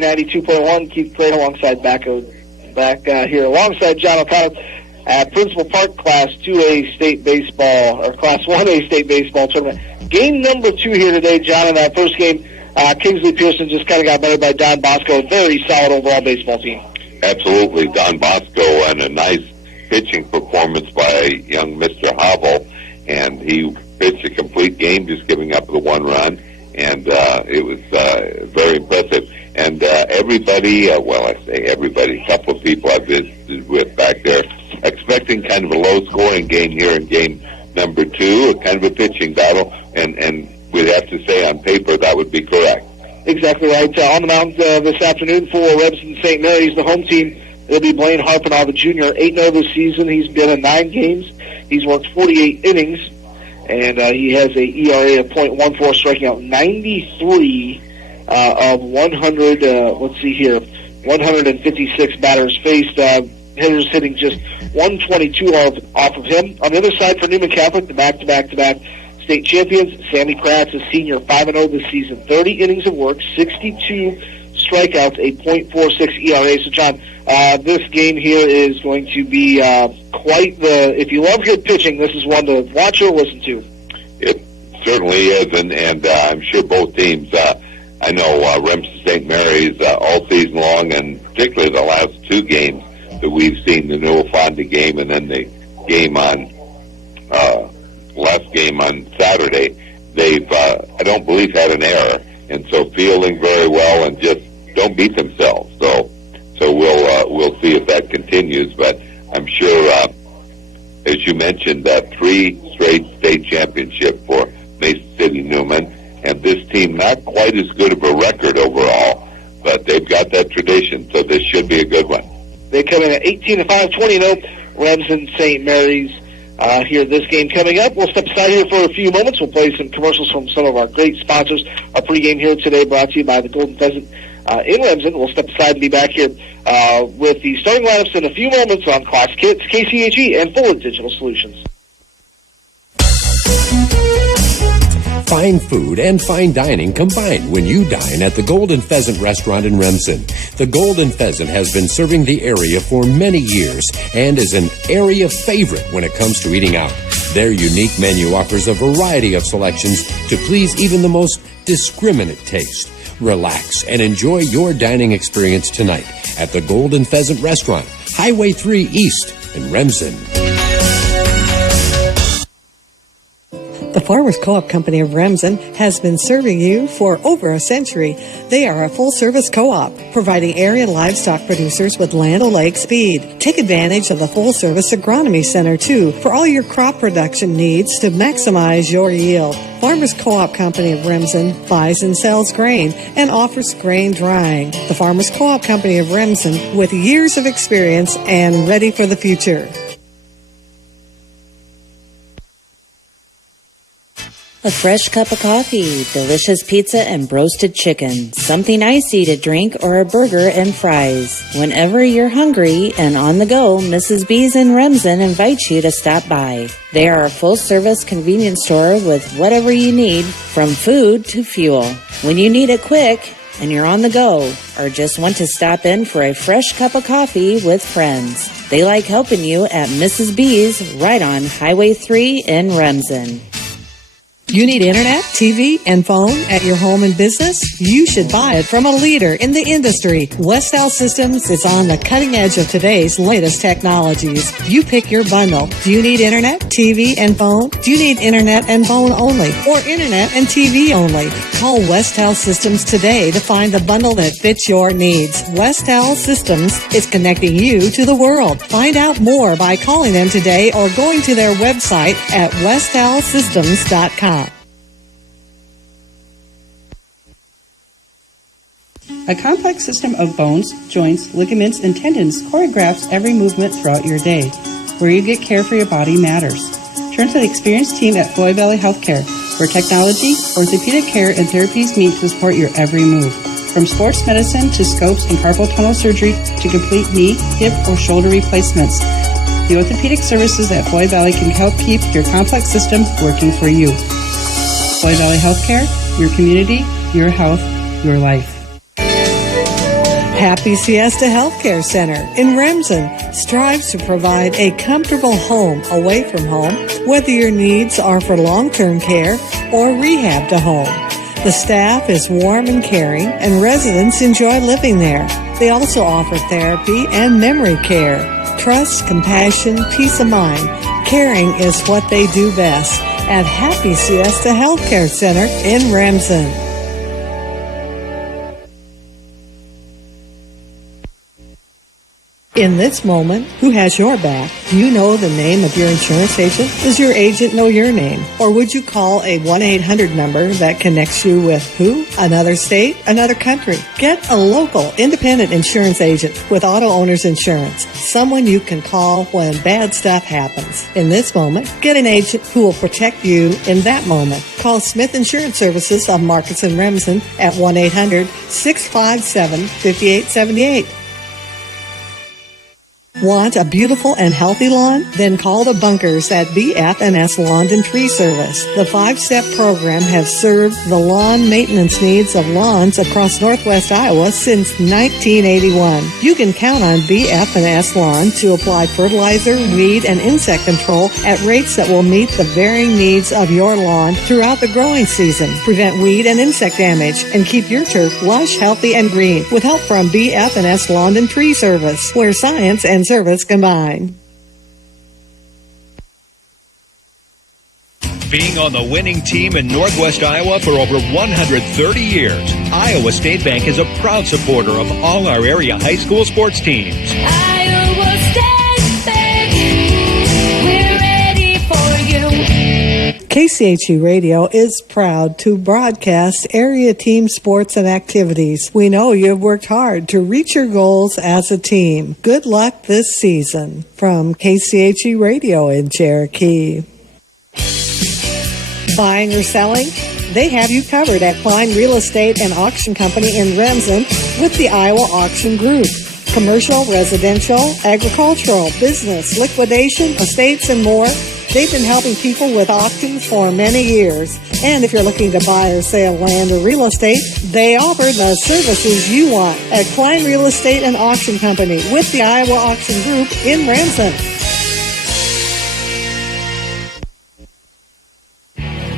92.1, Keith Clake alongside back here alongside John O'Connor at Principal Park Class 2A State Baseball, or Class 1A State Baseball Tournament. Game number 2 here today, John. In that first game, Kingsley Pearson just kind of got better by Don Bosco. Very solid overall baseball team. Absolutely. Don Bosco, and a nice pitching performance by young Mr. Hobble, and he pitched a complete game, just giving up the one run, and it was very impressive. And everybody, well, I say everybody, a couple of people I visited with back there, expecting kind of a low-scoring game here in game number 2, kind of a pitching battle, and we'd have to say on paper that would be correct. Exactly right. On the mound this afternoon for Remsen St. Mary's, the home team, it'll be Blaine Harpenow, the junior, 8-0 this season. He's been in 9 games. He's worked 48 innings, and he has a ERA of .14, striking out 93 of 100, 156 batters faced. Hitters hitting just 122 off of him. On the other side for Neuman Catholic, the back-to-back state champions, Sammy Kratz, a senior, 5-0 this season. 30 innings of work, 62 strikeouts, a .46 ERA. So, John, this game here is going to be quite the... If you love good pitching, this is one to watch or listen to. It certainly is, and I'm sure both teams... I know Remsen St. Mary's all season long, and particularly the last 2 games that we've seen, the Newell Fonda game and then the game on last game on Saturday, they've I don't believe had an error, and so fielding very well and just don't beat themselves. So we'll see if that continues, but I'm sure as you mentioned, 3 straight state championship for Mason City Neuman. And this team, not quite as good of a record overall, but they've got that tradition, so this should be a good one. They come in at 18-5, 20-0, Remsen St. Mary's here this game coming up. We'll step aside here for a few moments. We'll play some commercials from some of our great sponsors. Our pregame here today brought to you by the Golden Pheasant in Remsen. We'll step aside and be back here with the starting lineups in a few moments on Class Kits, KCHE, and Fuller Digital Solutions. Fine food and fine dining combined when you dine at the Golden Pheasant Restaurant in Remsen. The Golden Pheasant has been serving the area for many years and is an area favorite when it comes to eating out. Their unique menu offers a variety of selections to please even the most discriminate taste. Relax and enjoy your dining experience tonight at the Golden Pheasant Restaurant, Highway 3 East in Remsen. The Farmers Co-op Company of Remsen has been serving you for over a century. They are a full-service co-op, providing area livestock producers with land o'lakes feed. Take advantage of the full-service agronomy center, too, for all your crop production needs to maximize your yield. Farmers Co-op Company of Remsen buys and sells grain and offers grain drying. The Farmers Co-op Company of Remsen, with years of experience and ready for the future. A fresh cup of coffee, delicious pizza and roasted chicken, something icy to drink, or a burger and fries. Whenever you're hungry and on the go, Mrs. B's in Remsen invites you to stop by. They are a full-service convenience store with whatever you need, from food to fuel. When you need it quick and you're on the go, or just want to stop in for a fresh cup of coffee with friends, they like helping you at Mrs. B's right on Highway 3 in Remsen. You need internet, TV, and phone at your home and business? You should buy it from a leader in the industry. Westell Systems is on the cutting edge of today's latest technologies. You pick your bundle. Do you need internet, TV, and phone? Do you need internet and phone only, or internet and TV only? Call Westell Systems today to find the bundle that fits your needs. Westell Systems is connecting you to the world. Find out more by calling them today or going to their website at westellsystems.com. A complex system of bones, joints, ligaments, and tendons choreographs every movement throughout your day. Where you get care for your body matters. Turn to the experienced team at Floyd Valley Healthcare, where technology, orthopedic care, and therapies meet to support your every move. From sports medicine to scopes and carpal tunnel surgery to complete knee, hip, or shoulder replacements. The orthopedic services at Floyd Valley can help keep your complex system working for you. Floyd Valley Healthcare, your community, your health, your life. Happy Siesta Healthcare Center in Remsen strives to provide a comfortable home away from home, whether your needs are for long-term care or rehab to home. The staff is warm and caring, and residents enjoy living there. They also offer therapy and memory care. Trust, compassion, peace of mind. Caring is what they do best at Happy Siesta Healthcare Center in Remsen. In this moment, who has your back? Do you know the name of your insurance agent? Does your agent know your name? Or would you call a 1-800 number that connects you with who? Another state? Another country? Get a local, independent insurance agent with Auto Owners Insurance. Someone you can call when bad stuff happens. In this moment, get an agent who will protect you in that moment. Call Smith Insurance Services of Marcus and Remsen at 1-800-657-5878. Want a beautiful and healthy lawn? Then call the Bunkers at BF&S Lawn and Tree Service. The 5-step program has served the lawn maintenance needs of lawns across northwest Iowa since 1981. You can count on BF&S Lawn to apply fertilizer, weed, and insect control at rates that will meet the varying needs of your lawn throughout the growing season. Prevent weed and insect damage and keep your turf lush, healthy, and green with help from BF&S Lawn and Tree Service, where science and service combined. Being on the winning team in Northwest Iowa for over 130 years, Iowa State Bank is a proud supporter of all our area high school sports teams. Iowa State Bank, we're ready for you. KCHE Radio is proud to broadcast area team sports and activities. We know you've worked hard to reach your goals as a team. Good luck this season. From KCHE Radio in Cherokee. Buying or selling? They have you covered at Klein Real Estate and Auction Company in Remsen with the Iowa Auction Group. Commercial, residential, agricultural, business, liquidation, estates, and more. They've been helping people with auctions for many years. And if you're looking to buy or sell land or real estate, they offer the services you want at Klein Real Estate and Auction Company with the Iowa Auction Group in Remsen.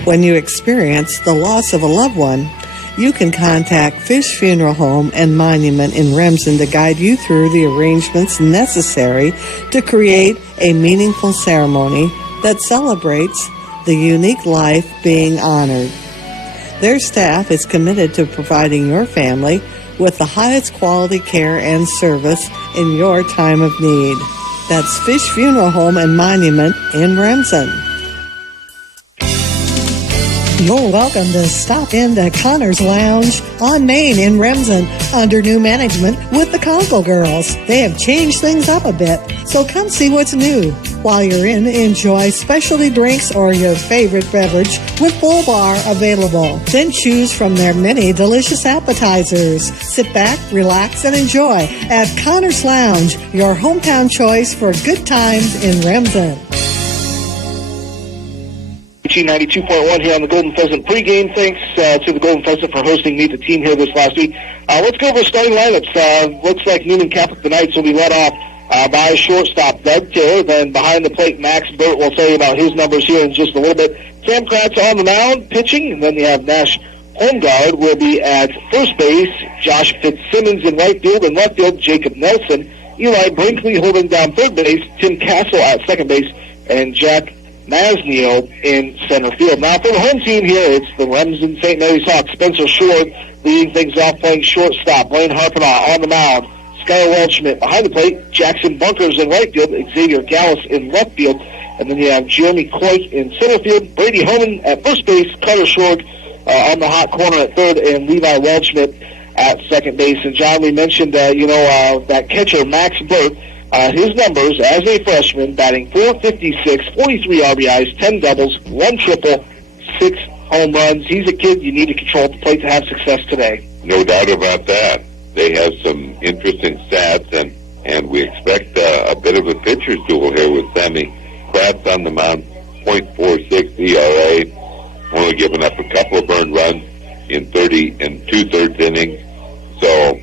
When you experience the loss of a loved one, you can contact Fish Funeral Home and Monument in Remsen to guide you through the arrangements necessary to create a meaningful ceremony that celebrates the unique life being honored. Their staff is committed to providing your family with the highest quality care and service in your time of need. That's Fish Funeral Home and Monument in Remsen. You're welcome to stop in to Connor's Lounge on Main in Remsen under new management with the Conkle Girls. They have changed things up a bit, so come see what's new. While you're in, enjoy specialty drinks or your favorite beverage with full bar available. Then choose from their many delicious appetizers. Sit back, relax, and enjoy at Connor's Lounge, your hometown choice for good times in Remsen. 92.1 here on the Golden Pheasant pregame. Thanks to the Golden Pheasant for hosting Meet the Team here this last week. Let's go over starting lineups. Looks like Neuman Catholic the Knights will be led off by shortstop Doug Taylor. Then behind the plate, Max Burt. We'll tell you about his numbers here in just a little bit. Sam Kratz on the mound pitching, and then you have Nash Holmgard will be at first base. Josh Fitzsimmons in right field, and left field Jacob Nelson. Eli Brinkley holding down third base. Tim Castle at second base, and Jack Masnio in center field. Now for the home team here, it's the Remsen St. Mary's Hawks. Spencer Short leading things off playing shortstop. Blaine Harpenaugh on the mound. Skylar Waldschmidt behind the plate. Jackson Bunkers in right field. Xavier Gallus in left field. And then you have Jeremy Clake in center field. Brady Holman at first base. Carter Short on the hot corner at third. And Levi Waldschmidt at second base. And John, we mentioned, that catcher Max Burt. His numbers as a freshman, batting .456, 43 RBIs, 10 doubles, 1 triple, 6 home runs. He's a kid you need to control at the plate to have success today. No doubt about that. They have some interesting stats, and we expect a bit of a pitcher's duel here with Sammy Kratz on the mound, .46 ERA, only giving up a couple of earned runs in 30 and 2/3 innings. So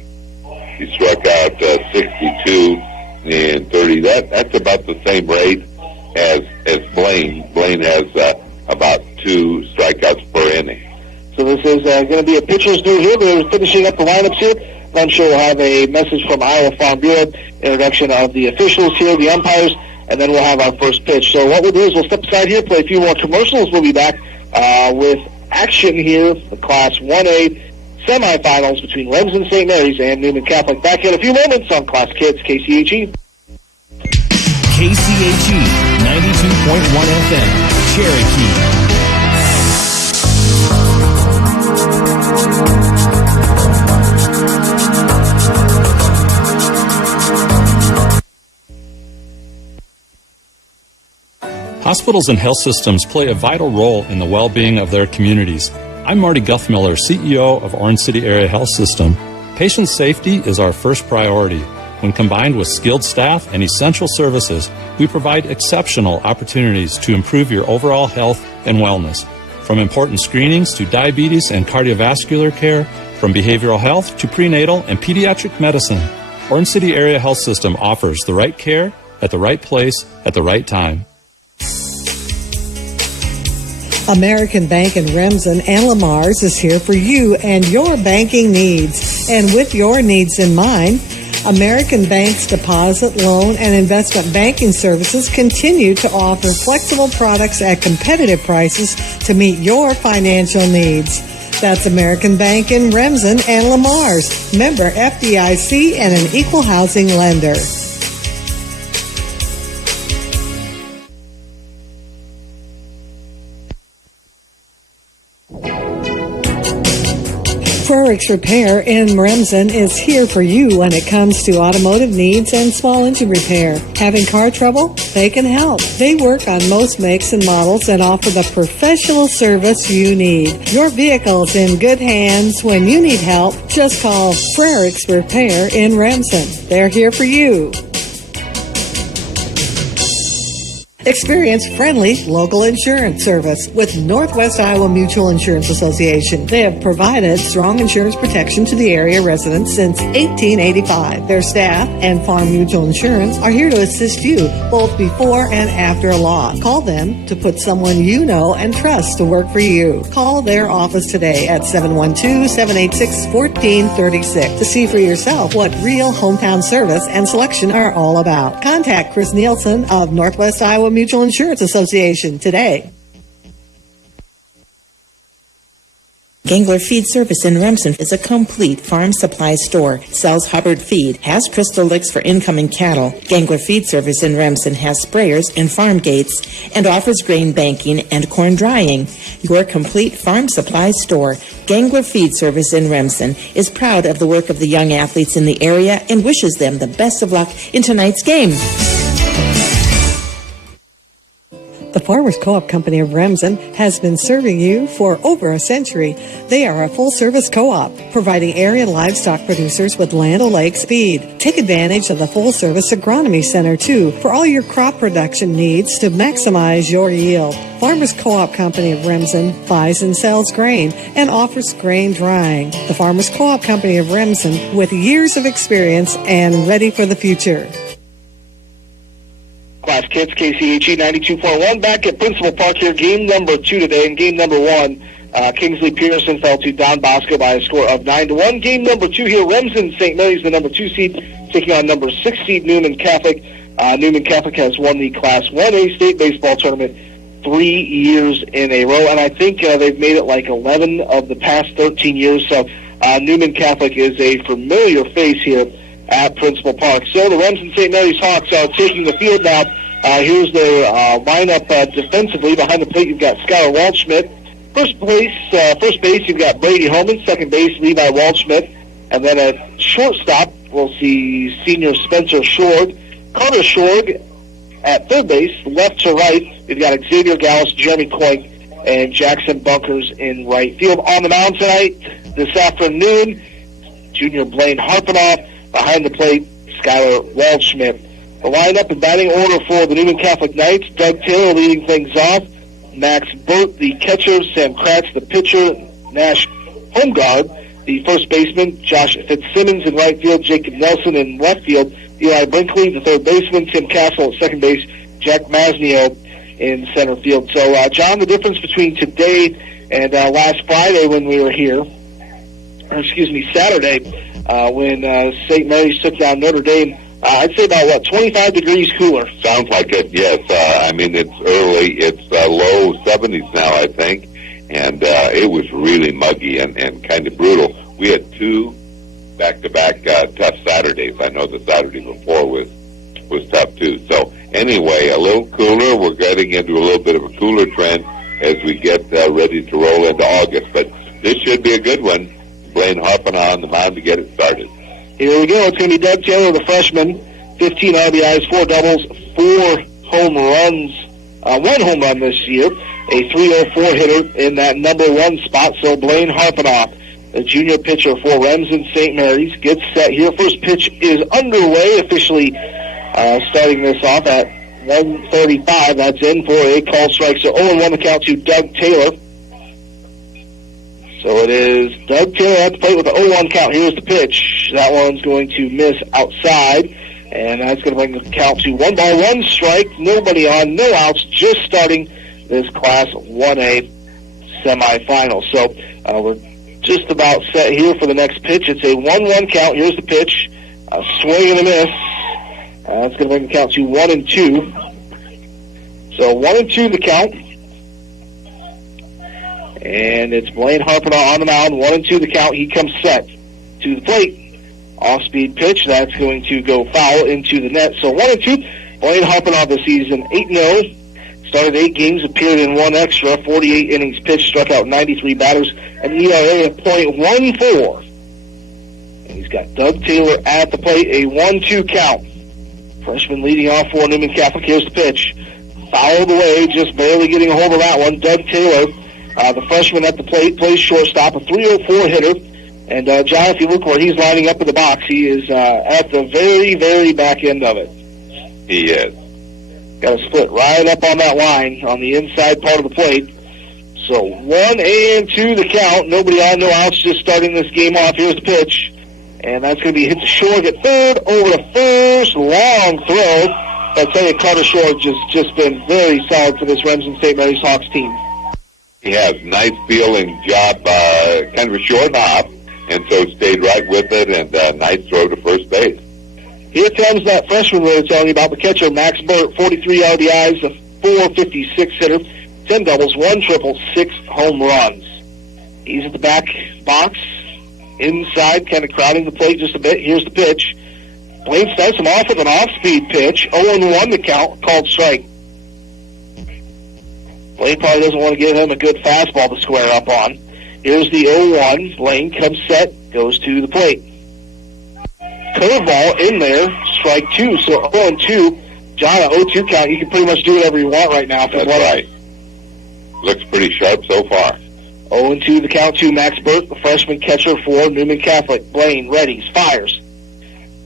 He struck out 62 in 30. That's about the same rate as Blaine. Blaine has about 2 strikeouts per inning. So this is going to be a pitcher's duel here. They're finishing up the lineups here. I'm sure we'll have a message from Iowa Farm Bureau, introduction of the officials here, the umpires, and then we'll have our first pitch. So what we'll do is we'll step aside here, play a few more commercials. We'll be back with action here, the Class 1A semifinals between Remsen St. Mary's and Neuman Catholic. Back in a few moments on Class Kids, KCHE. KCHE 92.1 FM, Cherokee. Hospitals and health systems play a vital role in the well-being of their communities. I'm Marty Guthmiller, CEO of Orange City Area Health System. Patient safety is our first priority. When combined with skilled staff and essential services, we provide exceptional opportunities to improve your overall health and wellness. From important screenings to diabetes and cardiovascular care, from behavioral health to prenatal and pediatric medicine, Orange City Area Health System offers the right care at the right place at the right time. American Bank in Remsen and Lamar's is here for you and your banking needs. And with your needs in mind, American Bank's deposit, loan, and investment banking services continue to offer flexible products at competitive prices to meet your financial needs. That's American Bank in Remsen and Lamar's, member FDIC and an equal housing lender. Frericks Repair in Remsen is here for you when it comes to automotive needs and small engine repair. Having car trouble? They can help. They work on most makes and models and offer the professional service you need. Your vehicle's in good hands. When you need help, just call Frericks Repair in Remsen. They're here for you. Experience friendly local insurance service with Northwest Iowa Mutual Insurance Association. They have provided strong insurance protection to the area residents since 1885. Their staff and Farm Mutual Insurance are here to assist you both before and after a loss. Call them to put someone you know and trust to work for you. Call their office today at 712-786-1436 to see for yourself what real hometown service and selection are all about. Contact Chris Nielsen of Northwest Iowa Mutual Insurance Association today. Gangler Feed Service in Remsen is a complete farm supply store. Sells Hubbard feed, has crystal licks for incoming cattle. Gangler Feed Service in Remsen has sprayers and farm gates and offers grain banking and corn drying. Your complete farm supply store. Gangler Feed Service in Remsen is proud of the work of the young athletes in the area and wishes them the best of luck in tonight's game. The Farmers Co-op Company of Remsen has been serving you for over a century. They are a full-service co-op, providing area livestock producers with Land O'Lakes feed. Take advantage of the full-service agronomy center, too, for all your crop production needs to maximize your yield. Farmers Co-op Company of Remsen buys and sells grain and offers grain drying. The Farmers Co-op Company of Remsen, with years of experience and ready for the future. Class Kids, KCHE 92.1, back at Principal Park here, game number 2 today. In game number 1, Kingsley Pearson fell to Don Bosco by a score of 9-1. Game number 2 here, Remsen St. Mary's, the number 2 seed, taking on number 6 seed Neuman Catholic. Neuman Catholic has won the Class 1A state baseball tournament 3 years in a row, and I think they've made it like 11 of the past 13 years, so Neuman Catholic is a familiar face here at Principal Park. So the Remsen St. Mary's Hawks are taking the field now. Here's their lineup defensively. Behind the plate, you've got Skylar Waldschmidt. First base, you've got Brady Holman. Second base, Levi Waldschmidt. And then at shortstop, we'll see senior Spencer Schroeder. Carter Schroeder at third base. Left to right, we've got Xavier Gallus, Jeremy Coink, and Jackson Bunkers in right field. On the mound tonight, this afternoon, junior Blaine Harpenoff. Behind the plate, Skylar Waldschmidt. The lineup and batting order for the Neuman Catholic Knights: Doug Taylor leading things off, Max Burt the catcher, Sam Kratz the pitcher, Nash home guard, the first baseman, Josh Fitzsimmons in right field, Jacob Nelson in left field, Eli Brinkley, the third baseman, Tim Castle at second base, Jack Masnio in center field. So, John, the difference between today and last Friday when we were here, or excuse me, Saturday, when St. Mary's took down Notre Dame, I'd say about, 25 degrees cooler. Sounds like it, yes. I mean, it's early. It's low 70s now, I think. And it was really muggy and kind of brutal. We had 2 back-to-back tough Saturdays. I know the Saturday before was tough, too. So, anyway, a little cooler. We're getting into a little bit of a cooler trend as we get ready to roll into August. But this should be a good one. Blaine Harpin on the mound to get it started. Here we go. It's going to be Doug Taylor, the freshman. 15 RBIs, 4 doubles, 4 home runs. 1 home run this year. A 304 hitter in that number 1 spot. So Blaine Harpinoff, the junior pitcher for Remsen St. Mary's, gets set here. First pitch is underway, officially starting this off at 1:35. That's in for a called strike. So 0-1 the count to Doug Taylor. So it is Doug Taylor at the plate with the 0-1 count. Here's the pitch. That one's going to miss outside, and that's going to bring the count to 1-1 strike. Nobody on, no outs, just starting this Class 1A semifinal. So we're just about set here for the next pitch. It's a 1-1 count. Here's the pitch. A swing and a miss. That's going to bring the count to 1-2. So 1-2 the count. And it's Blaine Harpinoff on the mound. 1-2 the count. He comes set to the plate. Off-speed pitch. That's going to go foul into the net. So 1-2. Blaine Harpinoff this season 8-0. Started 8 games, appeared in 1 extra, 48 innings pitched, struck out 93 batters, an ERA of .14. And he's got Doug Taylor at the plate, a 1-2 count. Freshman leading off for Neuman Catholic. Here's the pitch. Fouled away, just barely getting a hold of that one. Doug Taylor, the freshman at the plate, plays shortstop, a 304 hitter. And, John, if you look where he's lining up in the box, he is at the very, very back end of it. He is. Got a split right up on that line on the inside part of the plate. So 1-2 the count. Nobody on, no outs, just starting this game off. Here's the pitch. And that's going to be hit to Short at third, over to first, long throw. I tell you, Carter Short just been very solid for this Remsen St. Mary's Hawks team. He has nice fielding job, kind of a short hop, and so stayed right with it, and nice throw to first base. Here comes that freshman we were telling you about, the catcher, Max Burt, 43 RBIs, a 456 hitter, 10 doubles, 1 triple, 6 home runs. He's at the back box, inside, kind of crowding the plate just a bit. Here's the pitch. Blaine starts him off with an off-speed pitch, 0-1 the count, called strike. Blaine probably doesn't want to give him a good fastball to square up on. Here's the 0-1. Blaine comes set, goes to the plate. Curveball in there, strike 2. So 0-2. John, a 0-2 count. You can pretty much do whatever you want right now. That's right. Looks pretty sharp so far. 0-2 the count to Max Burt, the freshman catcher for Neuman Catholic. Blaine readies, fires.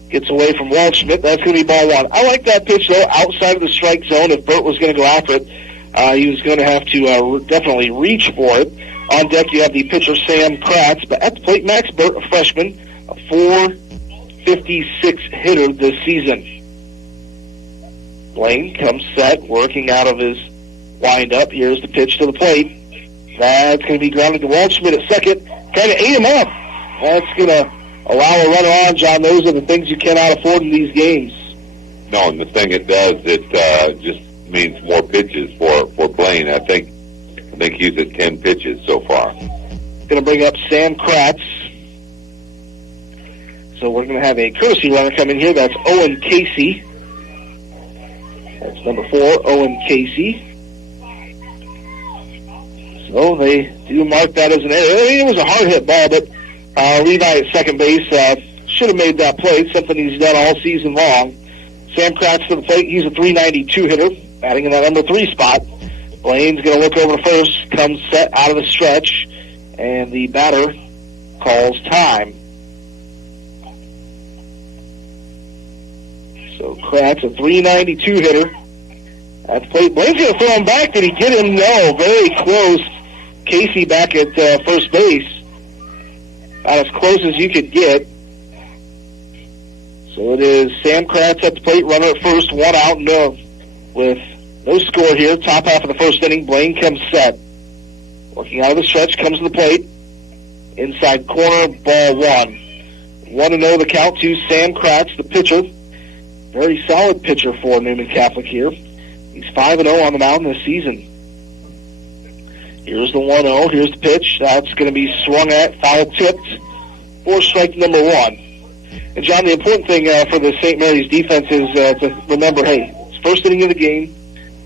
Gets away from Waldschmidt. That's going to be ball 1. I like that pitch, though, outside of the strike zone. If Burt was going to go after it, he was going to have to definitely reach for it. On deck, you have the pitcher, Sam Kratz. But at the plate, Max Burt, a freshman, a 456 hitter this season. Blaine comes set, working out of his windup. Here's the pitch to the plate. That's going to be grounded to Waldschmidt at second. Kind of ate him up. That's going to allow a runner on, John. Those are the things you cannot afford in these games. No, and the thing it does, it just means more pitches for Blaine. I think he's at 10 pitches so far. Going to bring up Sam Kratz. So we're going to have a courtesy runner come in here. That's Owen Casey. That's number 4, Owen Casey. So they do mark that as an error. It was a hard-hit ball, but Levi at second base should have made that play, something he's done all season long. Sam Kratz to the plate. He's a 392 hitter, batting in that number 3 spot. Blaine's going to look over to first, comes set out of the stretch, and the batter calls time. So Kratz, a 392 hitter at the plate. Blaine's going to throw him back. Did he get him? No, very close. Casey back at first base. About as close as you could get. So it is Sam Kratz at the plate, runner at first, one out, with no score here. Top half of the first inning, Blaine comes set. Working out of the stretch, comes to the plate. Inside corner, ball one. 1-0 the count to Sam Kratz, the pitcher. Very solid pitcher for Neuman Catholic here. He's 5-0 on the mound this season. Here's the 1-0. Here's the pitch. That's going to be swung at, foul tipped for strike number one. And, John, the important thing for the St. Mary's defense is to remember, hey, it's first inning of the game.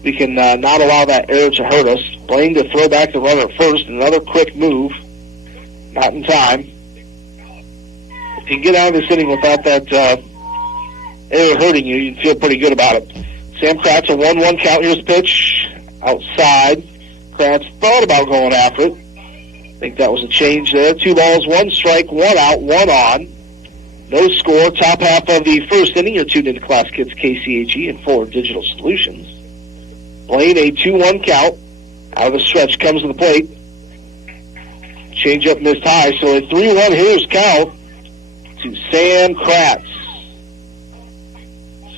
We can not allow that error to hurt us. Blaine to throw back the runner at first. Another quick move. Not in time. If you get out of this inning without that error hurting you, you feel pretty good about it. Sam Kratz, a 1-1 count. Here's the pitch. Outside. Kratz thought about going after it. I think that was a change there. 2 balls, 1 strike, 1 out, 1 on. No score. Top half of the first inning. You're tuned into Class Kids KCHE and Forward Digital Solutions. Blaine, a 2-1 count. Out of the stretch, comes to the plate. Change up missed high, so a 3-1 hitter's count to Sam Kratz.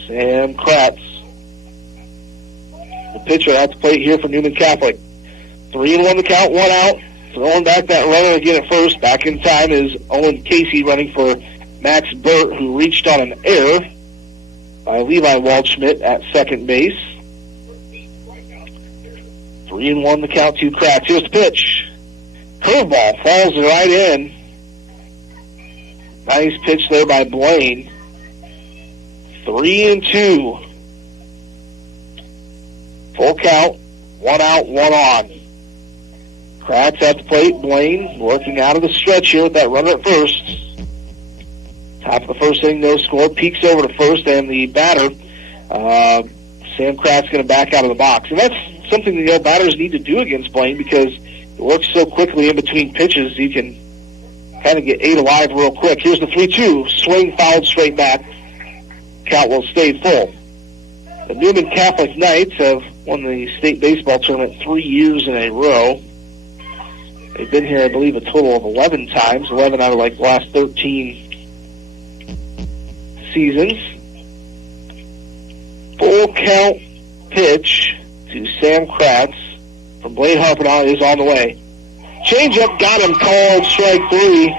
Sam Kratz, the pitcher at the plate here for Neuman Catholic. 3-1 the count, 1 out. Throwing back that runner again at first. Back in time is Owen Casey running for Max Burt, who reached on an error by Levi Waldschmidt at second base. 3-1 the count to Kratz. Here's the pitch. Curveball falls right in. Nice pitch there by Blaine. 3-2. Full count. 1 out, 1 on. Kratz at the plate. Blaine working out of the stretch here with that runner at first. Top of the first inning, no score. Peeks over to first, and the batter, Sam Kratz, going to back out of the box. And that's something that batters need to do against Blaine because it works so quickly in between pitches. You can kind of get 8 alive real quick. Here's the 3-2. Swing fouled straight back. Count will stay full. The Neuman Catholic Knights have won the state baseball tournament 3 years in a row. They've been here, I believe, a total of 11 times. 11 out of the last 13 seasons. Full count pitch to Sam Kratz from Blaine Harpenow is on the way. Changeup got him called strike 3.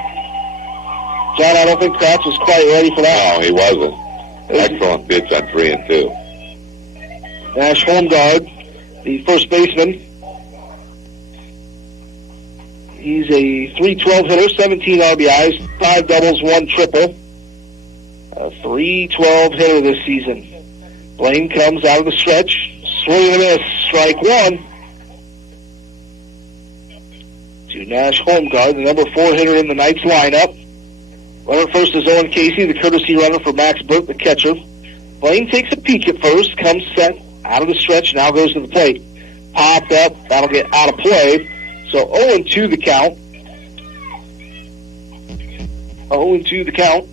John, I don't think Kratz was quite ready for that. No, he wasn't. Excellent pitch on 3-2. Nash Holmgard, the first baseman. He's a .312 hitter, 17 RBIs, 5 doubles, 1 triple. A .312 hitter this season. Blaine comes out of the stretch. Swing and a miss. Strike 1. To Nash Holmgard, the number 4 hitter in the Knights lineup. Runner first is Owen Casey, the courtesy runner for Max Burt, the catcher. Blaine takes a peek at first, comes set, out of the stretch, now goes to the plate. Popped up, that'll get out of play. So 0-2 the count. 0-2 the count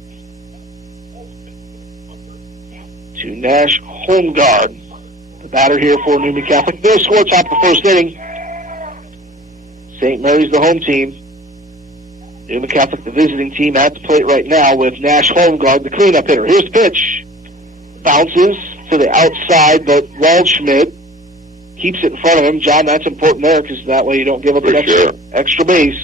to Nash Holmgard, the batter here for Neuman Catholic. No score, top of the first inning. St. Mary's the home team. Neuman Catholic, the visiting team, at the plate right now with Nash Holmgard, the cleanup hitter. Here's the pitch. Bounces to the outside, but Waldschmidt keeps it in front of him. John, that's important there because that way you don't give up an extra base.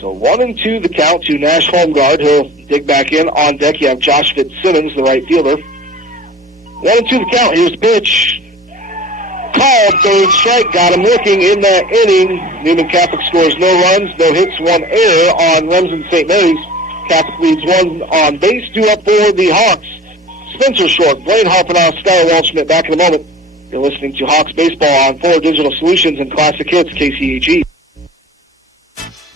So 1-2 the count to Nash Holmgard. He'll dig back in. On deck you have Josh Fitzsimmons, the right fielder. 1-2 the count. Here's the pitch. Called, third strike, got him looking in that inning. Neuman Catholic scores no runs, no hits, 1 error on Remsen St. Mary's. Catholic leads 1 on base, 2 up for the Hawks. Spencer Short, Blaine Harpenow, Skylar Waldschmidt. Back in a moment. You're listening to Hawks Baseball on Forward Digital Solutions and Classic Hits, KCHE.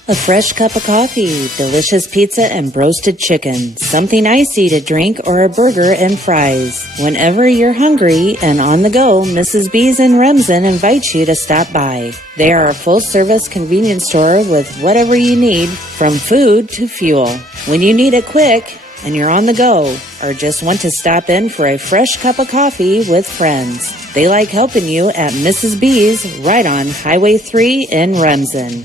A fresh cup of coffee, delicious pizza and roasted chicken, something icy to drink, or a burger and fries. Whenever you're hungry and on the go, Mrs. B's in Remsen invites you to stop by. They are a full-service convenience store with whatever you need, from food to fuel. When you need it quick, and you're on the go or just want to stop in for a fresh cup of coffee with friends. They like helping you at Mrs. B's right on Highway 3 in Remsen.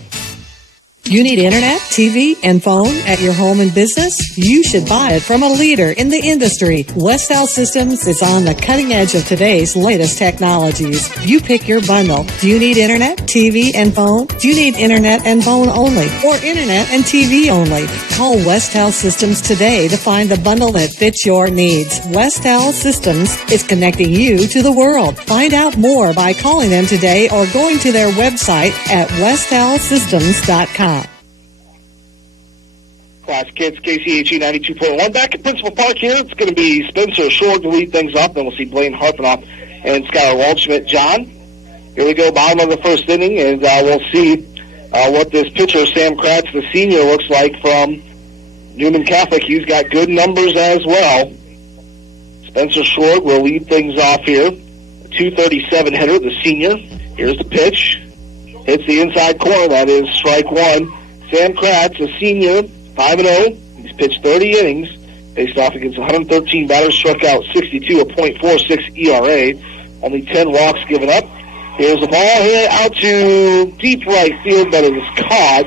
You need internet, TV, and phone at your home and business? You should buy it from a leader in the industry. Westell Systems is on the cutting edge of today's latest technologies. You pick your bundle. Do you need internet, TV, and phone? Do you need internet and phone only? Or internet and TV only? Call Westell Systems today to find the bundle that fits your needs. Westell Systems is connecting you to the world. Find out more by calling them today or going to their website at westellsystems.com. Class Kids, KCHE 92.1. Back at Principal Park here, it's going to be Spencer Short to lead things up. Then we'll see Blaine Harpenoff and Skylar Waldschmidt. John, here we go, bottom of the first inning, and we'll see what this pitcher, Sam Kratz, the senior, looks like from Neuman Catholic. He's got good numbers as well. Spencer Short will lead things off here. A 237 hitter, the senior. Here's the pitch. Hits the inside corner. That is strike one. Sam Kratz, a senior, 5-0. He's pitched 30 innings. Faced off against 113 batters, struck out 62, a .46 ERA. Only 10 walks given up. Here's the ball here out to deep right field, but it was caught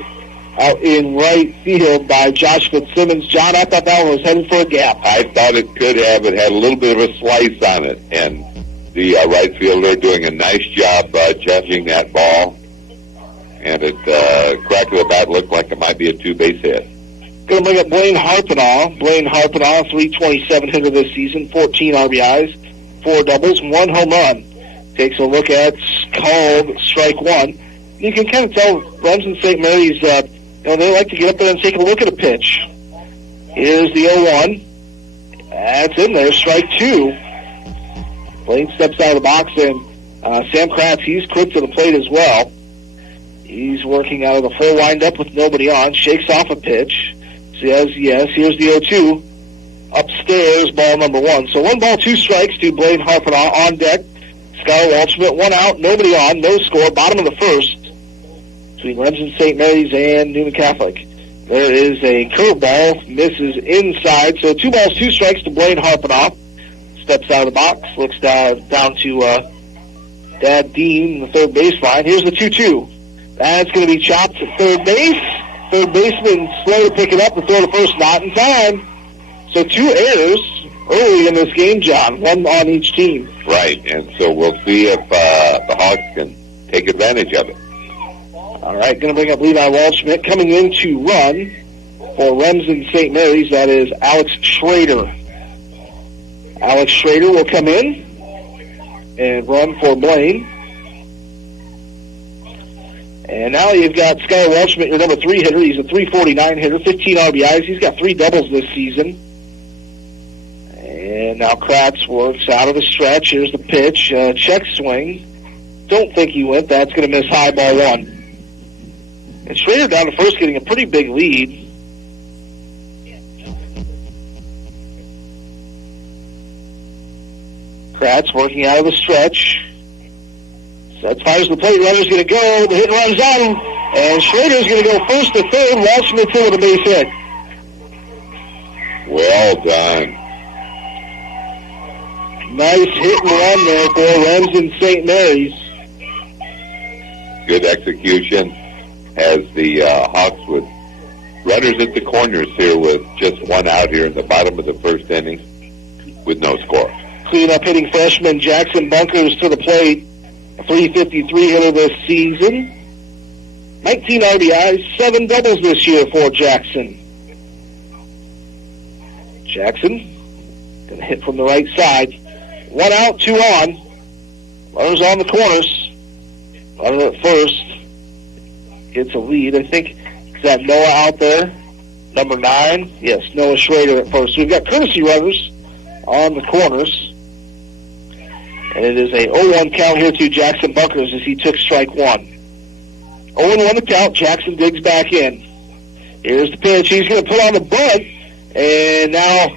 out in right field by Josh Fitzsimmons. John, I thought that one was headed for a gap. I thought it could have. It had a little bit of a slice on it, and the right fielder doing a nice job judging that ball. And it crack of the bat looked like it might be a two-base hit. Going to bring up Blaine Harpenoff. Blaine Harpenoff, 327 hitter this season, 14 RBIs, 4 doubles, 1 home run. Takes a look at called strike one. You can kind of tell Remsen St. Mary's, they like to get up there and take a look at a pitch. Here's the 0-1. That's in there, strike two. Blaine steps out of the box, and Sam Kratz, he's quick to the plate as well. He's working out of the full windup with nobody on. Shakes off a pitch. Says yes. Here's the 0-2. Upstairs, ball number 1. So 1 ball, 2 strikes to Blaine Harpenoff on deck. Skylar Waldschmidt, 1 out, nobody on, no score. Bottom of the first between Remsen St. Mary's and Neuman Catholic. There is a curveball, misses inside. So 2 balls, 2 strikes to Blaine Harpenoff. Steps out of the box, looks down to Dad Dean, the third baseline. Here's the 2-2. That's going to be chopped to third base. Third baseman slow to pick it up. The throw to first, not in time. So 2 errors early in this game, John. 1 on each team. Right, and so we'll see if the Hawks can take advantage of it. All right, going to bring up Levi Waldschmidt. Coming in to run for Remsen St. Mary's, that is Alex Schroeder. Alex Schroeder will come in and run for Blaine. And now you've got Skylar Waldschmidt, your number 3 hitter. He's a 349 hitter, 15 RBIs. He's got 3 doubles this season. And now Kratz works out of the stretch. Here's the pitch. Check swing. Don't think he went. That's going to miss high, ball 1. And Schroeder down to first, getting a pretty big lead. Kratz working out of the stretch. Sets, fires the plate. Runner's going to go. The hit runs on. And Schroeder's going to go first to third. Waldschmidt's in with a base hit. Well done. Nice hit and run there for Remsen St. Mary's. Good execution as the Hawks with runners at the corners here with just 1 out here in the bottom of the first inning with no score. Clean up hitting freshman Jackson Bunkers to the plate. A 353 hitter this season. 19 RBIs, 7 doubles this year for Jackson. Jackson going to hit from the right side. 1 out, 2 on. Runners on the corners. Runner at first gets a lead. I think, is that Noah out there? Number 9? Yes, Noah Schroeder at first. So we've got courtesy runners on the corners. And it is a 0-1 count here to Jackson Bunkers as he took strike 1. 0-1 the count. Jackson digs back in. Here's the pitch. He's going to put on the bunt. And now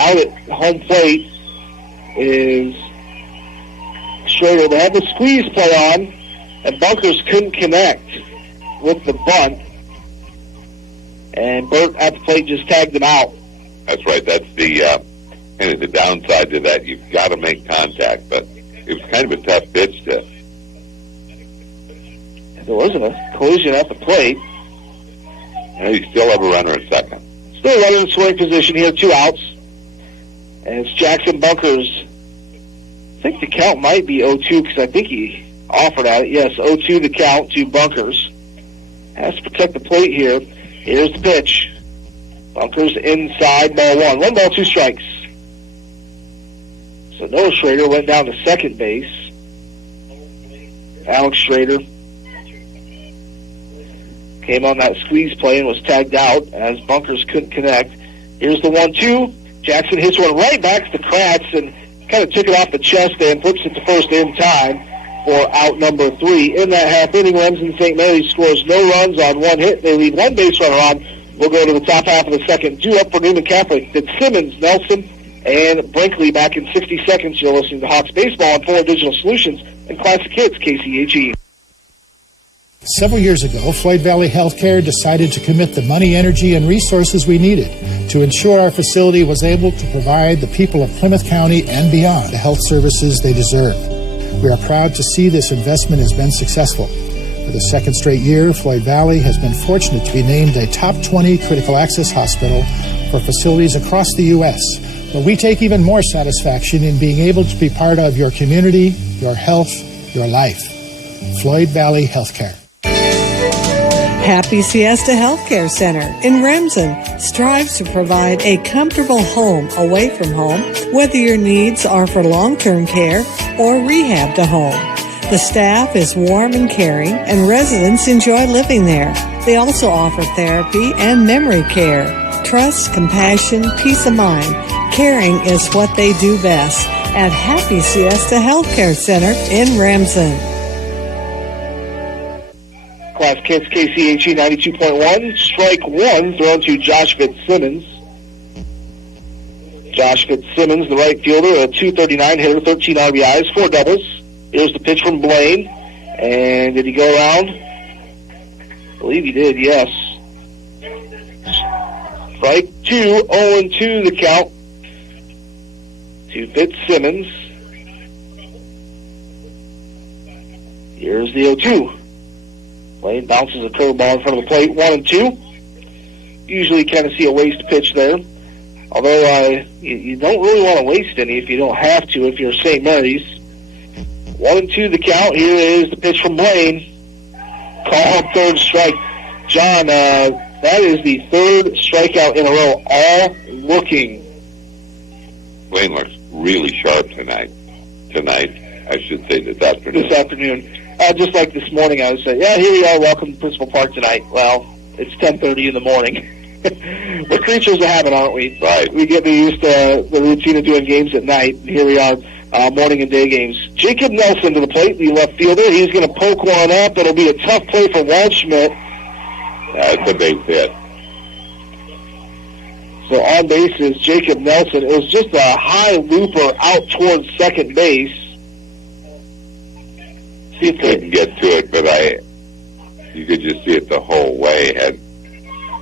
out at home plate is Schroeder. They had the squeeze play on, and Bunkers couldn't connect with the bunt. And Burt at the plate just tagged him out. That's right. That's the kind of the downside to that. You've got to make contact, but it was kind of a tough pitch to. There wasn't a collision at the plate. You still have a runner at second. Still running in scoring position here, 2 outs. And it's Jackson Bunkers. I think the count might be 0-2 because I think he offered at it. Yes, 0-2 the count to Bunkers. Has to protect the plate here. Here's the pitch. Bunkers inside, ball 1. 1 ball, 2 strikes. So Noah Schroeder went down to second base. Alex Schroeder came on that squeeze play and was tagged out as Bunkers couldn't connect. Here's the 1-2. Jackson hits one right back to Kratz and kind of took it off the chest and flips it to first in time for out number 3. In that half inning, Remsen St. Mary's scores no runs on 1 hit. They leave 1 base runner on. We'll go to the top half of the second. 2 up for Neuman Catholic. It's Simmons, Nelson, and Brinkley back in 60 seconds. You're listening to Hawks Baseball on 4 Digital Solutions and Classic Hits, KCHE. Several years ago, Floyd Valley Healthcare decided to commit the money, energy, and resources we needed to ensure our facility was able to provide the people of Plymouth County and beyond the health services they deserve. We are proud to see this investment has been successful. For the second straight year, Floyd Valley has been fortunate to be named a top 20 critical access hospital for facilities across the U.S. But we take even more satisfaction in being able to be part of your community, your health, your life. Floyd Valley Healthcare. Happy Siesta Healthcare Center in Remsen strives to provide a comfortable home away from home, whether your needs are for long-term care or rehab to home. The staff is warm and caring, and residents enjoy living there. They also offer therapy and memory care. Trust, compassion, peace of mind. Caring is what they do best at Happy Siesta Healthcare Center in Remsen. Class Kids KCHE 92.1. Strike 1 thrown to Josh Fitzsimmons. Josh Fitzsimmons, the right fielder, a .239 hitter, 13 RBIs, 4 doubles. Here's the pitch from Blaine. And did he go around? I believe he did, yes. Strike 2, 0-2 the count to Fitzsimmons. Here's the 0-2. Blaine bounces a curveball in front of the plate, 1-2. Usually kind of see a waste pitch there. Although you don't really want to waste any if you don't have to if you're St. Mary's. 1-2 the count. Here is the pitch from Blaine. Call up third strike. John, that is the 3rd strikeout in a row. All looking. Blaine looks really sharp tonight. I should say this afternoon. Just like this morning, I was saying, yeah, here we are, welcome to Principal Park tonight. Well, it's 10:30 in the morning. We're creatures of habit, aren't we? Right. We get used to the routine of doing games at night. Here we are, morning and day games. Jacob Nelson to the plate, the left fielder. He's going to poke one up. It'll be a tough play for Waldschmidt. That's a big hit. So on base is Jacob Nelson. It was just a high looper out towards second base. He couldn't get to it, but you could just see it the whole way. Had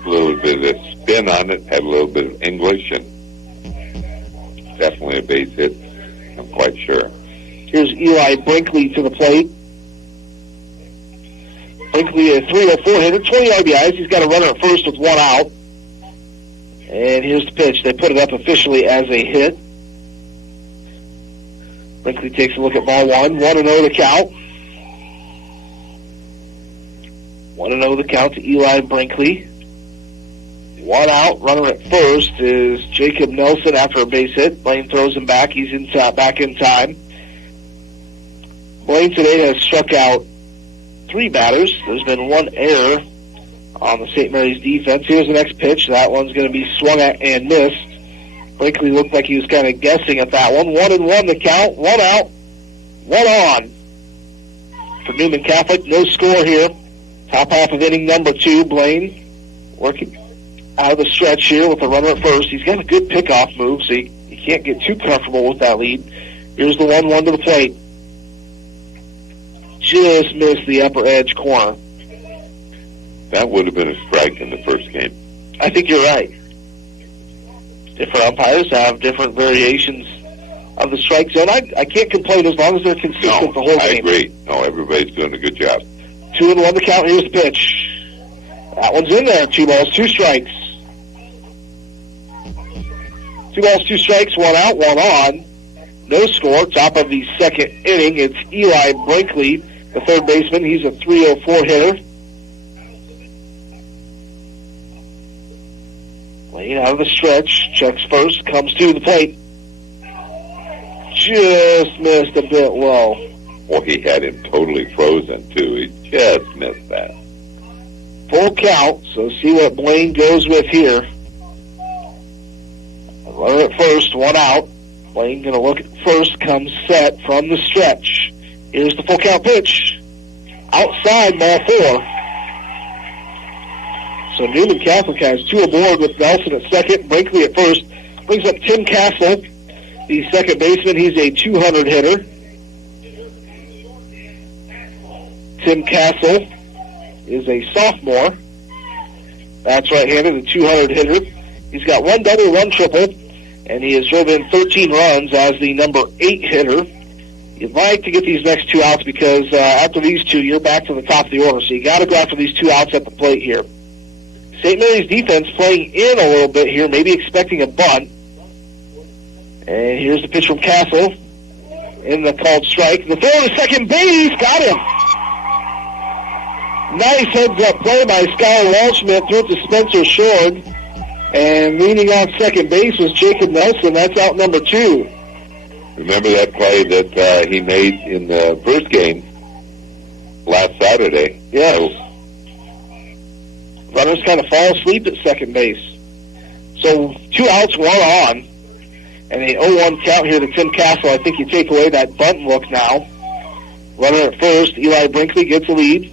a little bit of spin on it, had a little bit of English, and definitely a base hit, I'm quite sure. Here's Eli Brinkley to the plate. Brinkley, a .304 hitter, 20 RBIs. He's got a runner at first with 1 out. And here's the pitch. They put it up officially as a hit. Brinkley takes a look at ball 1. 1-0 the count. 1-0 the count to Eli Brinkley. 1 out, runner at first is Jacob Nelson after a base hit. Blaine throws him back. He's back in time. Blaine today has struck out 3 batters. There's been 1 error on the St. Mary's defense. Here's the next pitch. That one's going to be swung at and missed. Brinkley looked like he was kind of guessing at that one. 1-1 the count. 1 out, 1 on. For Neuman Catholic, no score here. Top half of inning number 2. Blaine working out of the stretch here with a runner at first. He's got a good pickoff move, so you can't get too comfortable with that lead. Here's the 1-1 to the plate. Just missed the upper edge corner. That would have been a strike in the first game. I think you're right. Different umpires have different variations of the strike zone. I can't complain as long as they're consistent the whole game. I agree. No, everybody's doing a good job. 2-1 to count. Here's the pitch. That one's in there. 2 balls, 2 strikes. 2 balls, 2 strikes, 1 out, 1 on. No score. Top of the second inning. It's Eli Brinkley, the third baseman. He's a .304 hitter. Lane out of the stretch. Checks first. Comes to the plate. Just missed a bit low. Well, he had him totally frozen, too. He just missed that. Full count, so see what Blaine goes with here. Runner at first, 1 out. Blaine going to look at first, comes set from the stretch. Here's the full count pitch. Outside, ball 4. So Neuman Catholic has 2 aboard with Nelson at second, Brinkley at first. Brings up Tim Castle, the second baseman. He's a 200 hitter. Tim Castle is a sophomore. That's right-handed, a 200 hitter. He's got 1 double, 1 triple, and he has drove in 13 runs as the number 8 hitter. You'd like to get these next 2 outs because after these 2, you're back to the top of the order. So you got to go after these 2 outs at the plate here. St. Mary's defense playing in a little bit here, maybe expecting a bunt. And here's the pitch from Castle in the called strike. The throw to second base, got him. Nice heads-up play by Skylar Walschmidt, threw it to Spencer Short. And leaning on second base was Jacob Nelson. That's out number 2. Remember that play that he made in the first game last Saturday? Yes. Runners kind of fall asleep at second base. So 2 outs, 1 on. And a 0-1 count here to Tim Castle. I think you take away that bunt look now. Runner at first, Eli Brinkley gets a lead.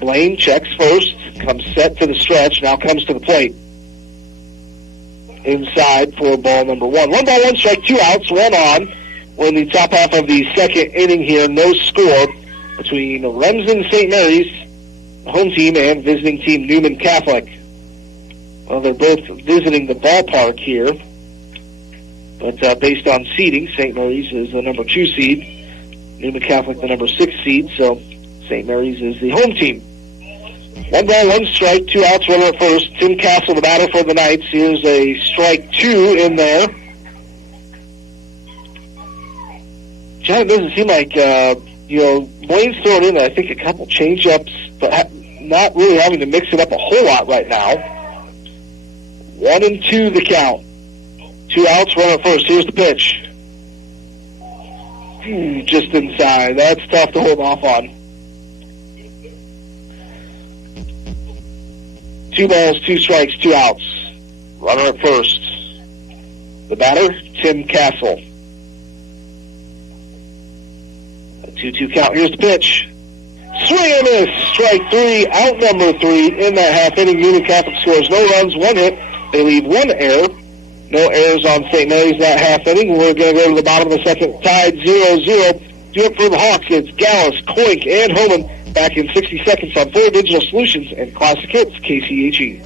Blaine checks first, comes set to the stretch, now comes to the plate. Inside for ball number 1. 1 ball, 1 strike, 2 outs, 1 on. We're in the top half of the second inning here. No score between Remsen St. Mary's, the home team, and visiting team Neuman Catholic. Well, they're both visiting the ballpark here. But based on seeding, St. Mary's is the number 2 seed. Neuman Catholic the number 6 seed. So St. Mary's is the home team. 1 ball, 1 strike, 2 outs, runner at first. Tim Castle, the batter for the Knights. Here's a strike 2 in there. John, it doesn't seem like, Blaine's throwing in, I think, a couple change-ups, but not really having to mix it up a whole lot right now. 1-2 the count. 2 outs, runner at first. Here's the pitch. Just inside. That's tough to hold off on. 2 balls, 2 strikes, 2 outs. Runner at first. The batter, Tim Castle. A 2-2 count. Here's the pitch. Swing and miss. Strike 3. Out number 3 in that half inning. Neuman Catholic scores no runs, 1 hit. They leave 1 error. No errors on St. Mary's that half inning. We're going to go to the bottom of the second. Tied 0-0. Do it for the Hawks. It's Gallus, Coink, and Holman. Back in 60 seconds on 4 Digital Solutions and Classic Hits, KCHE.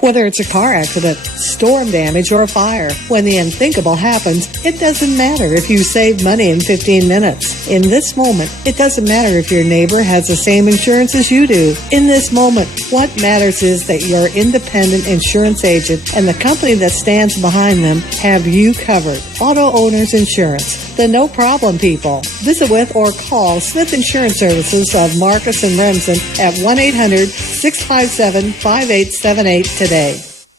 Whether it's a car accident, storm damage, or a fire, when the unthinkable happens, it doesn't matter if you save money in 15 minutes. In this moment, it doesn't matter if your neighbor has the same insurance as you do. In this moment, what matters is that your independent insurance agent and the company that stands behind them have you covered. Auto Owners Insurance, the no-problem people. Visit with or call Smith Insurance Services of Marcus and Remsen at 1-800-657-5878 today.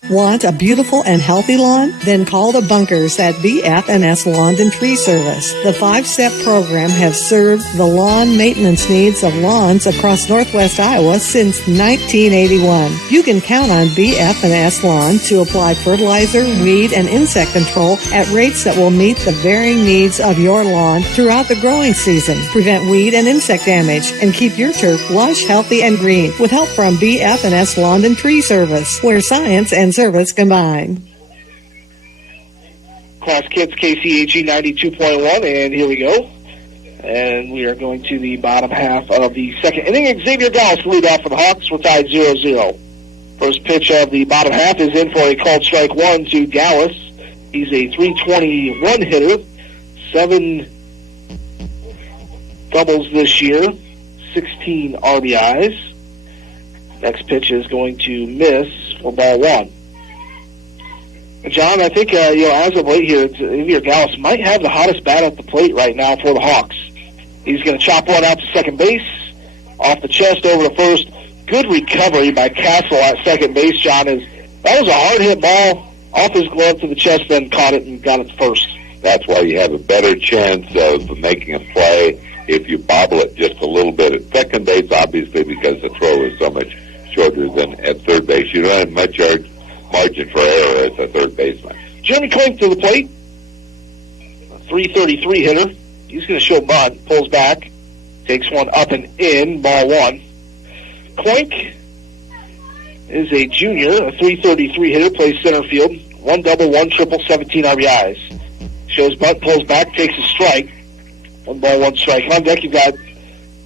Want a beautiful and healthy lawn? Then call the Bunkers at BF&S Lawn and Tree Service. The 5-step program has served the lawn maintenance needs of lawns across northwest Iowa since 1981. You can count on BF&S Lawn to apply fertilizer, weed, and insect control at rates that will meet the varying needs of your lawn throughout the growing season. Prevent weed and insect damage and keep your turf lush, healthy, and green with help from BF&S Lawn and Tree Service, where science and service combined. Class Kids KCHE 92.1, and here we go. And we are going to the bottom half of the second inning. Xavier Gallus lead off for the Hawks. We're tied 0-0. First pitch of the bottom half is in for a called strike one to Gallus. He's a .321 hitter, 7 doubles this year, 16 RBIs. Next pitch is going to miss for ball one. John, I think, as of late here, Xavier Gallus might have the hottest bat at the plate right now for the Hawks. He's going to chop one out to second base, off the chest over to first. Good recovery by Castle at second base, John. That was a hard-hit ball off his glove to the chest, then caught it and got it first. That's why you have a better chance of making a play if you bobble it just a little bit at second base, obviously, because the throw is so much shorter than at third base. You don't have much margin for error as a third baseman. Jeremy Clake to the plate. A .333 hitter. He's going to show bunt. Pulls back. Takes one up and in. Ball one. Clake is a junior, a .333 hitter. Plays center field. 1 double, 1 triple, 17 RBIs. Shows bunt. Pulls back. Takes a strike. 1 ball, 1 strike. On deck, you've got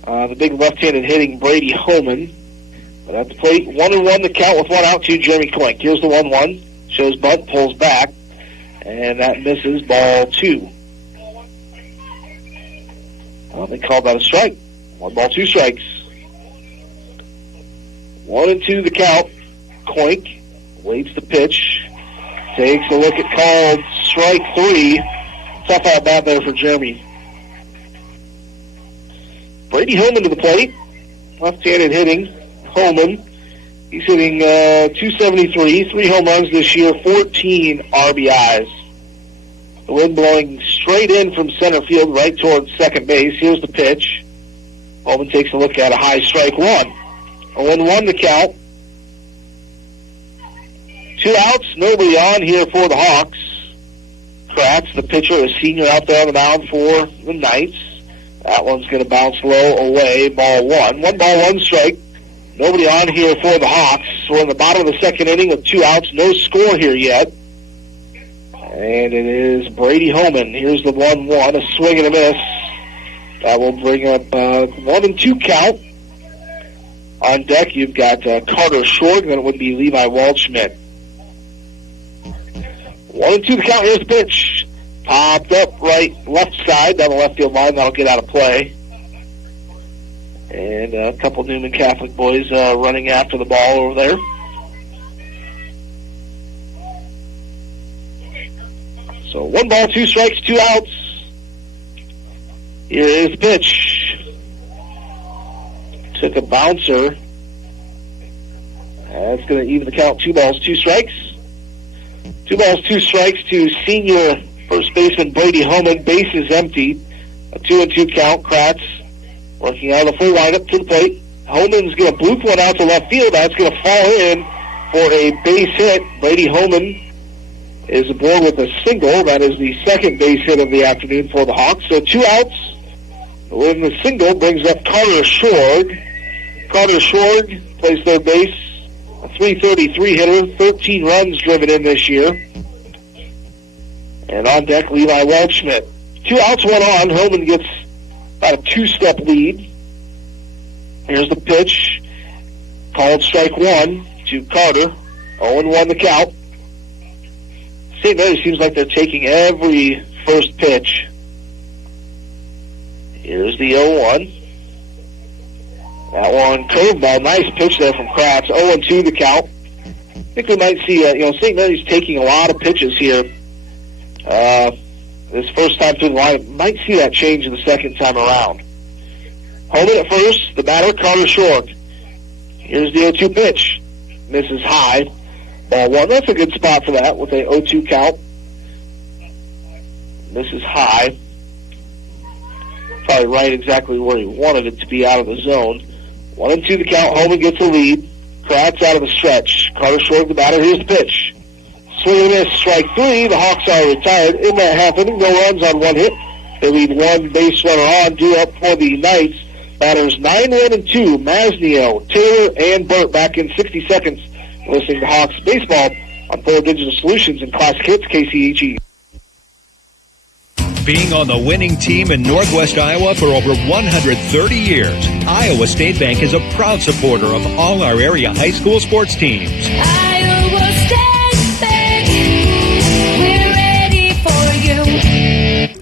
the big left-handed hitting Brady Holman. But at the plate, 1-1 the count with 1 out to Jeremy Clake. Here's the 1-1. Shows bunt, pulls back, and that misses ball 2. Well, they called that a strike. 1 ball, 2 strikes. 1-2 the count. Clake waits the pitch. Takes a look at called strike 3. Tough out bat there for Jeremy. Brady Holman to the plate. Left-handed hitting. Holman, he's hitting .273, 3 home runs this year, 14 RBIs. The wind blowing straight in from center field right towards second base. Here's the pitch. Holman takes a look at a high strike 1. 0-1 the count. 2 outs, nobody on here for the Hawks. Kratz, the pitcher, a senior out there on the mound for the Knights. That one's going to bounce low away, ball 1. 1 ball, 1 strike. Nobody on here for the Hawks. We're in the bottom of the second inning with 2 outs. No score here yet. And it is Brady Holman. Here's the 1-1. A swing and a miss. That will bring up 1-2 count. On deck, you've got Carter Short, and then it would be Levi Waldschmidt. 1-2 the count. Here's the pitch. Popped up left side down the left field line. That'll get out of play. And a couple Neuman Catholic boys running after the ball over there. So 1 ball, 2 strikes, 2 outs. Here is the pitch. Took a bouncer. That's going to even the count. 2 balls, 2 strikes. 2 balls, 2 strikes to senior first baseman Brady Holman. Base is empty. A 2-2 count. Kratz working out of the full lineup to the plate. Holman's going to bloop one out to left field. That's going to fall in for a base hit. Brady Holman is aboard with a single. That is the second base hit of the afternoon for the Hawks. So 2 outs. With the single brings up Carter Short. Carter Short plays third base. A .333 hitter. 13 runs driven in this year. And on deck, Levi Waldschmidt. 2 outs, 1 on. Holman gets about a 2-step lead. Here's the pitch. Called strike 1 to Carter. 0-1 the count. St. Mary's seems like they're taking every first pitch. Here's the 0-1. That one curveball. Nice pitch there from Kratz. 0-2 the count. I think we might see, St. Mary's taking a lot of pitches here. This first time through the line, might see that change in the second time around. Holman at first, the batter, Carter Short. Here's the 0-2 pitch. Misses high. Ball 1. That's a good spot for that with a 0-2 count. Misses high. Probably right exactly where he wanted it to be, out of the zone. 1-2 the count. Holman gets a lead. Kratz out of the stretch. Carter Short, the batter. Here's the pitch. Swing and miss, strike 3. The Hawks are retired in that half inning. No runs on 1 hit. They lead 1 base runner on, due up for the Knights. Batters 9-1-2, Masnio, Taylor, and Burt back in 60 seconds. Listening to Hawks baseball on 4 Digital Solutions and Classic Hits, KCHE. Being on the winning team in Northwest Iowa for over 130 years, Iowa State Bank is a proud supporter of all our area high school sports teams. Iowa State Bank, we're ready for you.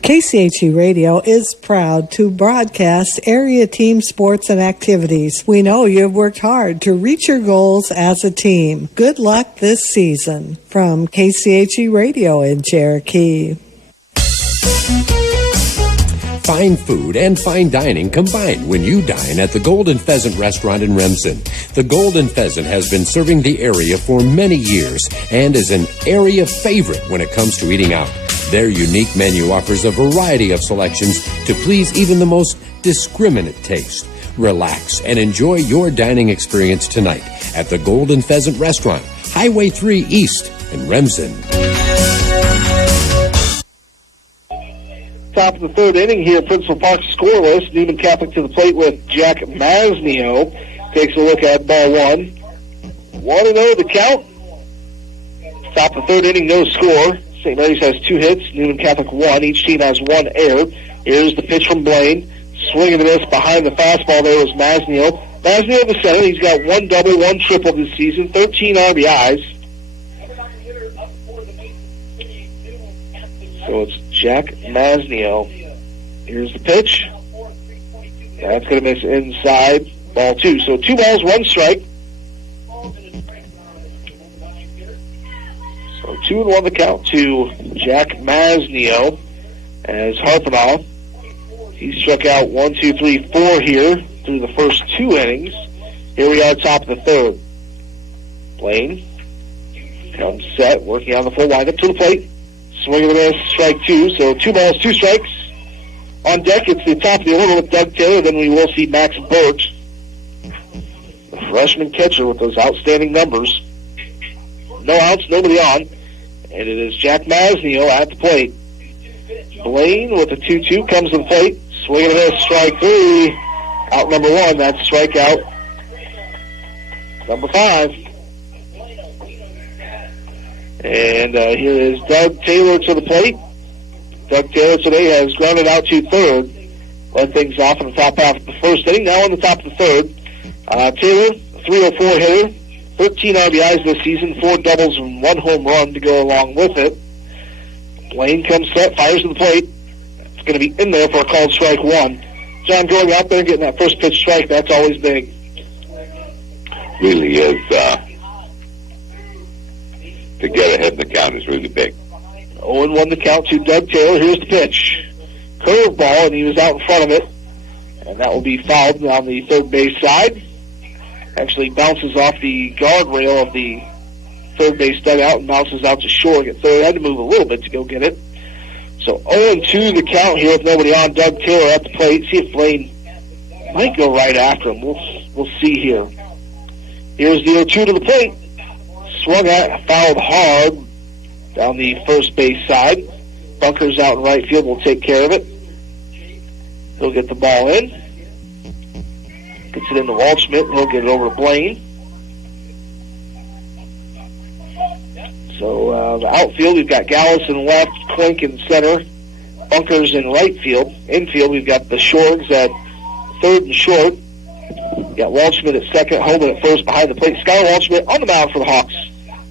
KCHE Radio is proud to broadcast area team sports and activities. We know you've worked hard to reach your goals as a team. Good luck this season. From KCHE Radio in Cherokee. Fine food and fine dining combined when you dine at the Golden Pheasant Restaurant in Remsen. The Golden Pheasant has been serving the area for many years and is an area favorite when it comes to eating out. Their unique menu offers a variety of selections to please even the most discriminate taste. Relax and enjoy your dining experience tonight at the Golden Pheasant Restaurant, Highway 3 East in Remsen. Top of the third inning here, Principal Park scoreless. Neuman Catholic to the plate with Jack Masnio. Takes a look at ball one. 1-0 the count. Top of the third inning, no score. St. Mary's has 2 hits, Neuman Catholic 1. Each team has 1 error. Here's the pitch from Blaine. Swing and a miss behind the fastball there was Masnio. Masnio the center. He's got 1 double, 1 triple this season, 13 RBIs. So it's Jack Masnio. Here's the pitch. That's going to miss inside. Ball 2. So 2 balls, 1 strike. So 2-1 the count to Jack Masnio as Harpenoff. He struck out 1, 2, 3, 4 here through the first 2 innings. Here we are, top of the third. Blaine comes set, working on the full windup to the plate. Swing and a miss, strike 2. So 2 balls, 2 strikes. On deck, it's the top of the order with Doug Taylor. Then we will see Max Burt, the freshman catcher with those outstanding numbers. No outs, nobody on. And it is Jack Masnio at the plate. Blaine with a 2-2 comes to the plate. Swing and a miss, strike 3. Out number 1, that's strikeout number 5. And here is Doug Taylor to the plate. Doug Taylor today has grounded out to third. Led things off in the top half of the first inning. Now on the top of the third. Taylor, 304 hitter, 13 RBIs this season, 4 doubles and 1 home run to go along with it. Blaine comes set, fires to the plate. It's going to be in there for a called strike 1. John, going out there and getting that first pitch strike, that's always big. Really is. To get ahead in the count is really big. 0-1 the count to Doug Taylor. Here's the pitch. Curveball, and he was out in front of it. And that will be fouled on the third base side. Actually bounces off the guardrail of the third base dugout and bounces out to short at third. Had to move a little bit to go get it. So 0-2 the count here with nobody on. Doug Taylor at the plate. See if Blaine might go right after him. We'll see here. Here's the 0-2 to the plate. Swung at, fouled hard down the first base side. Bunkers out in right field will take care of it. He'll get the ball in. Gets it into Waldschmidt. He'll get it over to Blaine. So the outfield, we've got Gallus in left, Klink in center, Bunkers in right field. Infield, we've got the Shorgs at third and short. We've got Waldschmidt at second, Holman at first behind the plate. Skylar Waldschmidt on the mound for the Hawks.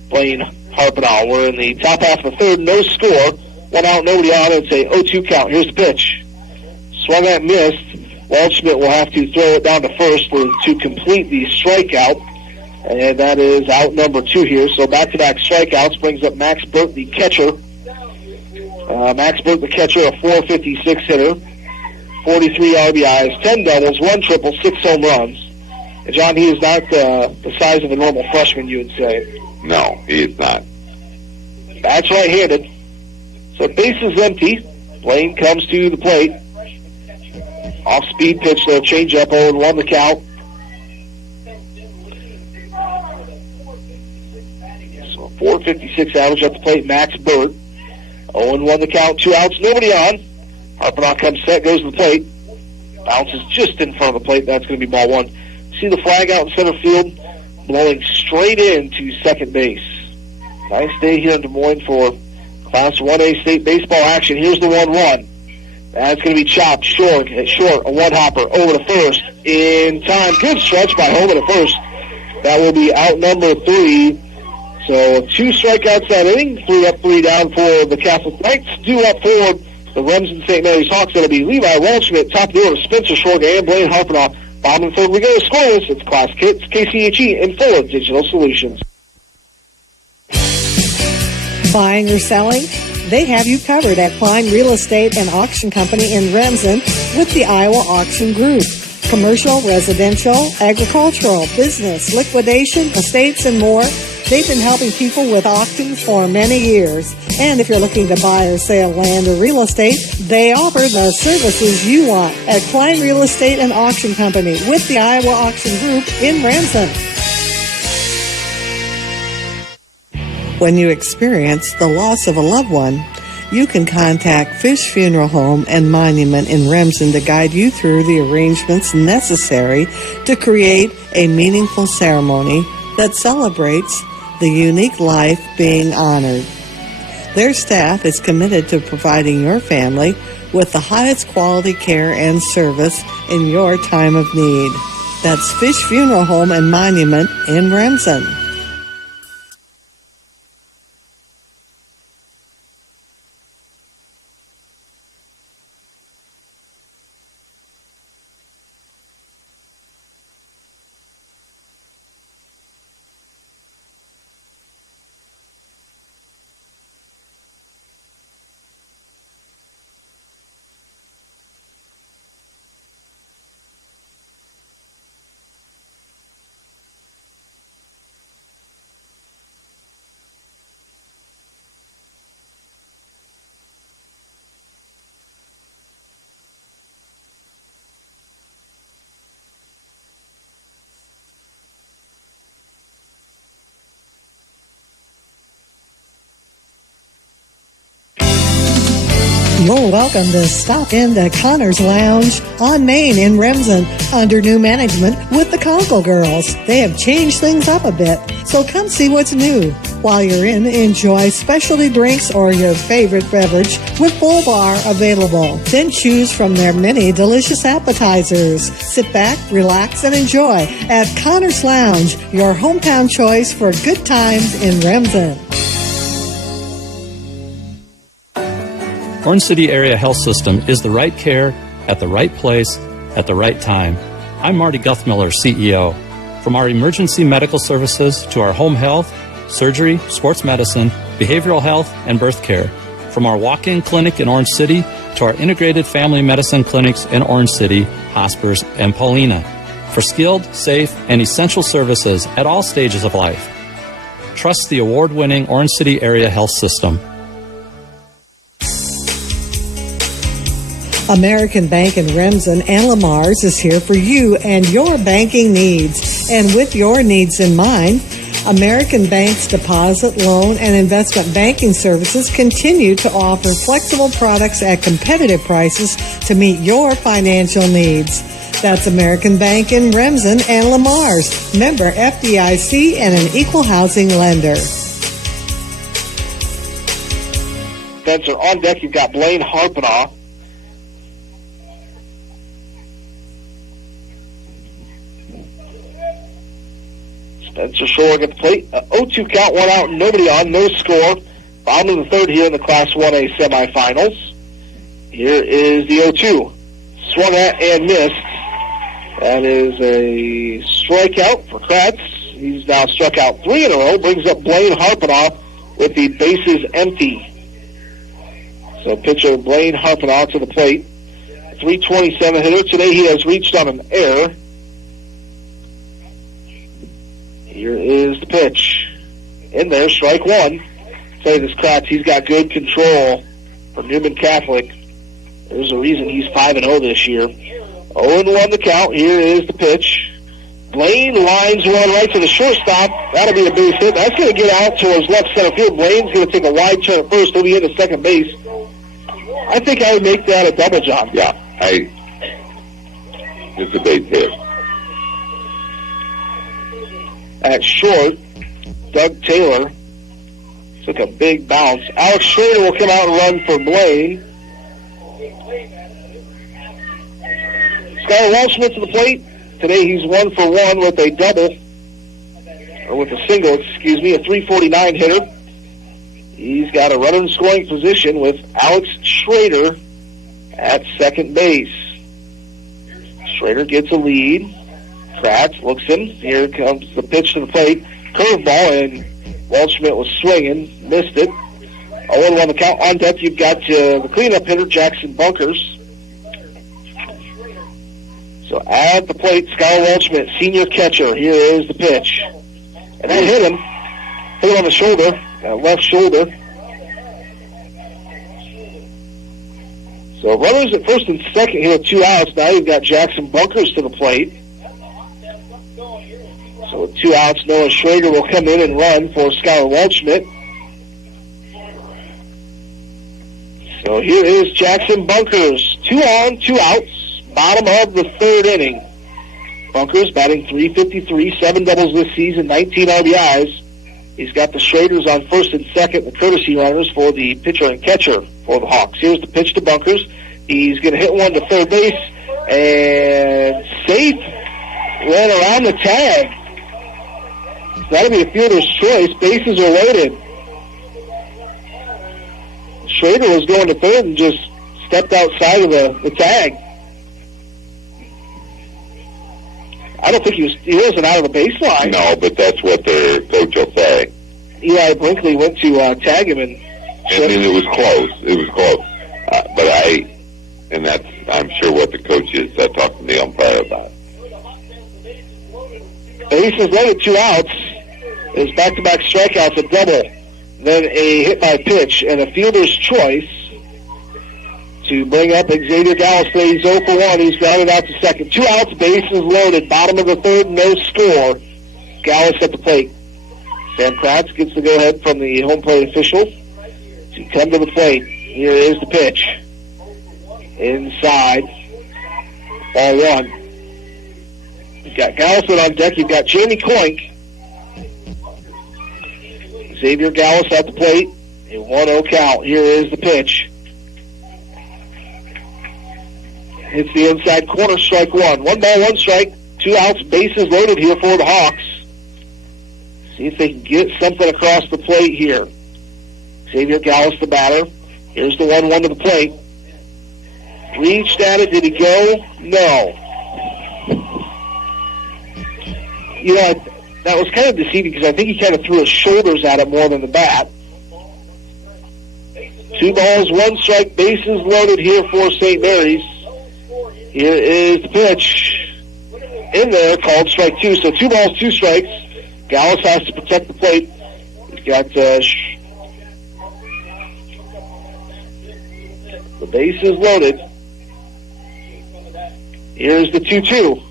Blaine Harpenow. We're in the top half of the third, no score. 1 out, nobody on. It's a 0-2 count. Here's the pitch. Swung at, missed. Waldschmidt will have to throw it down to first to complete the strikeout. And that is out number 2 here. So back-to-back strikeouts brings up Max Burt, the catcher. Max Burt, the catcher, a .456 hitter. 43 RBIs, 10 doubles, 1 triple, 6 home runs. And John, he is not the size of a normal freshman, you would say. No, he is not. That's right-handed. So base is empty. Blaine comes to the plate. Off-speed pitch, though, change-up, 0-1 the count. So 456 average at the plate, Max Burt. 0-1 the count, 2 outs, nobody on. Harpenow comes set, goes to the plate. Bounces just in front of the plate. That's going to be ball 1. See the flag out in center field, blowing straight into second base. Nice day here in Des Moines for Class 1A state baseball action. Here's the 1-1. That's going to be chopped short. A one-hopper over to first. In time. Good stretch by Holman at first. That will be out number 3. So 2 strikeouts that inning. 3 up, 3 down for the Catholic Knights. 2 up for the Remsen St. Mary's Hawks. That'll be Levi Waldschmidt, top of the order, Spencer Schroeder, and Blaine Harpenoff. Bottom of the third, we go to scoreless. It's Class Kits, KCHE, and full of digital solutions. Buying or selling? They have you covered at Klein Real Estate and Auction Company in Remsen with the Iowa Auction Group. Commercial, residential, agricultural, business, liquidation, estates, and more. They've been helping people with auctions for many years. And if you're looking to buy or sell land or real estate, they offer the services you want at Klein Real Estate and Auction Company with the Iowa Auction Group in Remsen. When you experience the loss of a loved one, you can contact Fish Funeral Home and Monument in Remsen to guide you through the arrangements necessary to create a meaningful ceremony that celebrates the unique life being honored. Their staff is committed to providing your family with the highest quality care and service in your time of need. That's Fish Funeral Home and Monument in Remsen. You're welcome to stop in the Connors Lounge on Main in Remsen under new management with the Conkle Girls. They have changed things up a bit, so come see what's new. While you're in, enjoy specialty drinks or your favorite beverage with full bar available. Then choose from their many delicious appetizers. Sit back, relax, and enjoy at Connors Lounge, your hometown choice for good times in Remsen. Orange City Area Health System is the right care at the right place at the right time. I'm Marty Guthmiller, CEO. From our emergency medical services to our home health, surgery, sports medicine, behavioral health, and birth care. From our walk-in clinic in Orange City to our integrated family medicine clinics in Orange City, Hospers, and Paulina. For skilled, safe, and essential services at all stages of life. Trust the award-winning Orange City Area Health System. American Bank in Remsen and Lamar's is here for you and your banking needs. And with your needs in mind, American Bank's deposit, loan, and investment banking services continue to offer flexible products at competitive prices to meet your financial needs. That's American Bank in Remsen and Lamar's, member FDIC and an equal housing lender. Spencer, on deck you've got Blaine Harpenoff. Spencer Schroeder at the plate. 0-2 count, 1 out, nobody on, no score. Bottom of the third here in the Class 1A semifinals. Here is the 0-2. Swung at and missed. That is a strikeout for Kratz. He's now struck out 3 in a row. Brings up Blaine Harpenoff with the bases empty. So pitcher Blaine Harpenoff to the plate. 327 hitter. Today he has reached on an error. Here is the pitch. In there, strike one. Tell you this Kratz, he's got good control for Neuman Catholic. There's a reason he's 5-0 this year. 0-1 the count. Here is the pitch. Blaine lines one right to the shortstop. That'll be a base hit. That's going to get out towards left center field. Blaine's going to take a wide turn at first. He'll be into second base. I think I would make that a double job. Yeah, it's a base hit. At short, Doug Taylor took a big bounce. Alex Schroeder will come out and run for Blaine. Skylar Walshman to the plate. Today he's 1 for 1 with a double, or with a single, excuse me, a .349 hitter. He's got a runner in scoring position with Alex Schroeder at second base. Schroeder gets a lead. Kratz looks in. Here comes the pitch to the plate. Curveball, and Waldschmidt was swinging, missed it. 0-1 the count. On deck, you've got the cleanup hitter, Jackson Bunkers. So at the plate, Skylar Waldschmidt, senior catcher. Here is the pitch. And that hit him. Hit him on the shoulder, left shoulder. So runners at first and second here with 2 outs. Now you've got Jackson Bunkers to the plate. So with 2 outs, Noah Schrader will come in and run for Skylar Waldschmidt. So here is Jackson Bunkers. 2 on, 2 outs. Bottom of the third inning. Bunkers batting .353, 7 doubles this season, 19 RBIs. He's got the Schraders on first and second, the courtesy runners for the pitcher and catcher for the Hawks. Here's the pitch to Bunkers. He's going to hit one to third base, and safe. Ran around the tag. That'll be a fielder's choice. Bases are loaded. Schrader was going to third and just stepped outside of the tag. I don't think he wasn't out of the baseline. No, but that's what their coach will say. Eli Brinkley went to tag him, and I mean, it was close. It was close. And that's, I'm sure, what the coach is talking to the umpire about. Bases loaded, 2 outs. There's back-to-back strikeouts, a double, then a hit by pitch, and a fielder's choice to bring up Xavier Gallus. He's 0 for 1. He's grounded out to second. 2 outs, bases loaded. Bottom of the third, no score. Gallus at the plate. Sam Kratz gets the go-ahead from the home plate official to come to the plate. Here is the pitch. Inside. Ball 1. You've got Gallus on deck. You've got Jamie Coink. Xavier Gallus at the plate. A 1-0 count. Here is the pitch. Hits the inside corner, strike 1. 1 ball, 1 strike. 2 outs, bases loaded here for the Hawks. See if they can get something across the plate here. Xavier Gallus, the batter. Here's the 1-1 to the plate. Reached at it. Did he go? No. You know, that was kind of deceiving because I think he kind of threw his shoulders at it more than the bat. 2 balls, 1 strike, bases loaded here for St. Mary's. Here is the pitch. In there, called strike 2. So 2 balls, 2 strikes. Gallus has to protect the plate. He's got the bases loaded. Here's the 2-2.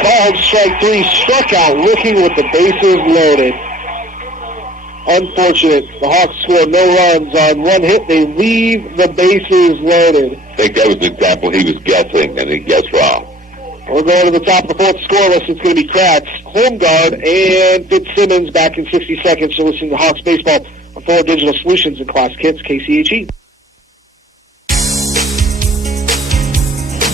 Called strike 3, struck out, looking with the bases loaded. Unfortunate. The Hawks scored no runs on 1 hit. They leave the bases loaded. I think that was the example he was guessing, and he guessed wrong. We're going to the top of the 4th scoreless. It's going to be Kratz, Holmgard, and Fitzsimmons back in 60 seconds. So listening to Hawks Baseball on 4 Digital Solutions and Class Kits, KCHE.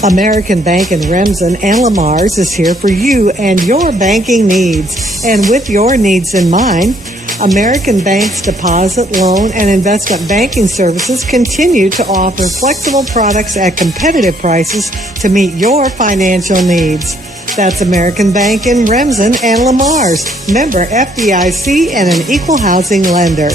American Bank in Remsen and Lamar's is here for you and your banking needs. And with your needs in mind, American Bank's deposit, loan, and investment banking services continue to offer flexible products at competitive prices to meet your financial needs. That's American Bank in Remsen and Lamar's, member FDIC and an equal housing lender.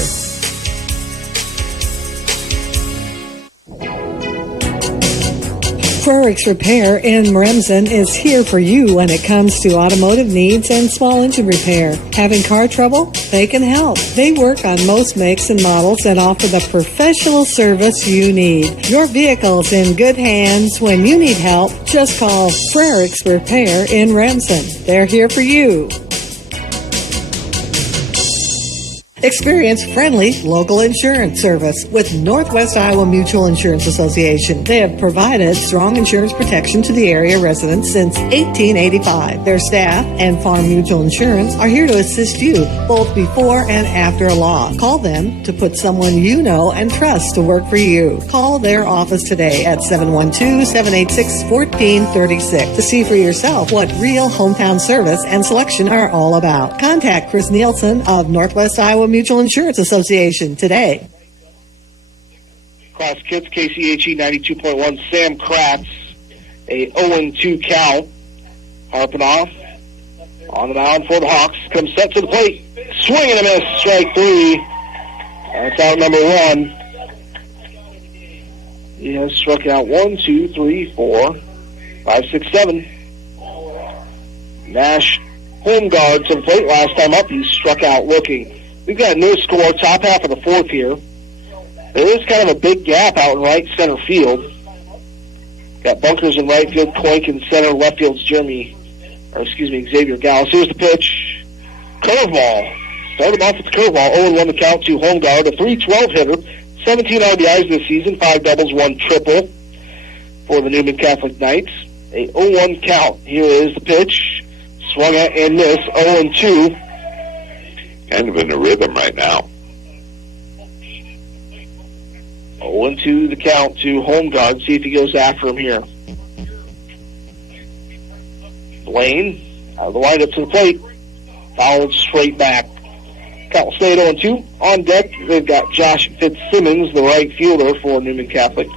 Frericks Repair in Remsen is here for you when it comes to automotive needs and small engine repair. Having car trouble? They can help. They work on most makes and models and offer the professional service you need. Your vehicle's in good hands. When you need help, just call Frericks Repair in Remsen. They're here for you. Experience friendly local insurance service with Northwest Iowa Mutual Insurance Association. They have provided strong insurance protection to the area residents since 1885. Their staff and Farm Mutual Insurance are here to assist you both before and after a loss. Call them to put someone you know and trust to work for you. Call their office today at 712-786-1436 to see for yourself what real hometown service and selection are all about. Contact Chris Nielsen of Northwest Iowa Mutual Insurance Association today. Class Kids, KCHE 92.1, Sam Kratz, a 0-2 count. Harping off. On the mound for the Hawks. Comes set to the plate. Swing and a miss. Strike 3. That's out number 1. He has struck out 1, 2, 3, 4, 5, 6, 7. Nash home guard to the plate. Last time up, he struck out looking. We've got no score, top half of the fourth here. There is kind of a big gap out in right center field. Got bunkers in right field, Clake in center, left field's Xavier Gallus. Here's the pitch. Curveball. Start him off with the curveball. 0-1 the count to home guard. A 312 hitter. 17 RBIs this season. 5 doubles, 1 triple for the Neuman Catholic Knights. A 0-1 count. Here is the pitch. Swung at and missed. 0-2. Kind of in a rhythm right now. 0-2 the count to home guard. See if he goes after him here. Blaine out of the windup to the plate. Fouled straight back. Count will stay at 0-2. On deck, they've got Josh Fitzsimmons, the right fielder for Neuman Catholic.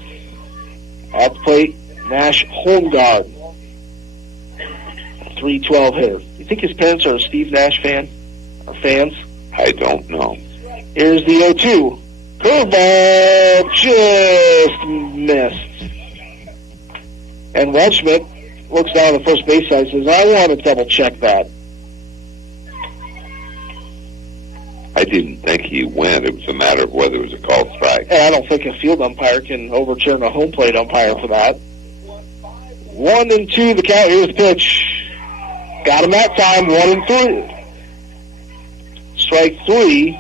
At the plate, Nash home guard. 312 hitter. You think his parents are a Steve Nash fan? Or fans? I don't know. Here's the 0-2. Curveball just missed. And Welchman looks down at the first base side and says, I want to double check that. I didn't think he went. It was a matter of whether it was a called strike. And I don't think a field umpire can overturn a home plate umpire for that. 1-2 the count. Here's the pitch. Got him that time. 1-3. Strike 3.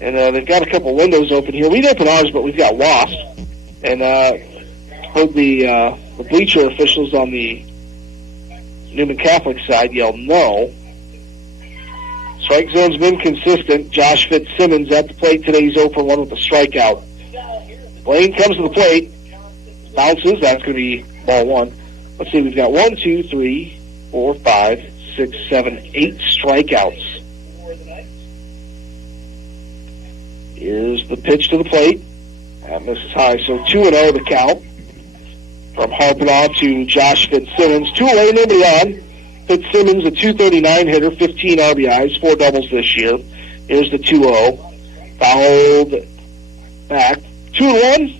And they've got a couple windows open here. We didn't open ours, but we've got Wasp. And heard the bleacher officials on the Neuman Catholic side yell no. Strike zone's been consistent. Josh Fitzsimmons at the plate today. He's 0-1 with a strikeout. Blaine comes to the plate. Bounces. That's going to be ball 1. Let's see. We've got 1, 2, 3, 4, 5, 6, 7, 8 strikeouts. Here's the pitch to the plate. That misses high. So 2-0 the count. From Harpanaugh to Josh Fitzsimmons. 2 away, nobody on. Fitzsimmons, a 239 hitter, 15 RBIs, 4 doubles this year. Here's the 2-0. Fouled back. 2-1.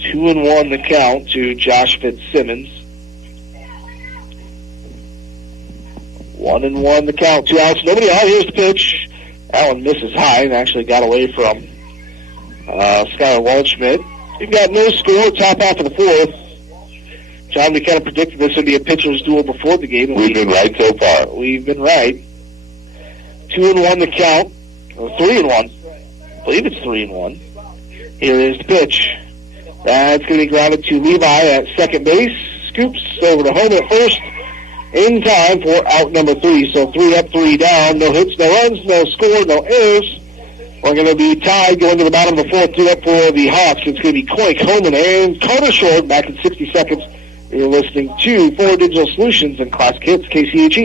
Two and 1 the count to Josh Fitzsimmons. 1-1 the count. 2 outs, nobody out. Here's the pitch. That one misses high and actually got away from Skylar Waldschmidt. We've got no score, top half of the fourth. John, we kind of predicted this would be a pitcher's duel before the game. We've been right so far. We've been right. 2-1 the count. Or 3-1. I believe it's 3-1. Here is the pitch. That's going to be grounded to Levi at second base. Scoops over to home at first. In time for out number 3. So 3 up, 3 down. No hits, no runs, no score, no errors. We're going to be tied going to the bottom of the fourth. 2 up for the Hawks. It's going to be Clake, Holman, and Carter Short back in 60 seconds. You're listening to 4 Digital Solutions and Class Kids, KCHE.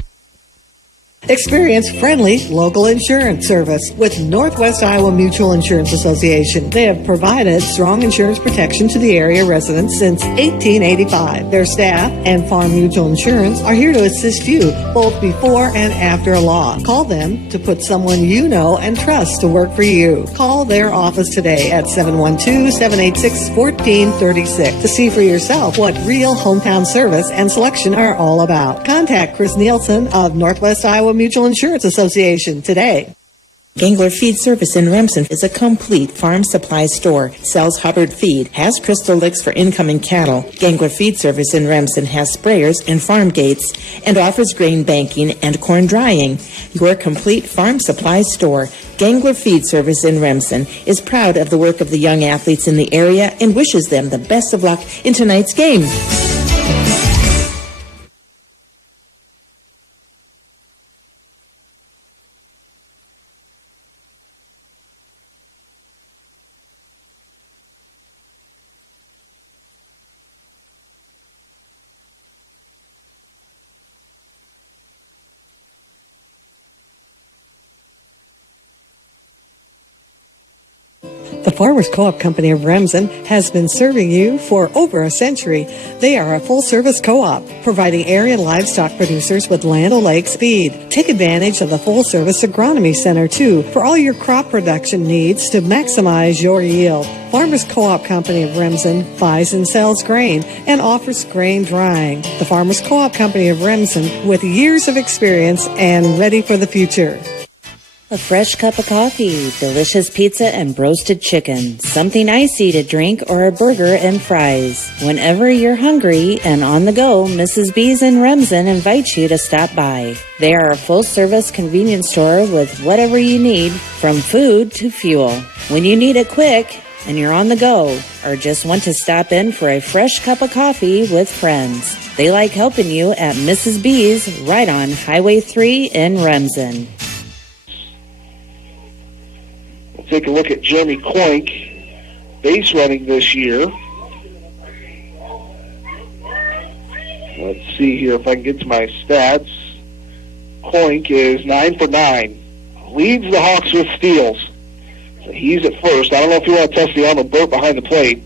Experience friendly local insurance service with Northwest Iowa Mutual Insurance Association. They have provided strong insurance protection to the area residents since 1885. Their staff and Farm Mutual Insurance are here to assist you both before and after a loss. Call them to put someone you know and trust to work for you. Call their office today at 712-786-1436 to see for yourself what real hometown service and selection are all about. Contact Chris Nielsen of Northwest Iowa Mutual Insurance Association today. Gangler Feed Service in Remsen is a complete farm supply store. Sells Hubbard feed, has crystal licks for incoming cattle. Gangler Feed Service in Remsen has sprayers and farm gates and offers grain banking and corn drying. Your complete farm supply store. Gangler Feed Service in Remsen is proud of the work of the young athletes in the area and wishes them the best of luck in tonight's game. The Farmers Co-op Company of Remsen has been serving you for over a century. They are a full-service co-op, providing area livestock producers with Land O'Lakes feed. Take advantage of the full-service agronomy center, too, for all your crop production needs to maximize your yield. Farmers Co-op Company of Remsen buys and sells grain and offers grain drying. The Farmers Co-op Company of Remsen, with years of experience and ready for the future. A fresh cup of coffee, delicious pizza and roasted chicken, something icy to drink, or a burger and fries. Whenever you're hungry and on the go, Mrs. B's in Remsen invites you to stop by. They are a full-service convenience store with whatever you need, from food to fuel. When you need it quick and you're on the go, or just want to stop in for a fresh cup of coffee with friends, they like helping you at Mrs. B's right on Highway 3 in Remsen. Take a look at Jeremy Clake, base running this year. Let's see here if I can get to my stats. Clake is 9 for 9. Leads the Hawks with steals. So he's at first. I don't know if you want to test the arm of Burt behind the plate.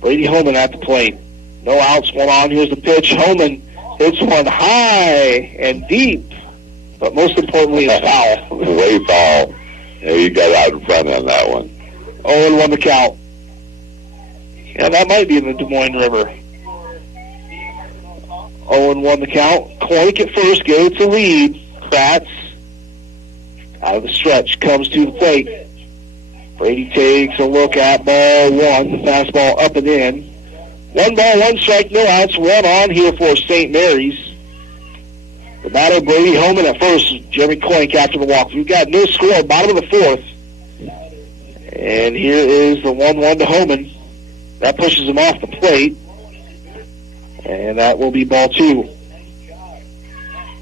Brady Holman at the plate. No outs, one on. Here's the pitch. Holman hits one high and deep, but most importantly, it's foul. Way foul. Yeah, you got out in front on that one. 0-1 the count. Yeah, that might be in the Des Moines River. 0-1 the count. Clake at first, gets a lead. Kratz out of the stretch, comes to the plate. Brady takes a look at ball one. The fastball up and in. 1 ball, 1 strike, no outs. 1 on here for St. Mary's. The batter, Brady Holman at first, Jeremy Clake after the walk. We've got no score, bottom of the 4th. And here is the 1-1 to Holman. That pushes him off the plate. And that will be ball 2.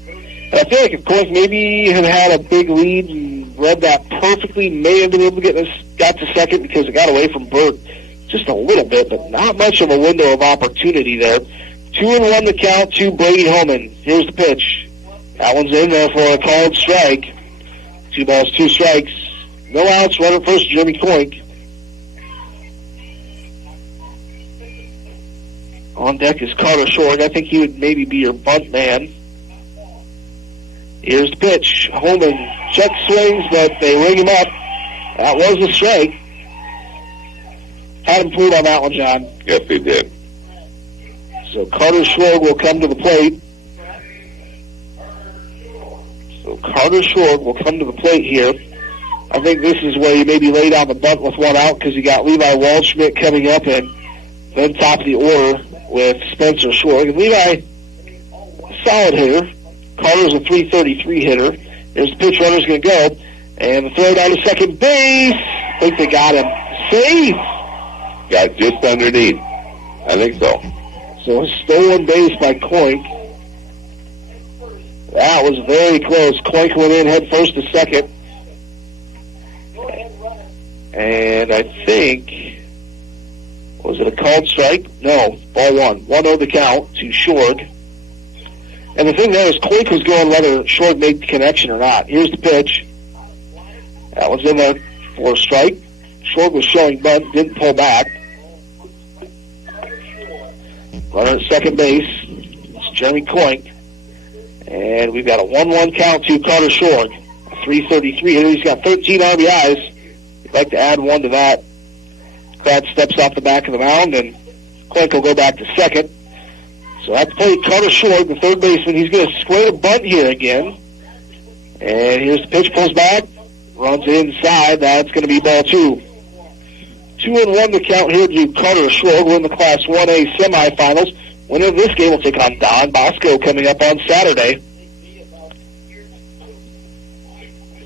And I feel like if Clake maybe had a big lead and read that perfectly, may have been able to got to second because it got away from Burt just a little bit, but not much of a window of opportunity there. 2-1 the count to Brady Holman. Here's the pitch. That one's in there for a called strike. 2 balls, 2 strikes. No outs, runner first, Jeremy Clake. On deck is Carter Short. I think he would maybe be your bunt man. Here's the pitch. Holman check swings, but they ring him up. That was a strike. Had him pulled on that one, John. Yes, he did. So Carter Short will come to the plate. Here. I think this is where you maybe lay down the bunt with 1 out because you got Levi Waldschmidt coming up and then top of the order with Spencer Short. And Levi, solid hitter. Carter's a .333 hitter. There's the pitch, runner's going to go. And the throw down to second base. I think they got him. Safe. Got just underneath. I think so. So a stolen base by Clake. That was very close. Clake went in head first to second. And I think, was it a called strike? No, ball 1. 1-0 the count to Short. And the thing there is Clake was going whether Short made the connection or not. Here's the pitch. That was in there for a strike. Short was showing bunt, didn't pull back. Runner at second base. It's Jeremy Clake. And we've got a 1-1 count to Carter Short. A .333 hitter. He's got 13 RBIs. We'd like to add 1 to that. Kratz steps off the back of the mound, and Clake will go back to second. So at the plate, Carter Short, the third baseman. He's going to square the bunt here again. And here's the pitch, pulls back. runs inside. That's going to be ball 2. 2-1 the count here to Carter Schroeder. We're in the Class 1A semifinals. Winner of this game will take on Don Bosco coming up on Saturday.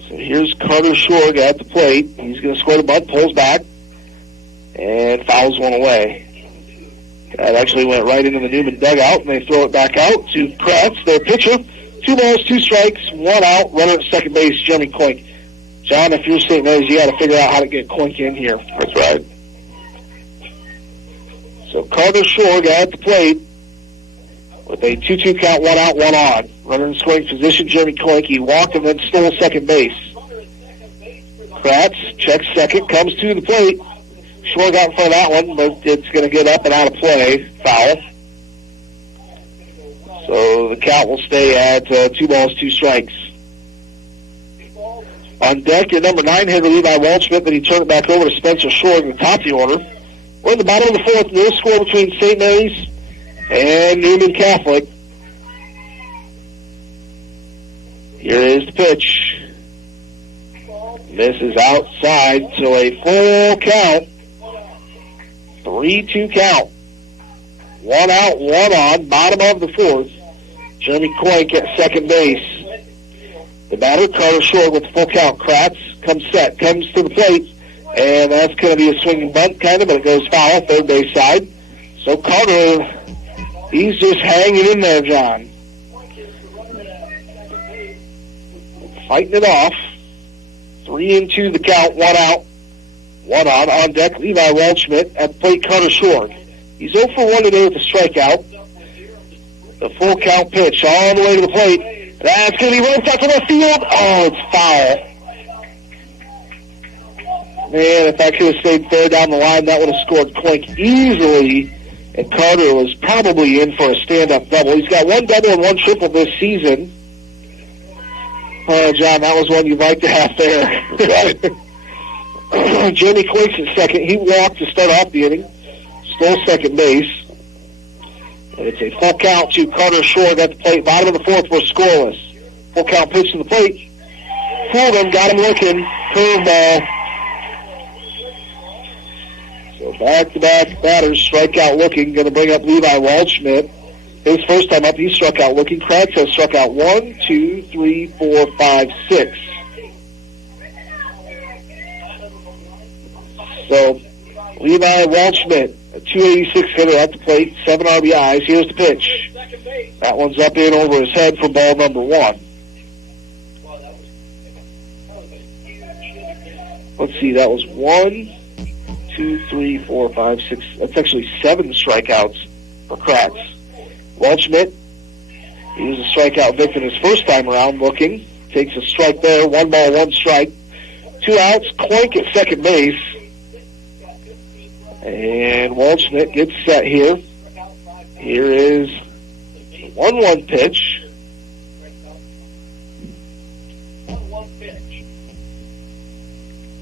So here's Carter Schroeder at the plate. He's going to score the bunt, pulls back, and fouls one away. That actually went right into the Neuman dugout, and they throw it back out to Kratz, their pitcher. 2 balls, 2 strikes, 1 out. Runner at second base, Jeremy Clake. John, if you're St. Mary's, you got to figure out how to get Clake in here. That's right. So Carter Schroeder at the plate with a 2-2 count, 1 out, 1 on. Runner in scoring position, Jeremy Clake. He walked and then stole second base. Kratz checks second, comes to the plate. Schroeder got in front of that one, but it's going to get up and out of play. Foul. So the count will stay at 2 balls, 2 strikes. On deck, your number 9 hitter, Levi Waldschmidt, then he turned it back over to Spencer Schroeder in the top of the order. We're in the bottom of the 4th. No score between St. Mary's and Neuman Catholic. Here is the pitch. Misses outside, so a full count. 3-2 count. 1 out, 1 on, bottom of the 4th. Jeremy Clake at second base. The batter, Carter Schroeder with the full count. Kratz comes set, comes to the plate, and that's going to be a swinging bunt kind of, but it goes foul, third base side. So Carter, he's just hanging in there, John. Fighting it off. 3-2 the count, 1 out, 1 on. On deck, Levi Waldschmidt at the plate, Carter Schroeder. He's 0 for 1 today with a strikeout. The full count pitch all the way to the plate. That's going to be roped out to left field. Oh, it's foul. Man, if that could have stayed fair down the line, that would have scored Clake easily. And Carter was probably in for a stand-up double. He's got 1 double and 1 triple this season. Oh, John, that was one you'd like to have there. That's right. Jeremy Clake's at second. He walked to start off the inning. Stole second base. And it's a full count to Carter Schroeder at the plate. Bottom of the 4th, we're scoreless. Full count pitch to the plate. Fooled him, got him looking. Curveball. So back-to-back batters, strikeout looking. Going to bring up Levi Waldschmidt. His first time up, he struck out looking. Kratz has struck out 1, 2, 3, 4, 5, 6. So Levi Waldschmidt, a 286 hitter at the plate, 7 RBIs. Here's the pitch. That one's up in over his head for ball number 1. Let's see, that was 1, 2, 3, 4, 5, 6. That's actually 7 strikeouts for Kratz. Waldschmidt, he was a strikeout victim his first time around looking. Takes a strike there, 1 ball, 1 strike. 2 outs, Clake at second base. And Waldschmidt gets set here. Here is 1-1 pitch.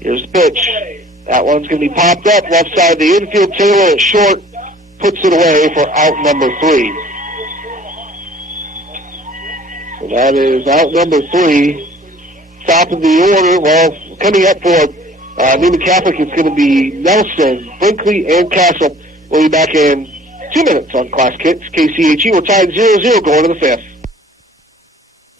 Here's the pitch. That one's going to be popped up left side of the infield. Taylor at short puts it away for out number 3. So that is out number 3. Top of the order. Well, coming up for Neuman Catholic, it's going to be Nelson, Brinkley, and Castle. We'll be back in 2 minutes on Class Kits, KCHE. We're tied 0-0 going to the 5th.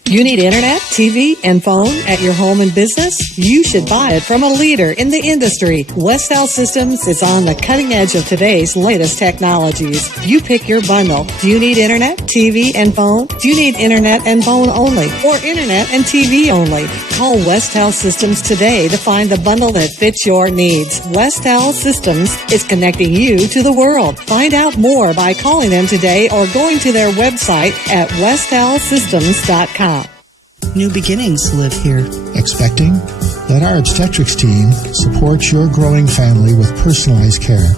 You need internet, TV, and phone at your home and business? You should buy it from a leader in the industry. Westell Systems is on the cutting edge of today's latest technologies. You pick your bundle. Do you need internet, TV, and phone? Do you need internet and phone only? Or internet and TV only? Call Westell Systems today to find the bundle that fits your needs. Westell Systems is connecting you to the world. Find out more by calling them today or going to their website at westellsystems.com. New beginnings live here. Expecting? Let our obstetrics team support your growing family with personalized care.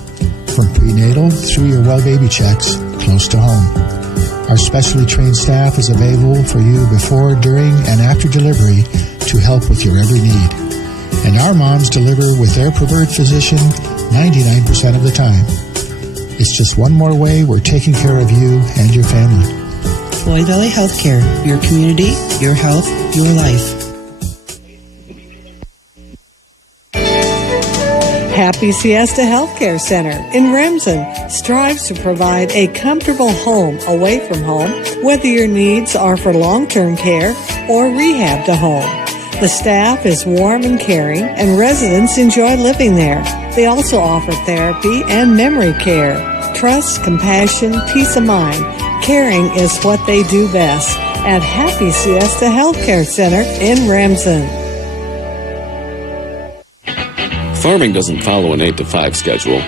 From prenatal through your well baby checks, close to home. Our specially trained staff is available for you before, during, and after delivery to help with your every need. And our moms deliver with their preferred physician 99% of the time. It's just one more way we're taking care of you and your family. Floyd Valley Healthcare, your community, your health, your life. Happy Siesta Healthcare Center in Remsen strives to provide a comfortable home away from home, whether your needs are for long-term care or rehab to home. The staff is warm and caring, and residents enjoy living there. They also offer therapy and memory care. Trust, compassion, peace of mind. Caring is what they do best at Happy Siesta Healthcare Center in Remsen. Farming doesn't follow an 8-to-5 schedule.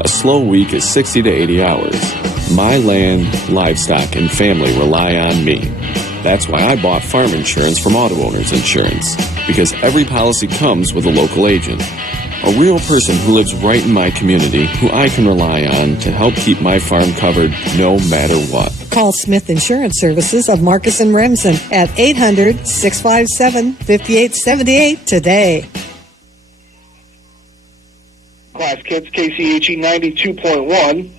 A slow week is 60 to 80 hours. My land, livestock, and family rely on me. That's why I bought farm insurance from Auto Owners Insurance, because every policy comes with a local agent. A real person who lives right in my community, who I can rely on to help keep my farm covered no matter what. Call Smith Insurance Services of Marcus and Remsen at 800-657-5878 today. Class Kids, KCHE 92.1.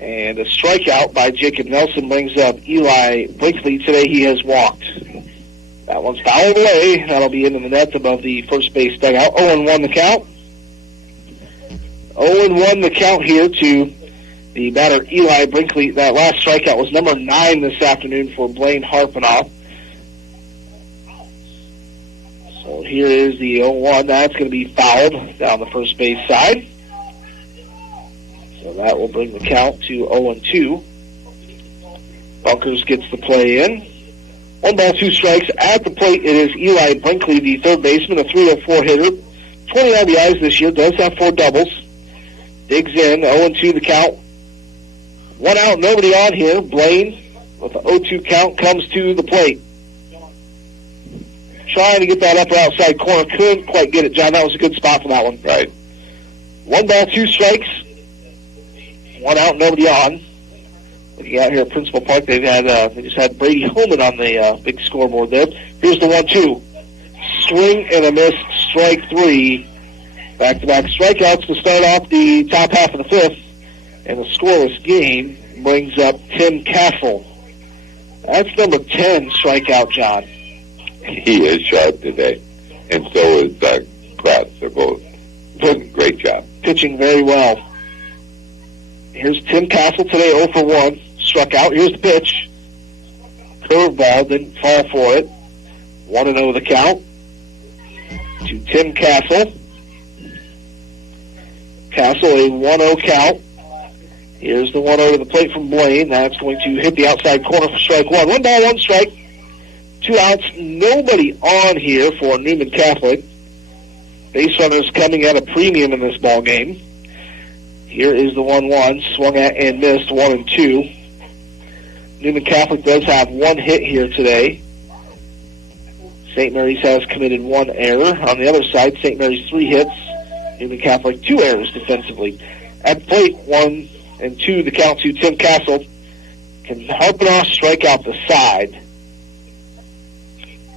And a strikeout by Jacob Nelson brings up Eli Blakely. Today he has walked. That one's fouled away. That'll be into the net above the first base dugout. 0-1 the count. 0-1 the count here to the batter Eli Brinkley. That last strikeout was number 9 this afternoon for Blaine Harpenoff. So here is the 0-1. That's going to be fouled down the first base side. So that will bring the count to 0-2. Bunkers gets the play in. 1 ball, 2 strikes. At the plate, it is Eli Brinkley, the third baseman, a 304 hitter. 20 RBIs this year, does have 4 doubles. Digs in, 0-2 the count. 1 out, nobody on here. Blaine, with the 0-2 count, comes to the plate. Trying to get that upper outside corner. Couldn't quite get it, John. That was a good spot for that one. Right. 1 ball, 2 strikes. 1 out, nobody on. Looking out here at Principal Park, they just had Brady Holman on the big scoreboard there. Here's the 1-2. Swing and a miss, strike 3. Back-to-back strikeouts to start off the top half of the 5th. And the scoreless game brings up Tim Castle. That's number 10 strikeout, John. He is sharp today. And so is Kratz. They're both doing a great job. Pitching very well. Here's Tim Castle today, 0 for 1. Struck out. Here's the pitch. Curveball, didn't fall for it. 1-0 the count to Tim Castle. Castle, a 1-0 count. Here's the 1-0 to the plate from Blaine. That's going to hit the outside corner for strike 1. 1 ball, 1 strike. 2 outs. Nobody on here for Neuman Catholic. Base runners coming at a premium in this ball game. Here is the 1-1, swung at and missed, 1-2. Neuman Catholic does have 1 hit here today. St. Mary's has committed 1 error. On the other side, St. Mary's 3 hits. Neuman Catholic 2 errors defensively. At the plate, 1-2, the count to Tim Castle. Can Harpenoff strike out the side?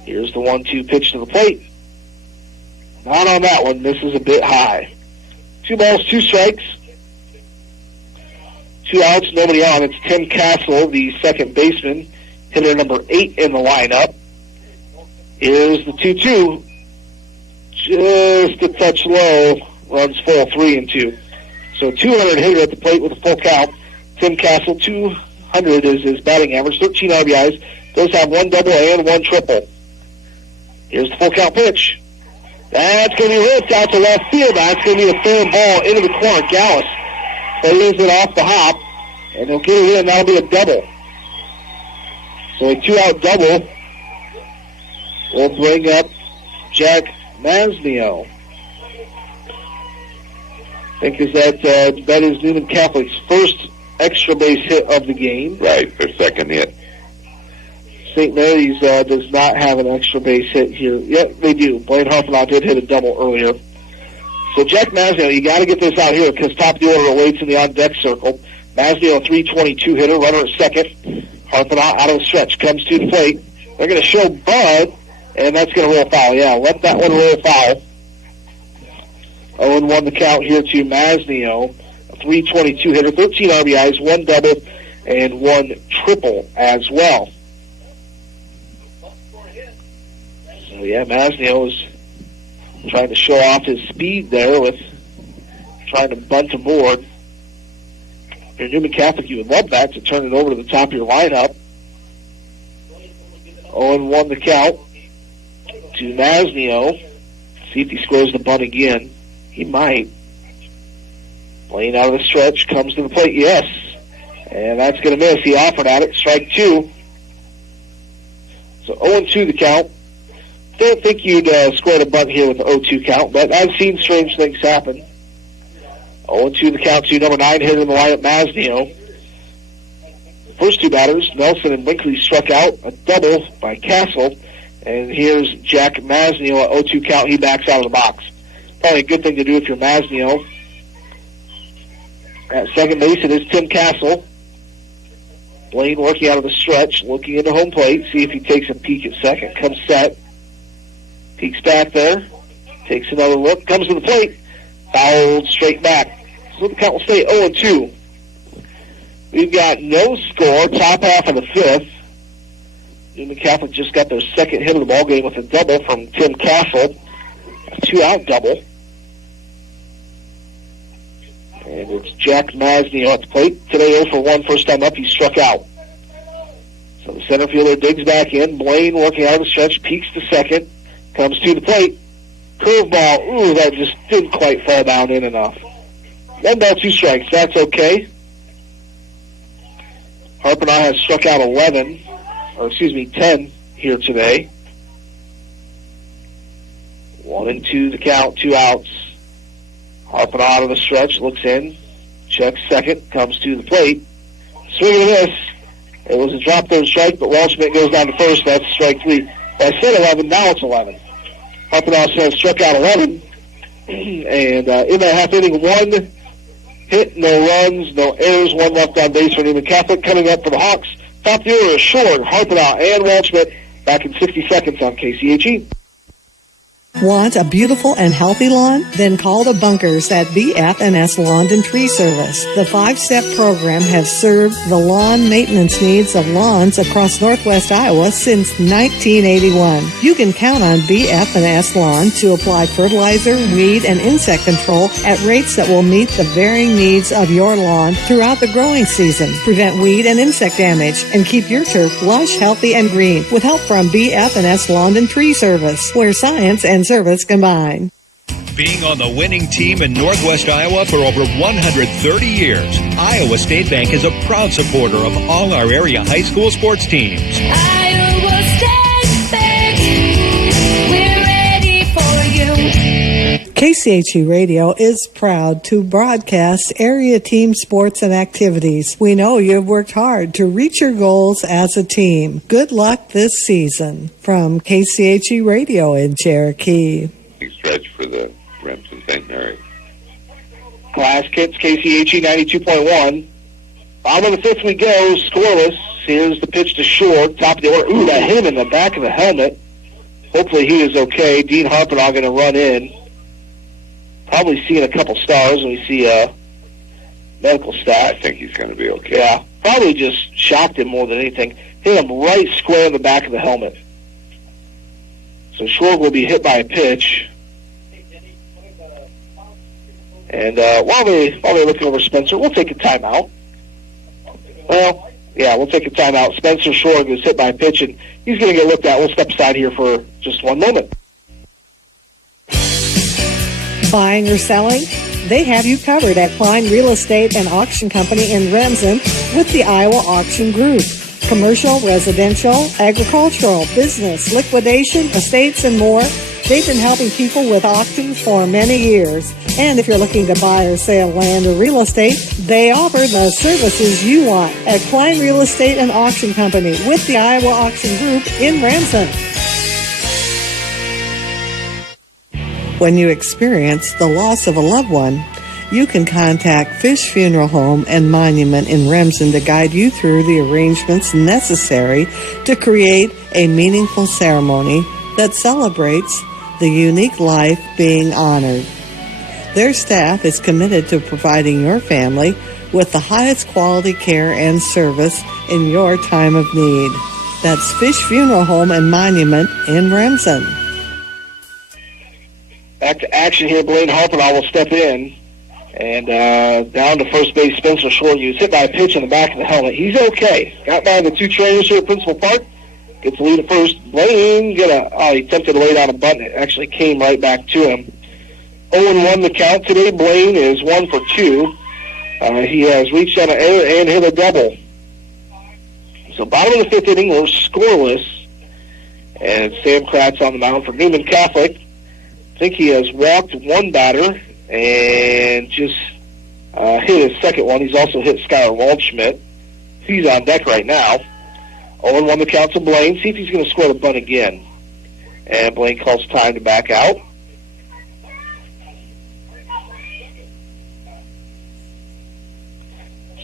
Here's the 1-2 pitch to the plate. Not on that one. Misses a bit high. 2 balls, 2 strikes. 2 outs, nobody on. It's Tim Castle, the second baseman, hitter number 8 in the lineup. Here's the 2-2. Just a touch low. Runs full, 3-2. So 200 hitter at the plate with a full count. Tim Castle, 200 is his batting average. 13 RBIs. Does have 1 double and 1 triple. Here's the full count pitch. That's going to be ripped out to left field. That's going to be a fair ball into the corner. Gallus plays it off the hop, and he'll get it in. That'll be a double. So a 2-out double will bring up Jack Masnio. I think that is Neuman Catholic's first extra base hit of the game. Right, their second hit. St. Mary's does not have an extra base hit here. Yeah, they do. Blaine Harpenoff did hit a double earlier. So Jack Masnio, you got to get this out here because top of the order awaits in the on-deck circle. Masnio, a 322 hitter, runner at second. Harpenoff out of the stretch, comes to the plate. They're going to show Bud, and that's going to roll foul. Yeah, let that one roll foul. 0-1 the count here to Masnio, a 322 hitter, 13 RBIs, 1 double, and 1 triple as well. So, yeah, Masnio is trying to show off his speed there with trying to bunt aboard. If you're Newman Catholic, you would love that, to turn it over to the top of your lineup. 0-1 the count to Masnio. See if he squares the bunt again. He might. Blaine out of the stretch, comes to the plate, yes. And that's going to miss. He offered at it, strike 2. So 0-2 the count. Don't think you'd square the bunt here with the 0-2 count, but I've seen strange things happen. 0-2 the count to number 9 hitter in the lineup, Masnio. The first two batters, Nelson and Winkley, struck out, a double by Castle. And here's Jack Masnio at 0-2 count. He backs out of the box. Probably a good thing to do if you're Masnio. At second base, it is Tim Castle. Blaine working out of the stretch, looking into home plate, see if he takes a peek at second. Comes set. Peeks back there. Takes another look. Comes to the plate. Fouled straight back. So the count will stay 0-2. We've got no score. Top half of the fifth. Newman Catholic just got their second hit of the ball game with a double from Tim Castle. A 2-out double. And it's Jack Masnio at the plate. Today 0-for-1, first time up, he struck out. So the center fielder digs back in. Blaine working out of the stretch, peeks to second, comes to the plate. Curveball, ooh, that just didn't quite fall down in enough. 1-2 strikes, that's okay. Harpenaugh has struck out 10 here today. 1-2 the count, 2 outs. Harpenaugh out of the stretch, looks in, checks second, comes to the plate. Swing and a miss. It was a drop third strike, but Walshman goes down to first. That's strike 3. I said 11, now it's 11. Harpenaugh has struck out 11. And in that half inning, 1 hit, no runs, no errors, 1 left on base for Newman Catholic. Coming up for the Hawks, top of the order is Schroeder, Harpenaugh, and Walshman. Back in 60 seconds on KCHE. Want a beautiful and healthy lawn? Then call the Bunkers at BF&S Lawn and Tree Service. The 5-step program has served the lawn maintenance needs of lawns across northwest Iowa since 1981. You can count on BF&S Lawn to apply fertilizer, weed, and insect control at rates that will meet the varying needs of your lawn throughout the growing season. Prevent weed and insect damage and keep your turf lush, healthy, and green with help from BF&S Lawn and Tree Service, where science and service combine. Being on the winning team in Northwest Iowa for over 130 years, Iowa State Bank is a proud supporter of all our area high school sports teams. Iowa State Bank, we're ready for you. KCHE Radio is proud to broadcast area team sports and activities. We know you've worked hard to reach your goals as a team. Good luck this season. From KCHE Radio in Cherokee. Stretch for the Remsen St. Mary. Class Kits, KCHE 92.1. Bottom of the fifth we go, scoreless. Here's the pitch to Short, top of the order. Ooh, that hit him in the back of the helmet. Hopefully he is okay. Dean Harpenaugh going to run in. Probably seeing a couple stars when we see a medical stat. I think he's going to be okay. Yeah, probably just shocked him more than anything. Hit him right square in the back of the helmet. So Short will be hit by a pitch. And while they're looking over Spencer, we'll take a timeout. Well, yeah, we'll take a timeout. Spencer Short was hit by a pitch, and he's going to get looked at. We'll step aside here for just one moment. Buying or selling? They have you covered at Klein Real Estate and Auction Company in Remsen with the Iowa Auction Group. Commercial, residential, agricultural, business, liquidation, estates, and more. They've been helping people with auctions for many years. And if you're looking to buy or sell land or real estate, they offer the services you want at Klein Real Estate and Auction Company with the Iowa Auction Group in Remsen. When you experience the loss of a loved one, you can contact Fish Funeral Home and Monument in Remsen to guide you through the arrangements necessary to create a meaningful ceremony that celebrates the unique life being honored. Their staff is committed to providing your family with the highest quality care and service in your time of need. That's Fish Funeral Home and Monument in Remsen. Back to action here. Blaine Harpenaugh will step in. And down to first base, Spencer Schroeder. He was hit by a pitch in the back of the helmet. He's okay. Got by the two trainers here at Principal Park. Gets the lead at first. Blaine he attempted to lay down a bunt. It actually came right back to him. 0-1 the count today. Blaine is 1 for 2. He has reached on an error and hit a double. So bottom of the fifth inning, we're scoreless. And Sam Kratz on the mound for Neuman Catholic. I think he has walked one batter and just hit his second one. He's also hit Skylar Waldschmidt. He's on deck right now. 0-1 the count to Blaine. See if he's going to score the bunt again. And Blaine calls time to back out.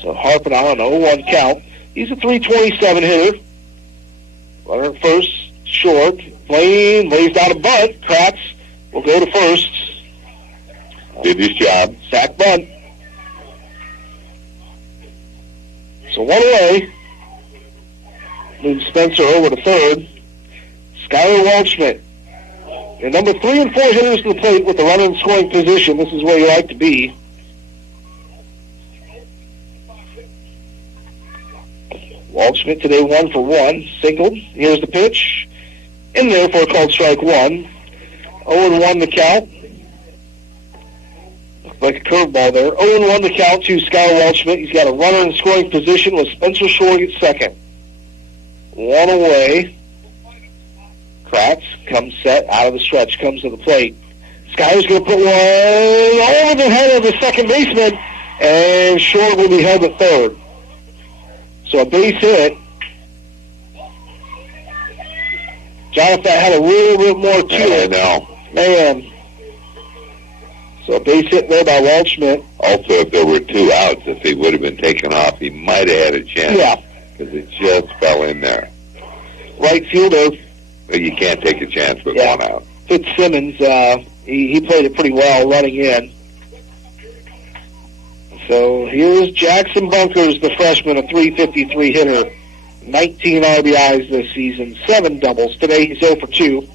So Harping on an 0-1 count. He's a .327 hitter. Runner at first, short. Blaine lays down a bunt. Kratz will go to first. Did his job. Sack bunt. So one away. Moves Spencer over to third. Skylar Waldschmidt. And number 3 and 4 hitters to the plate with the runner in scoring position. This is where you like to be. Waldschmidt today 1 for 1. Singled. Here's the pitch. In there for a called strike 1. 0-1 the count. Looks like a curveball there. 0-1 the count to Skylar Waldschmidt. He's got a runner in scoring position with Spencer Schroeder at second. One away. Kratz comes set out of the stretch, comes to the plate. Skylar's going to put one over the head of the second baseman, and Short will be held at third. So a base hit. John, if that had a little bit more to it. No. Man. So a base hit there by Waldschmidt. Also, if there were 2 outs, if he would have been taken off, he might have had a chance. Yeah. Because it just fell in there. Right fielder. But you can't take a chance with 1 out. Fitzsimmons, he played it pretty well running in. So here's Jackson Bunkers, the freshman, a .353 hitter. 19 RBIs this season, 7 doubles. Today he's 0 for 2.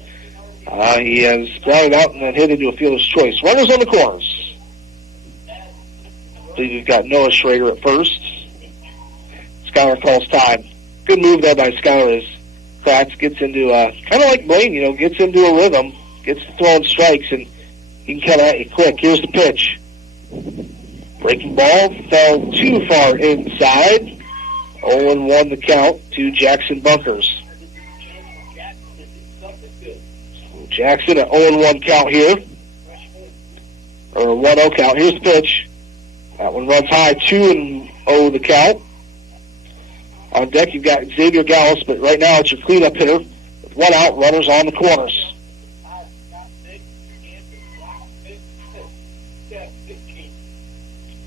He has grounded out and then hit into a fielder's choice. Runners on the corners. I believe we've got Noah Schrader at first. Skylar calls time. Good move there by Skylar as Kratz gets into, kind of like Blaine, gets into a rhythm, gets to throwing strikes, and he can come at you quick. Here's the pitch. Breaking ball fell too far inside. 0-1 the count to Jackson Bunkers. Jackson at 0-1 count here. Or 1-0 count. Here's the pitch. That one runs high, 2-0 the count. On deck, you've got Xavier Gallus, but right now it's your cleanup hitter with 1 out, runners on the corners.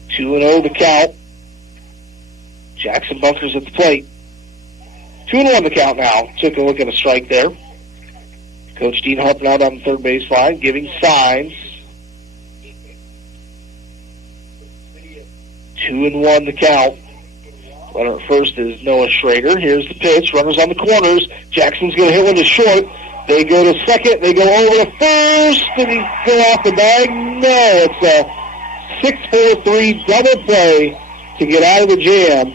2-0 the count. Jackson Bunkers at the plate. 2-1 the count now. Took a look at a strike there. Coach Dean Harping out on the third base line, giving signs. 2-1 the count. Runner at first is Noah Schrader. Here's the pitch. Runners on the corners. Jackson's going to hit one to short. They go to second. They go over to first. Did he go off the bag? No. It's a 6-4-3 double play to get out of the jam.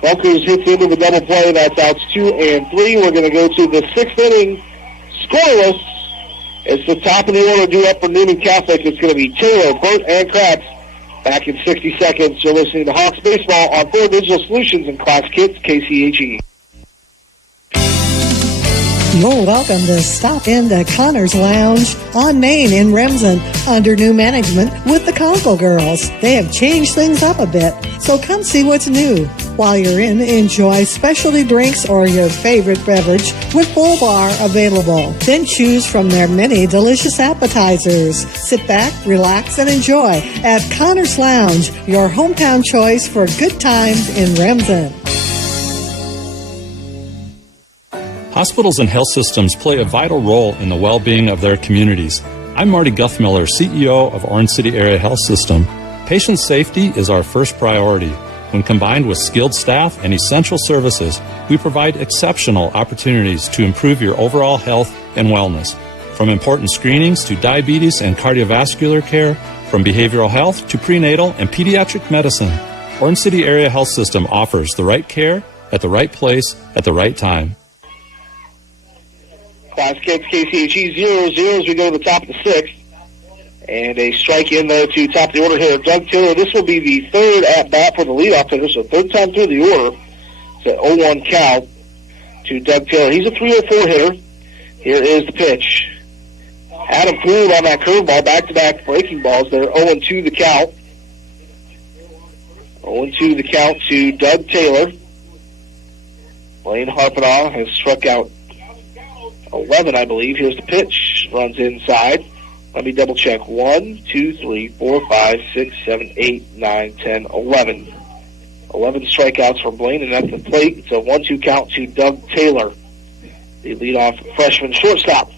Bunkers hits into the double play. That's outs 2 and 3. We're going to go to the 6th inning. Scoreless. It's the top of the order due up for Neuman Catholic. It's going to be Taylor, Burt, and Kratz. Back in 60 seconds, you're listening to Hawks Baseball on 4 Digital Solutions and Class Kids, KCHE. You're welcome to stop in the Connors Lounge on Main in Remsen under new management with the Conkle Girls. They have changed things up a bit, so come see what's new. While you're in, enjoy specialty drinks or your favorite beverage with full bar available. Then choose from their many delicious appetizers. Sit back, relax, and enjoy at Connors Lounge, your hometown choice for good times in Remsen. Hospitals and health systems play a vital role in the well-being of their communities. I'm Marty Guthmiller, CEO of Orange City Area Health System. Patient safety is our first priority. When combined with skilled staff and essential services, we provide exceptional opportunities to improve your overall health and wellness. From important screenings to diabetes and cardiovascular care, From behavioral health to prenatal and pediatric medicine, Orange City Area Health System offers the right care at the right place at the right time. Class Kids KCHE 0-0 as we go to the top of the sixth. And a strike in there to top of the order here. Doug Taylor, this will be the third at-bat for the leadoff hitter, so third time through the order. It's an 0-1 count to Doug Taylor. He's a 304 hitter. Here is the pitch. Adam Flood on that curveball, back-to-back breaking balls there. 0-2 the count. 0-2 the count to Doug Taylor. Blaine Harpanaugh has struck out 11, I believe. Here's the pitch. Runs inside. Let me double check. 1, 2, 3, 4, 5, 6, 7, 8, 9, 10, 11. 11 strikeouts for Blaine, and at the plate, it's a 1-2 count to Doug Taylor, the leadoff freshman shortstop.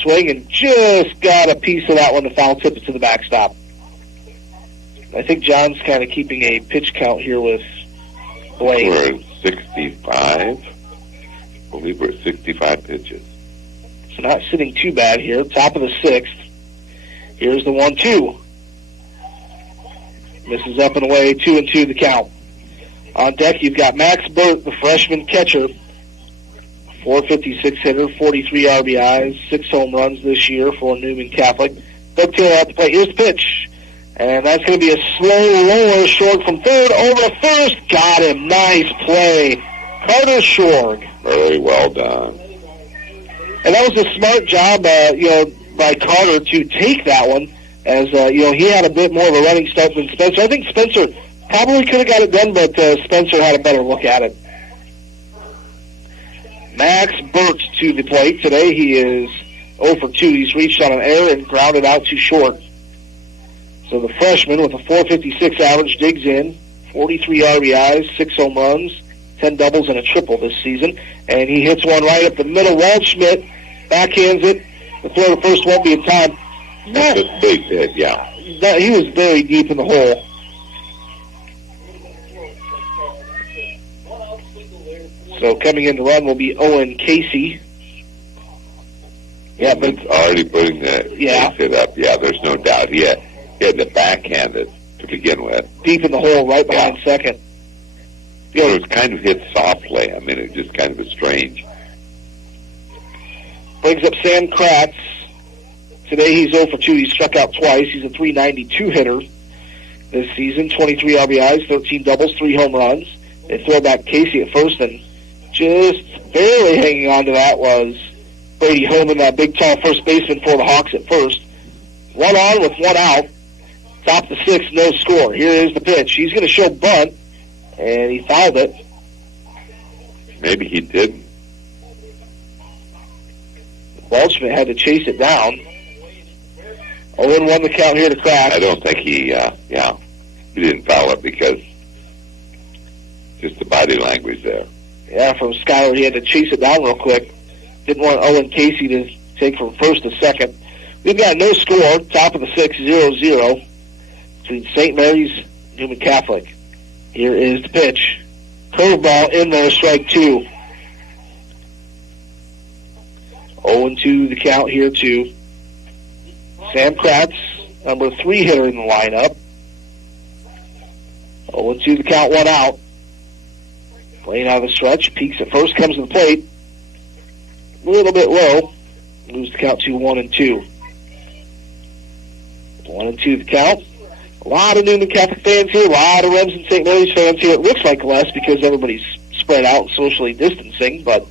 Swing and just got a piece of that one to foul tip it to the backstop. I think John's kind of keeping a pitch count here with Blaine. We're at 65. I believe we're at 65 pitches. So not sitting too bad here. Top of the sixth. Here's the 1-2. Misses up and away. 2-2 the count. On deck, you've got Max Burt, the freshman catcher. 456 hitter, 43 RBIs, 6 home runs this year for Neuman Catholic. Doug Taylor at the plate. Here's the pitch. And that's going to be a slow roller short from third over to first. Got him. Nice play. Carter Shorg. Very well done. And that was a smart job, by Carter to take that one, as he had a bit more of a running start than Spencer. I think Spencer probably could have got it done, but Spencer had a better look at it. Max Burt to the plate today. He is 0 for 2. He's reached on an error and grounded out too short. So the freshman with a 456 average digs in, 43 RBIs, 6 home runs, 10 doubles and a triple this season. And he hits one right up the middle. Waldschmidt backhands it. The throw to first won't be in time. That's a big hit, yeah. He was very deep in the hole. So coming in to run will be Owen Casey. Yeah, but it's already putting the hit up. Yeah, there's no doubt. He had the backhanded to begin with. Deep in the hole, right behind second. It was kind of hit softly. I mean, it just kind of was strange. Brings up Sam Kratz. Today he's 0 for 2. He struck out twice. He's a 392 hitter this season. 23 RBIs, 13 doubles, 3 home runs. They throw back Casey at first, and just barely hanging on to that was Brady Holman, that big, tall first baseman for the Hawks at first. 1 on with 1 out. Top of the sixth, no score. Here is the pitch. He's going to show bunt, and he fouled it. Maybe he didn't. Waldschmidt had to chase it down. 0-1 the count here to Kratz. I don't think he didn't foul it because just the body language there. Yeah, from Schuyler, he had to chase it down real quick. Didn't want Owen Casey to take from first to second. We've got no score. Top of the sixth, 0-0 between St. Mary's and Neuman Catholic. Here is the pitch. Curveball in there, strike 2. 0-2 the count here to Sam Kratz, number 3 hitter in the lineup. 0-2 the count, 1 out. Playing out of the stretch, peeks at first, comes to the plate. A little bit low. Lose the count to 1-2. 1-2 the count. A lot of Neuman Catholic fans here, a lot of Remsen St. Mary's fans here. It looks like less because everybody's spread out, socially distancing, but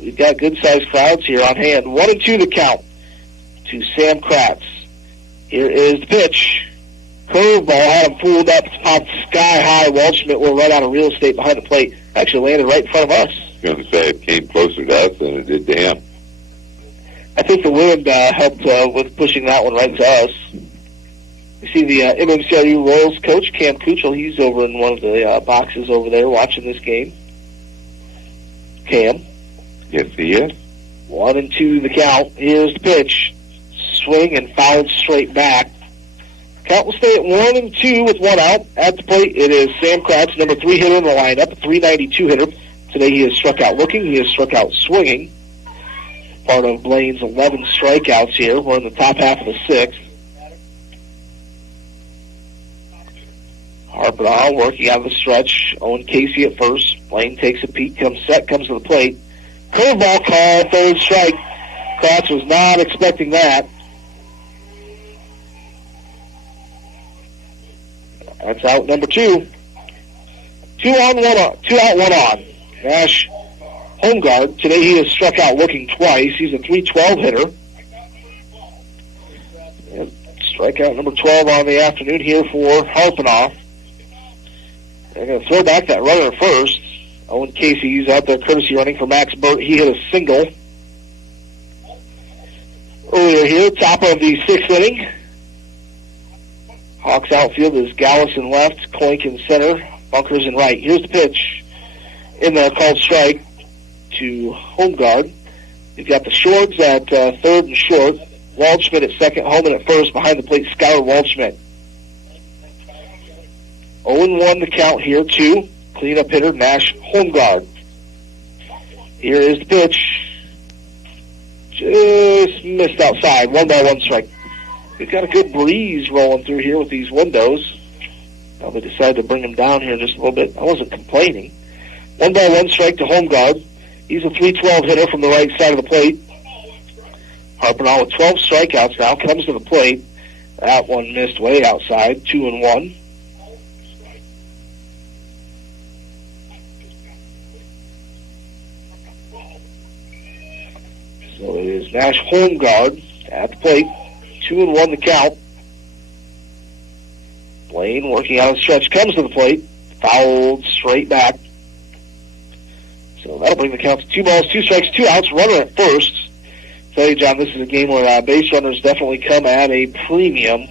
we've got good-sized crowds here on hand. 1-2 the count to Sam Kratz. Here is the pitch. Curveball had him fooled up, popped sky high. Waldschmidt will run out of real estate behind the plate. Actually landed right in front of us. I was going to say it came closer to us than it did to him. I think the wind helped with pushing that one right to us. You see the MMCRU Royals coach, Cam Kuchel. He's over in one of the boxes over there watching this game. Cam. Yes, he is. 1-2 the count. Here's the pitch. Swing and fouled straight back. Count will stay at 1-2 with 1 out. At the plate, it is Sam Kratz, number 3 hitter in the lineup, a 392 hitter. Today he has struck out looking. He has struck out swinging. part of Blaine's 11 strikeouts here. We're in the top half of the sixth. Harpenau working out of the stretch. Owen Casey at first. Blaine takes a peek, comes to the plate. Curveball call, third strike. Kratz was not expecting that. That's out number 2. 2 out, 1 on. Nash Holmgard. Today he has struck out looking twice. He's a .312 hitter. And strikeout number 12 on the afternoon here for Harpenau. They're going to throw back that runner first. Owen Casey, he's out there courtesy running for Max Burt. He hit a single earlier here, top of the 6th inning. Hawks outfield is Gallus in left, Clake in center, Bunkers in right. Here's the pitch in there, called strike to Holmgard. You've got the Shorts at third and short, Waldschmidt at second, Holman at first, behind the plate, Skylar Waldschmidt. 0-1 the count here to cleanup hitter Nash Holmgard. Here is the pitch. Just missed outside. 1-1 strike. We've got a good breeze rolling through here with these windows. Probably decided to bring him down here just a little bit. I wasn't complaining. 1-1 strike to Holmgard. He's a .312 hitter from the right side of the plate. Harpenau with 12 strikeouts now comes to the plate. That one missed way outside. 2-1. So it is Nash Holmgard at the plate. 2-1 the count. Blaine working out of the stretch, comes to the plate. Fouled straight back. So that'll bring the count to 2 balls, 2 strikes, 2 outs. Runner at first. Tell you, John, this is a game where base runners definitely come at a premium.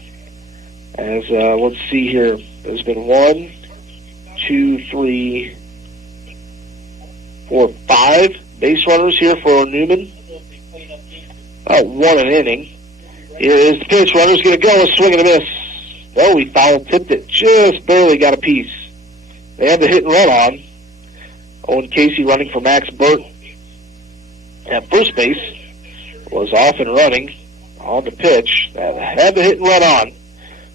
As let's see here, there's been 1, 2, 3, 4, 5 base runners here for Neuman. About 1 an inning. Here is the pitch. Runner's going to go. A swing and a miss. Oh, he foul tipped it. Just barely got a piece. They had the hit and run on. Owen Casey running for Max Burt at first base. Was off and running on the pitch. Had the hit and run on.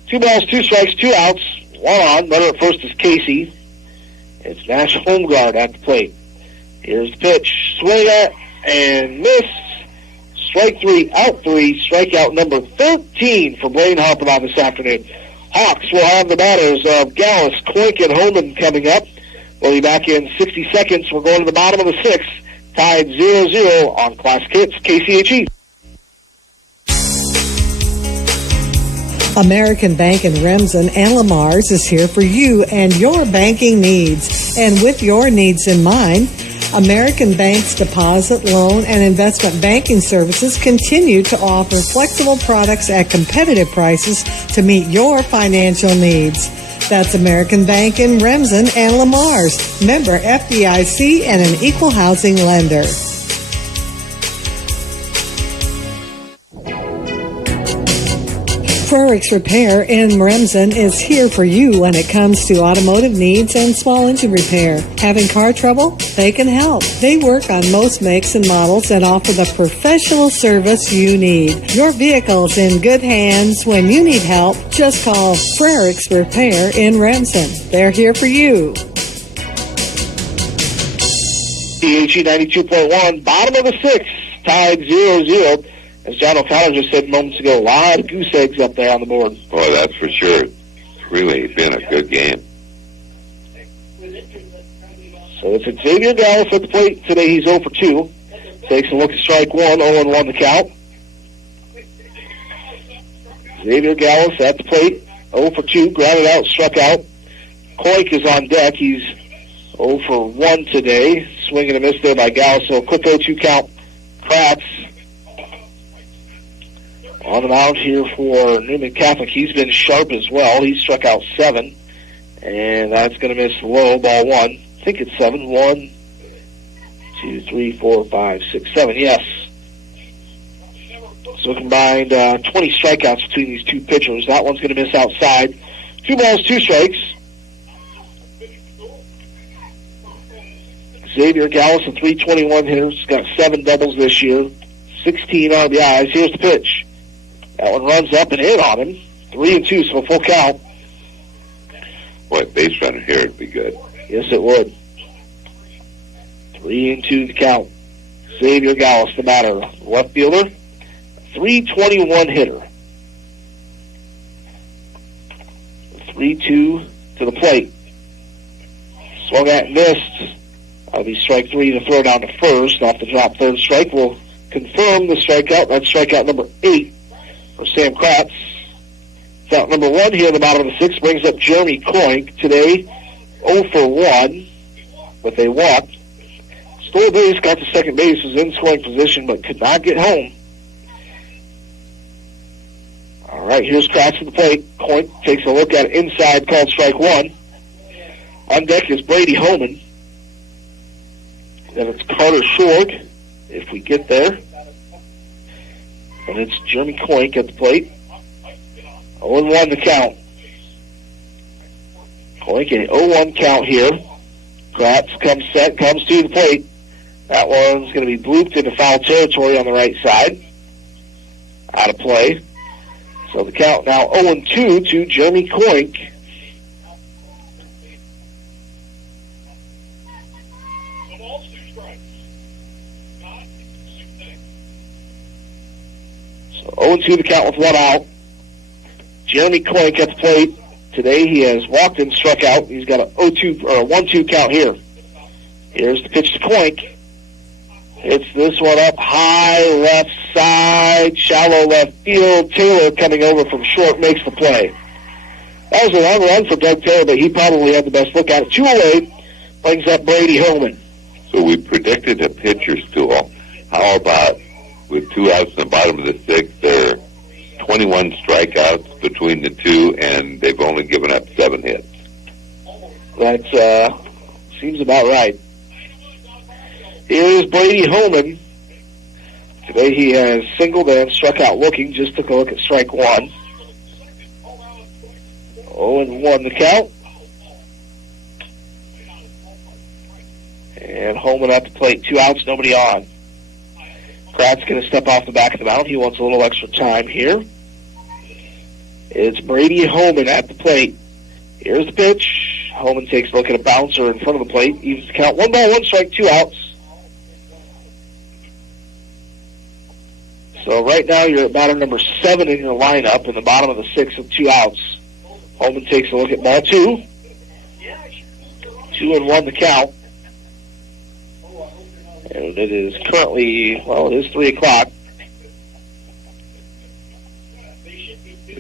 2 balls, 2 strikes, 2 outs. 1 on. Runner at first is Casey. It's Nash Holmgard at the plate. Here's the pitch. Swing at and miss. Strike 3, out 3, strikeout number 13 for Blaine Harpenau this afternoon. Hawks will have the batters of Gallus, Clake, and Holman coming up. We'll be back in 60 seconds. We're going to the bottom of the 6th, tied 0-0 on Classic Hits, KCHE. American Bank in Remsen and Lamar's is here for you and your banking needs. And with your needs in mind, American Bank's deposit, loan, and investment banking services continue to offer flexible products at competitive prices to meet your financial needs. That's American Bank in Remsen and Lamar's, member FDIC and an equal housing lender. Frericks Repair in Remsen is here for you when it comes to automotive needs and small engine repair. Having car trouble? They can help. They work on most makes and models and offer the professional service you need. Your vehicle's in good hands. When you need help, just call Frericks Repair in Remsen. They're here for you. PHE 92.1, bottom of the 6th, tied 0-0. As John O'Connor just said moments ago, a lot of goose eggs up there on the board. Boy, that's for sure. It's really been a good game. So it's Xavier Gallus at the plate. Today he's 0 for 2. Takes a look at strike 1, 0-1 the count. Xavier Gallus at the plate, 0 for 2, grounded out, struck out. Clake is on deck. He's 0 for 1 today. Swing and a miss there by Gallus. So a quick 0-2 count. Kratz on the mound here for Neuman Catholic. He's been sharp as well. He struck out 7, and that's going to miss low, ball 1. I think it's 7. 1, 2, 3, 4, 5, 6, 7. Yes. So combined 20 strikeouts between these two pitchers. That one's going to miss outside. 2 balls, 2 strikes. Xavier Gallus, a .321 hitter. He's got 7 doubles this year. 16 RBIs. Here's the pitch. That one runs up and in on him. 3-2, so a full count. Boy, base runner here would be good. Yes, it would. 3-2 the count. Xavier Gallus, the batter. Left fielder. 321 hitter. 3-2 to the plate. Swung at and missed. That'll be strike 3 to throw down to first. Off the drop, third strike will confirm the strikeout. That's strikeout number 8 for Sam Kratz. Out number 1 here in the bottom of the 6th brings up Jeremy Coink. Today, 0 for 1 with a walk. Stole a base, got to second base, was in scoring position, but could not get home. All right, here's Kratz at the plate. Coink takes a look at it inside, called strike 1. On deck is Brady Holman. Then it's Carter Shorg, if we get there. And it's Jeremy Coink at the plate. 0-1 the count. Coink a 0-1 count here. Kratz comes set, comes to the plate. That one's going to be blooped into foul territory on the right side. Out of play. So the count now 0-2 to Jeremy Coink. So 0-2 the count with 1 out. Jeremy Coink at the plate. Today he has walked and struck out. He's got a 0-2 or a 1-2 count here. Here's the pitch to Coink. Hits this one up high left side, shallow left field. Taylor coming over from short makes the play. That was a long run for Doug Taylor, but he probably had the best look at it. 2 away brings up Brady Holman. So we predicted a pitcher's duel. How about with 2 outs in the bottom of the 6th, there are 21 strikeouts between the two, and they've only given up 7 hits. That seems about right. Here's Brady Holman. Today he has singled and struck out looking. Just took a look at strike 1. 0-1 the count. And Holman at the plate. 2 outs, nobody on. Pratt's going to step off the back of the mound. He wants a little extra time here. It's Brady Holman at the plate. Here's the pitch. Holman takes a look at a bouncer in front of the plate. Evens the count. 1 ball, 1 strike, 2 outs. So right now you're at batter number 7 in your lineup in the bottom of the 6th with 2 outs. Holman takes a look at ball 2. 2-1 the count. And it is currently, well, it is 3 o'clock.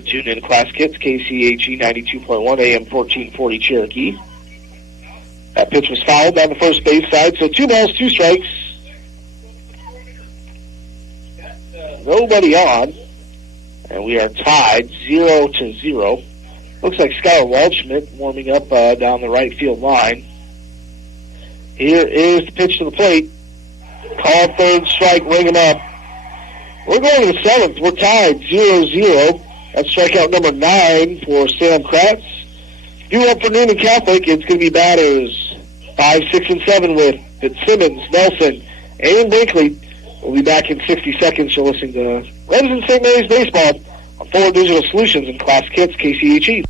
Tune in to Class Kits, KCHE 92.1 AM 1440 Cherokee. That pitch was fouled down the first base side, so 2 balls, 2 strikes. Nobody on. And we are tied 0-0. Looks like Skylar Waldschmidt warming up down the right field line. Here is the pitch to the plate. Call 3rd strike, ring him up. We're going to the 7th. We're tied 0-0. That's strikeout number 9 for Sam Kratz. Due up for Neuman Catholic, it's going to be batters 5, 6, and 7 with Fitzsimmons, Nelson, and Brinkley. We'll be back in 60 seconds. You're listening to Remsen St. Mary's Baseball on Fuller Digital Solutions and Class Kits, KCHE.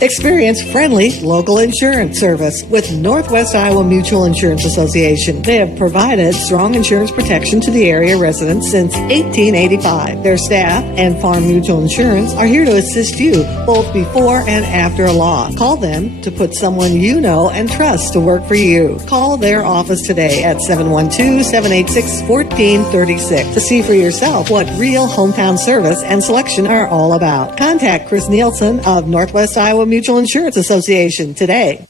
Experience friendly local insurance service with Northwest Iowa Mutual Insurance Association. They have provided strong insurance protection to the area residents since 1885. Their staff and Farm Mutual Insurance are here to assist you both before and after a loss. Call them to put someone you know and trust to work for you. Call their office today at 712-786-1436 to see for yourself what real hometown service and selection are all about. Contact Chris Nielsen of Northwest Iowa Mutual Insurance Association today.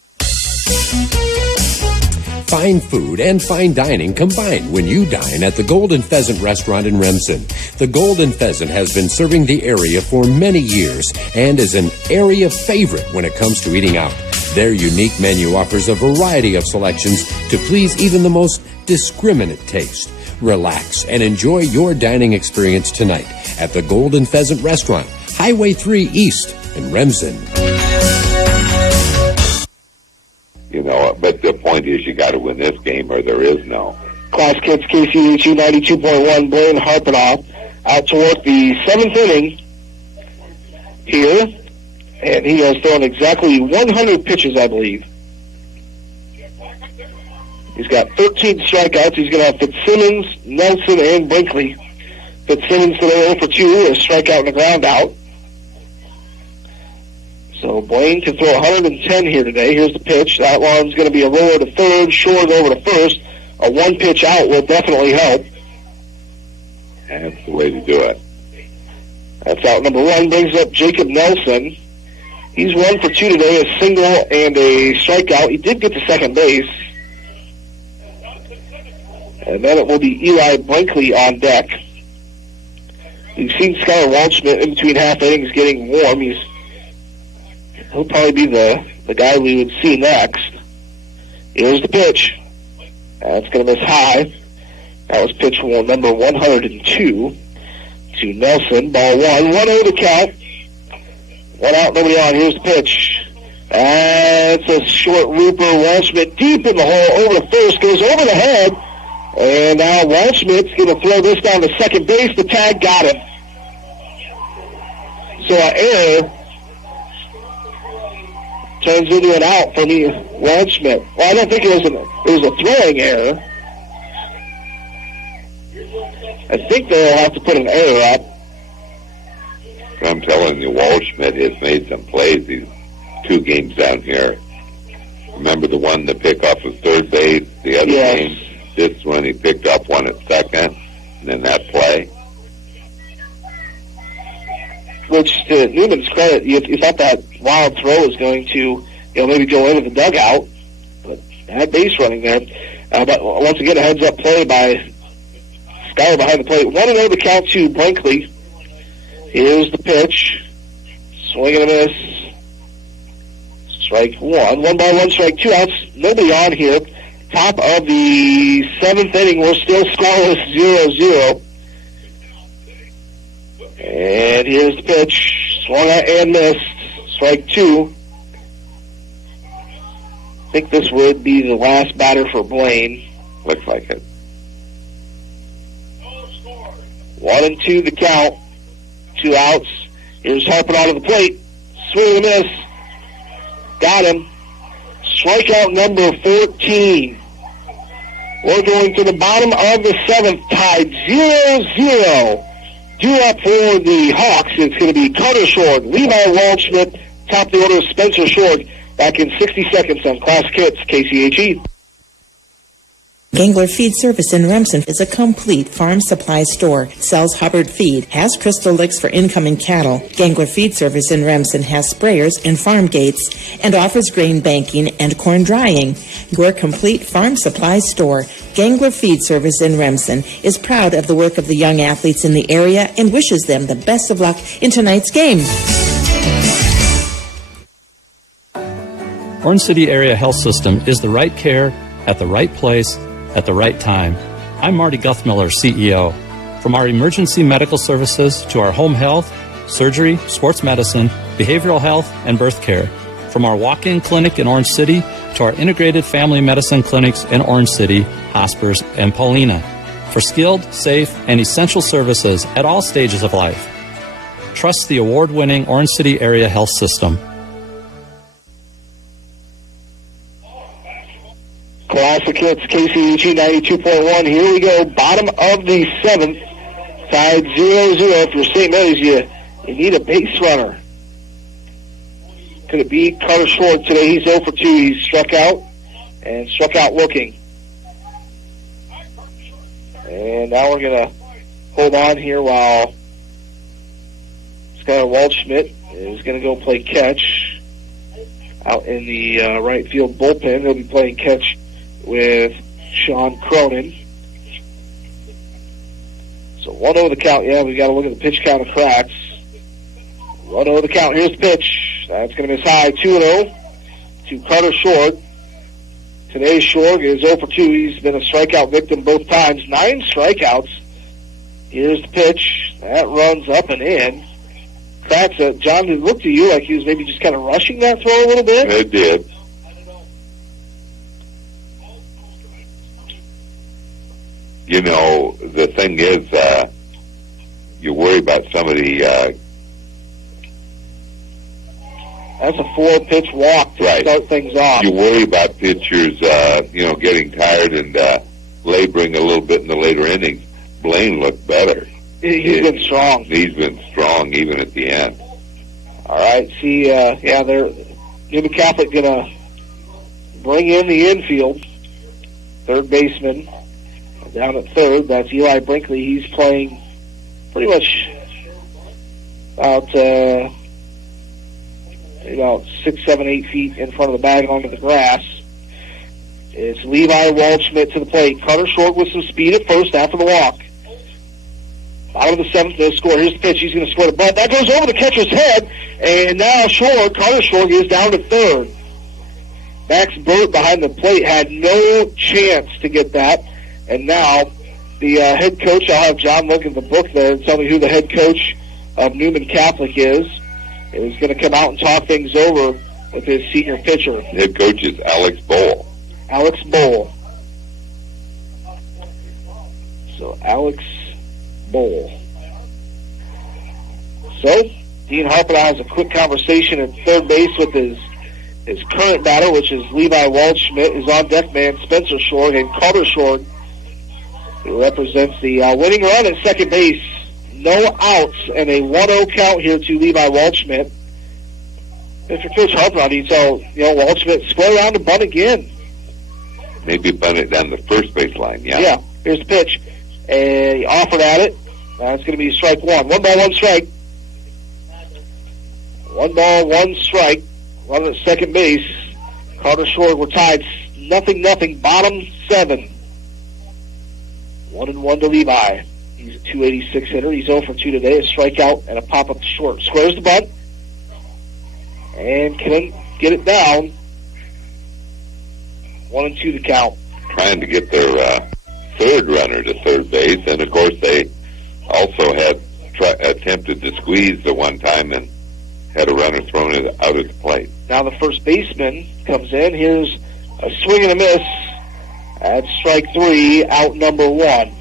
Fine food and fine dining combined when you dine at the Golden Pheasant Restaurant in Remsen. The Golden Pheasant has been serving the area for many years and is an area favorite when it comes to eating out. Their unique menu offers a variety of selections to please even the most discriminate taste. Relax and enjoy your dining experience tonight at the Golden Pheasant Restaurant, Highway 3 East in Remsen. You know, but the point is you got to win this game or there is no. Class Kids KCHU 92.1, Blaine Harpenoff out to work the 7th inning here, and he has thrown exactly 100 pitches, I believe. He's got 13 strikeouts. He's going to have Fitzsimmons, Nelson, and Brinkley. Fitzsimmons today 0 for 2, a strikeout and a ground out. So Blaine can throw 110 here today. Here's the pitch. That one's going to be a roller to third, short over to first. A one-pitch out will definitely help. That's the way to do it. That's out number 1. Brings up Jacob Nelson. He's 1 for 2 today, a single and a strikeout. He did get to second base. And then it will be Eli Brinkley on deck. We've seen Skylar Waldschmidt in between half innings getting warm. He'll probably be the guy we would see next. Here's the pitch. That's going to miss high. That was pitch number 102 to Nelson. Ball 1. 1-0 to count. 1 out, nobody on. Here's the pitch. That's a short looper. Waldschmidt deep in the hole. Over to first. Goes over the head. And now Waldschmidt's going to throw this down to second base. The tag got him. So an error turns into an out for me, Waldschmidt. Well, I don't think it was a throwing error. I think they'll have to put an error up. I'm telling you, Waldschmidt has made some plays these 2 games down here. Remember the one that picked off of third base, the other game? This one he picked up one at second, and then that play. Which, to Newman's credit, you thought that wild throw was going to, maybe go into the dugout, but had base running there. But once again, a heads-up play by Skyler behind the plate. 1-0 to count to Brinkley. Here's the pitch. Swing and a miss. Strike 1. 1-1, strike 2 outs. Nobody on here. Top of the 7th inning. We're still scoreless, 0-0. And here's the pitch. Swung at and missed. Strike 2. I think this would be the last batter for Blaine. Looks like it. 1-2 the count. 2 outs. Here's Harpenoff to the plate. Swing and a miss. Got him. Strikeout number 14. We're going to the bottom of the 7th, tied 0-0. Due up for the Hawks, it's going to be Carter Short, Levi Waldschmidt, top the order, Spencer Short, back in 60 seconds on Class Kids, KCHE. Gangler Feed Service in Remsen is a complete farm supply store. Sells Hubbard feed, has Crystal Licks for incoming cattle. Gangler Feed Service in Remsen has sprayers and farm gates and offers grain banking and corn drying. Your complete farm supply store. Gangler Feed Service in Remsen is proud of the work of the young athletes in the area and wishes them the best of luck in tonight's game. Orange City Area Health System is the right care at the right place at the right time. I'm Marty Guthmiller, CEO. From our emergency medical services to our home health, surgery, sports medicine, behavioral health, and birth care. From our walk-in clinic in Orange City to our integrated family medicine clinics in Orange City, Hospers, and Paulina. For skilled, safe, and essential services at all stages of life. Trust the award-winning Orange City Area Health System. Classic Hits, KCHE 92.1. Here we go, bottom of the 7th, tied 0-0. If you're St. Mary's, you need a base runner. Could it be Carter Short today? He's 0 for 2. He's struck out, and struck out looking. And now we're going to hold on here while Skylar Waldschmidt is going to go play catch out in the right field bullpen. He'll be playing catch with Sean Cronin. So 1-0 the count. Yeah, we got to look at the pitch count of cracks. 1-0 the count. Here's the pitch. That's going to miss high. 2-0 to Carter Short. Today's Short is 0 for 2. He's been a strikeout victim both times. 9 strikeouts. Here's the pitch. That runs up and in. Cracks. John, it looked to you like he was maybe just kind of rushing that throw a little bit. It did. You know, the thing is, you worry about somebody. That's a 4-pitch walk to start things off. You worry about pitchers, getting tired and laboring a little bit in the later innings. Blaine looked better. He's been strong. He's been strong even at the end. All right, see, they're Neuman Catholic going to bring in the infield. Third baseman down at third. That's Eli Brinkley. He's playing pretty much about 6, 7, 8 feet in front of the bag onto the grass. It's Levi Waldschmidt to the plate. Carter Short with some speed at first after the walk. Bottom of the 7th, no score. Here's the pitch. He's going to score the bunt. That goes over the catcher's head, and now Carter Short is down to third. Max Burt behind the plate had no chance to get that, and now the head coach, I'll have John look at the book there and tell me who the head coach of Neuman Catholic is going to come out and talk things over with his senior pitcher. Head coach is Alex Bowl. Alex Bowl. So, Alex Bowl. So, Dean Harper has a quick conversation at third base with his current batter, which is Levi Waldschmidt, his on-deck man, Spencer Short, and Carter Short, who represents the winning run at second base. No outs and a 1-0 count here to Levi Waldschmidt. If you're Coach Harper, you tell Waldschmidt, square around to bunt again. Maybe bunt it down the first baseline, yeah. Yeah, here's the pitch. And he offered at it. It's going to be strike one. 1 ball, 1 strike. 1 ball, 1 strike. Running at second base. Carter Short, we're tied 0-0, bottom 7. 1-1 to Levi. He's a 286 hitter. He's 0 for 2 today. A strikeout and a pop-up to short. Squares the bunt. And can get it down. 1-2 to count. Trying to get their third runner to third base. And, of course, they also had attempted to squeeze the one time and had a runner thrown out at the plate. Now the first baseman comes in. Here's a swing and a miss. That's strike 3, out number 1.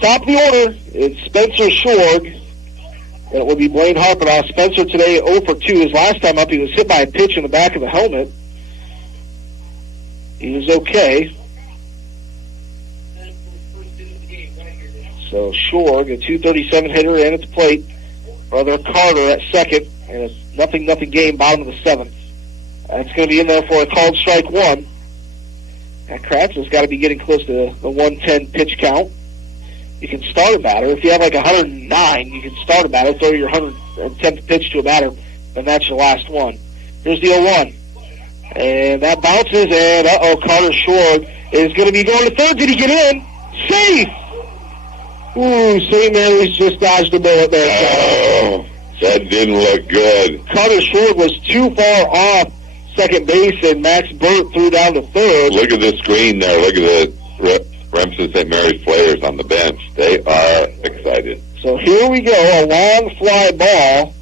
Top of the order, it's Spencer Short. And it will be Blaine Harper. Now Spencer today 0 for 2. His last time up, he was hit by a pitch in the back of the helmet. He was okay. So Short, a 237 hitter, in at the plate. Brother Carter at second, and it's 0-0 game, bottom of the 7th. That's going to be in there for a called strike 1. And Kratz has got to be getting close to the 110 pitch count. You can start a batter. If you have like 109, you can start a batter, throw your 110th pitch to a batter, and that's your last one. Here's the 0-1. And that bounces, and Carter Short is going to be going to third. Did he get in? Safe! Ooh, St. Mary's just dodged a bullet there. Oh, that didn't look good. Carter Short was too far off second base, and Max Burt threw down to third. Look at the screen there. Look at the Remsen St. Mary's players on the bench. They are excited. So here we go, a long fly ball.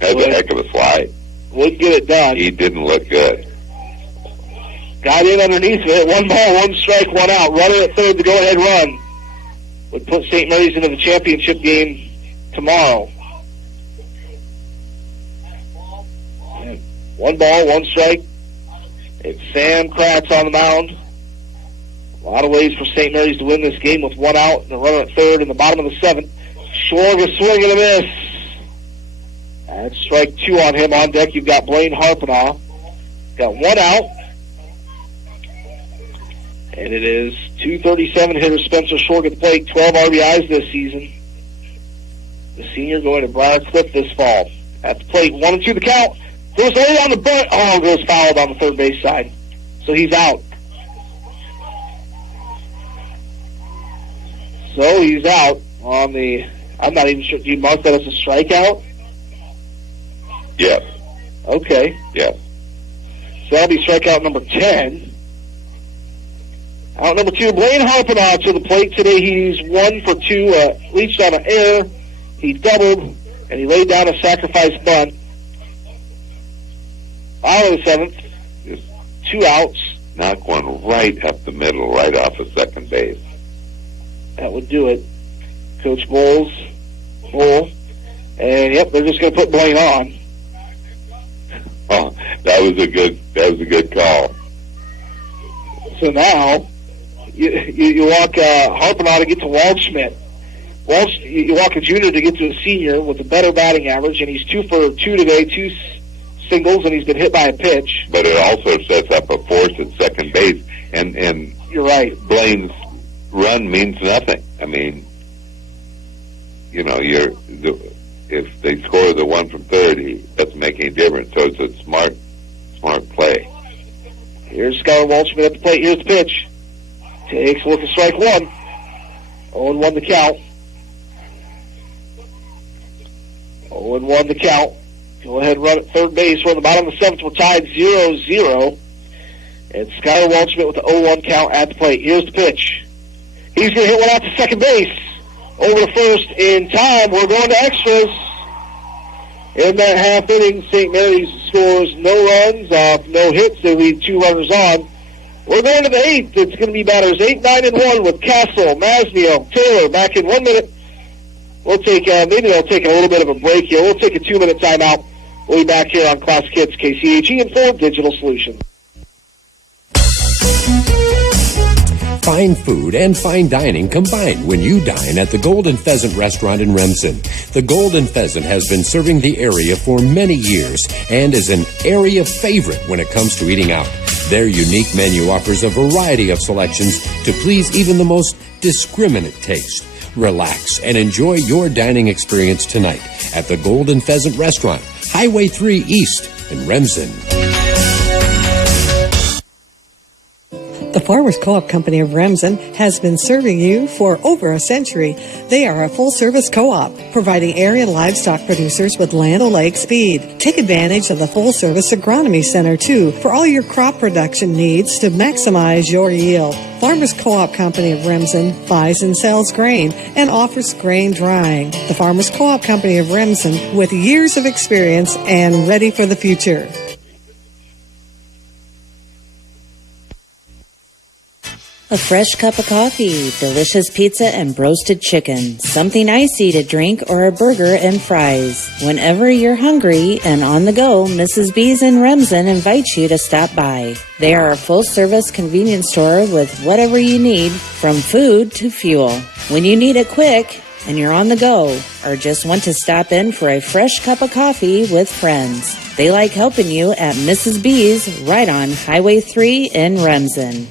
That's a heck of a slide. Would get it done. He didn't look good. Got in underneath of it. 1 ball, 1 strike, 1 out. Runner at third, the go-ahead run. Would put St. Mary's into the championship game tomorrow. 1 ball, 1 strike. It's Sam Kratz on the mound. A lot of ways for St. Mary's to win this game with 1 out and a runner at third in the bottom of the 7th. Short a swing and a miss. That's strike 2 on him. On deck, you've got Blaine Harpanaugh. Got 1 out. And it is 237 hitter Spencer Short at the plate, 12 RBIs this season. The senior going to Briarcliff this fall. At the plate, 1-2 the count. Goes late on the bunt. Oh, goes fouled on the third base side. So he's out. So he's out on the, I'm not even sure, do you mark that as a strikeout? Yes. Okay. Yes. So that'll be strikeout number 10. Out number 2, Blaine Harpanaugh to the plate today. He's 1 for 2, reached on an error. He doubled, and he laid down a sacrifice bunt. Out of the 7th, 2 outs. knock one right up the middle, right off of second base. That would do it. Coach Bull. And, yep, they're just going to put Blaine on. Oh, that was a good call. So now, you walk Harpanaugh to get to Waldschmidt. You walk a junior to get to a senior with a better batting average, and he's 2 for 2 today, 2 singles, and he's been hit by a pitch. But it also sets up a force at second base, and you're right. Blaine's run means nothing. I mean, you know, if they score the one from third, it doesn't make any difference. So it's a smart play. Here's Skylar Waldschmidt at the plate. Here's the pitch. Takes a look at strike one. 0-1 the count. 0-1 the count. Go ahead and run at third base. We're on the bottom of the seventh. We're tied 0-0. And Skylar Waldschmidt with the 0-1 count at the plate. Here's the pitch. He's going to hit one out to second base. Over to first in time. We're going to extras. In that half inning, St. Mary's scores no runs, no hits. They leave 2 runners on. We're going to the eighth. It's going to be batters 8, 9, and 1 with Castle, Masnio, Taylor back in 1 minute. We'll take, maybe they'll take a little bit of a break here. We'll take a 2-minute timeout. We'll be back here on Classic Hits, KCHE, and Ford Digital Solutions. Fine food and fine dining combined when you dine at the Golden Pheasant Restaurant in Remsen. The Golden Pheasant has been serving the area for many years and is an area favorite when it comes to eating out. Their unique menu offers a variety of selections to please even the most discriminate taste. Relax and enjoy your dining experience tonight at the Golden Pheasant Restaurant, Highway 3 East in Remsen. The Farmers Co-op Company of Remsen has been serving you for over a century. They are a full-service co-op, providing area livestock producers with land O'Lakes feed. Take advantage of the full-service agronomy center, too, for all your crop production needs to maximize your yield. Farmers Co-op Company of Remsen buys and sells grain and offers grain drying. The Farmers Co-op Company of Remsen, with years of experience and ready for the future. A fresh cup of coffee, delicious pizza and roasted chicken, something icy to drink, or a burger and fries. Whenever you're hungry and on the go, Mrs. B's in Remsen invites you to stop by. They are a full-service convenience store with whatever you need, from food to fuel. When you need it quick and you're on the go, or just want to stop in for a fresh cup of coffee with friends, they like helping you at Mrs. B's right on Highway 3 in Remsen.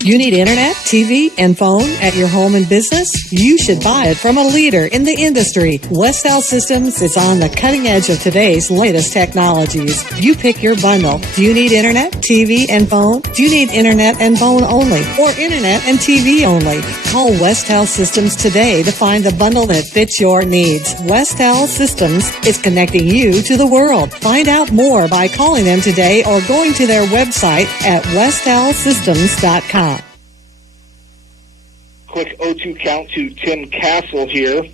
You need internet, TV, and phone at your home and business? You should buy it from a leader in the industry. Westell Systems is on the cutting edge of today's latest technologies. You pick your bundle. Do you need internet, TV, and phone? Do you need internet and phone only? Or internet and TV only? Call Westell Systems today to find the bundle that fits your needs. Westell Systems is connecting you to the world. Find out more by calling them today or going to their website at westellsystems.com. Quick 0-2 count to Tim Castle here.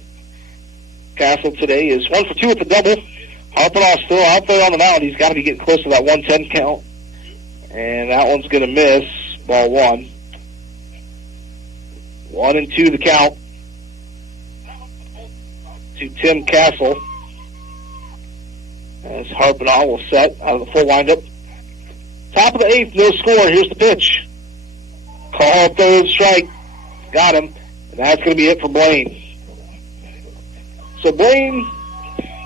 Castle today is 1 for 2 at the double. Harpanaugh still out there on the mound. He's got to be getting close to that 110 count. And that one's going to miss. Ball 1. 1-2 the count to Tim Castle. As Harpanaugh will set out of the full windup. Top of the 8th, no score. Here's the pitch. Call third strike. Got him. And that's going to be it for Blaine. So Blaine,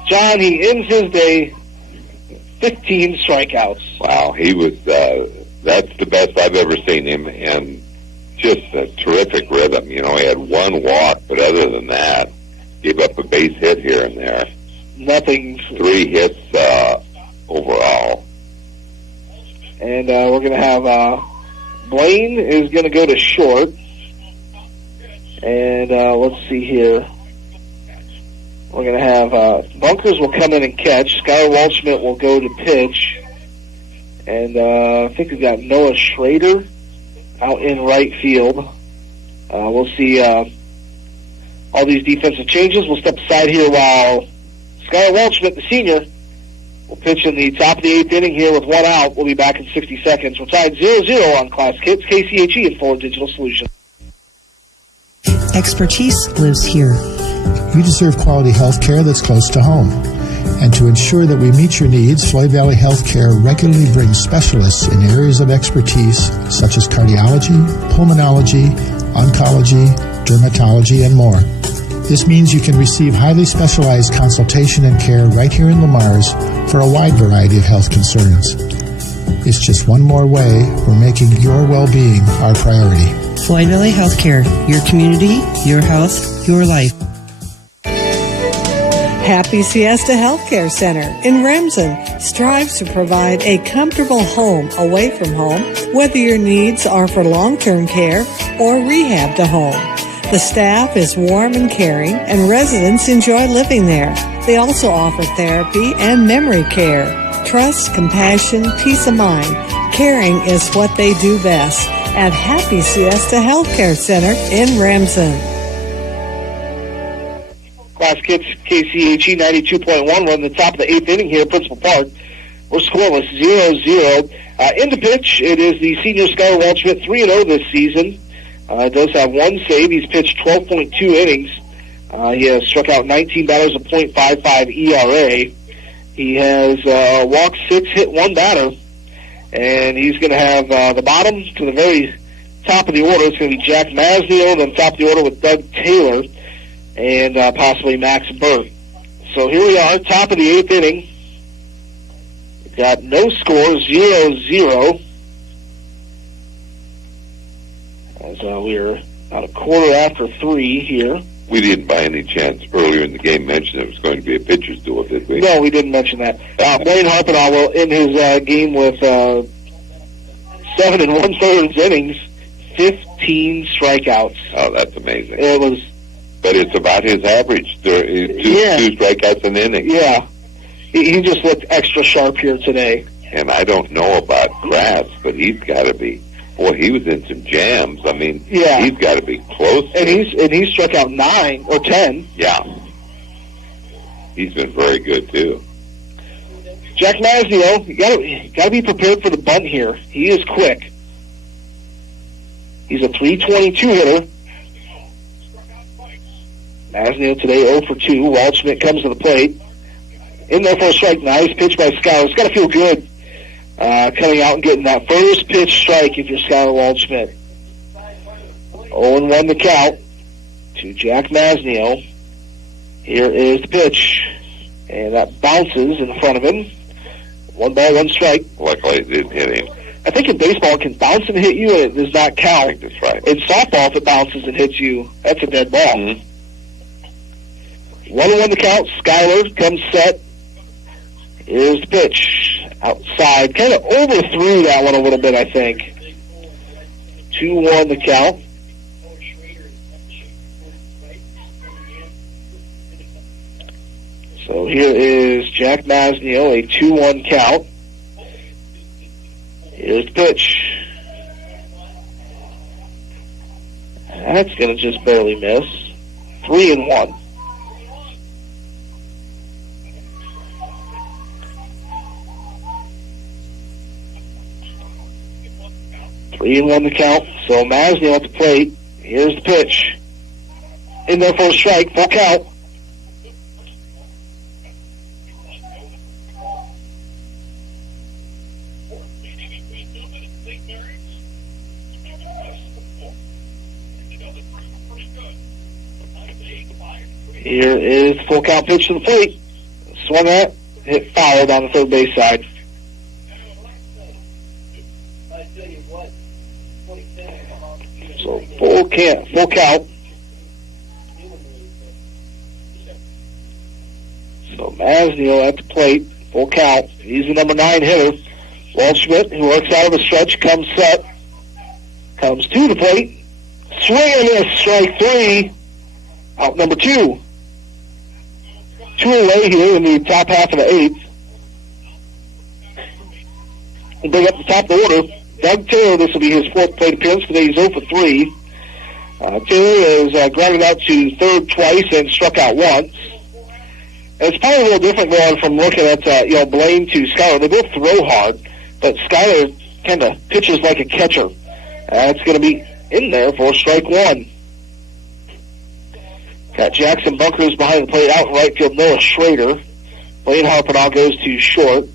John, he ends his day 15 strikeouts. Wow, he was, that's the best I've ever seen him, and just a terrific rhythm. You know, he had 1 walk, but other than that, gave up a base hit here and there. Nothing. 3 hits overall. And we're going to have Blaine is going to go to short. And let's see here. We're going to have Bunkers will come in and catch. Skylar Waldschmidt will go to pitch. And I think we've got Noah Schroeder out in right field. We'll see all these defensive changes. We'll step aside here while Skylar Waldschmidt, the senior, will pitch in the top of the 8th inning here with 1 out. We'll be back in 60 seconds. We're tied 0-0 on Class Hits, KCHE, and Forward Digital Solutions. Expertise lives here. You deserve quality health care that's close to home. And to ensure that we meet your needs, Floyd Valley Healthcare regularly brings specialists in areas of expertise such as cardiology, pulmonology, oncology, dermatology, and more. This means you can receive highly specialized consultation and care right here in Lamar's for a wide variety of health concerns. It's just one more way we're making your well-being our priority. Floyd Valley Healthcare. Your community, your health, your life. Happy Siesta Healthcare Center in Remsen strives to provide a comfortable home away from home, whether your needs are for long-term care or rehab to home. The staff is warm and caring, and residents enjoy living there. They also offer therapy and memory care. Trust, compassion, peace of mind. Caring is what they do best at Happy Siesta Healthcare Center in Remsen. Class Kids KCHE 92.1. We're in the top of the 8th inning here at Principal Park. We're scoreless, 0-0. In the pitch, it is the senior Skylar Waldschmidt, 3-0 this season. Does have 1 save. He's pitched 12.2 innings. He has struck out 19 batters, a .55 ERA. He has walked 6, hit 1 batter. And he's going to have the bottom to the very top of the order. It's going to be Jack Masnio, then top of the order with Doug Taylor, and possibly Max Burt. So here we are, top of the 8th inning. We've got no score, 0-0. As we're about a quarter after 3 here. We didn't by any chance earlier in the game mention it was going to be a pitcher's duel, did we? No, we didn't mention that. Blaine Harpenau will end his game with 7 1/3 innings, 15 strikeouts. Oh, that's amazing. It was... But it's about his average. Two strikeouts an inning. Yeah. He just looked extra sharp here today. And I don't know about Grass, but he's got to be. Boy, he was in some jams. I mean, he's got to be close. And he's struck out 9 or 10. Yeah. He's been very good, too. Jack Masnio, you got to be prepared for the bunt here. He is quick. He's a .322 hitter. Masnio today 0 for 2. Waldschmidt comes to the plate. In there for a strike. Nice pitch by Skyler. It's got to feel good coming out and getting that first pitch strike if you're Skyler Waldschmidt. 0-1 the count to Jack Masnio. Here is the pitch. And that bounces in front of him. 1 ball, 1 strike. Luckily it didn't hit him. I think in baseball it can bounce and hit you and it does not count. I think that's right. In softball, if it bounces and hits you, that's a dead ball. 1-1 the count. Skyler comes set. Here's the pitch. Outside. Kind of overthrew that one a little bit, I think. 2-1 the count. So here is Jack Masnio, a 2-1 count. Here's the pitch. That's going to just barely miss. 3-1. Three and 1 the count. So Masnio at the plate. Here's the pitch. In there for a strike. Full count. Here is the full count pitch to the plate. Swung at. Hit foul down the third base side. So full count. So Masnio at the plate, full count. He's the number 9 hitter. Waldschmidt, who works out of the stretch, comes set, comes to the plate, swing and miss, strike 3. Out number 2. 2 away here in the top half of the 8th. We'll bring up the top of the order. Doug Taylor, this will be his 4th plate appearance. Today he's 0 for 3. Taylor has grounded out to third twice and struck out once. It's probably a little different going from looking at Blaine to Skyler. They both throw hard, but Skyler kind of pitches like a catcher. That's going to be in there for strike one. Got Jackson Bunkers behind the plate, out in right field, Noah Schroeder. Blaine Harpinall goes to short.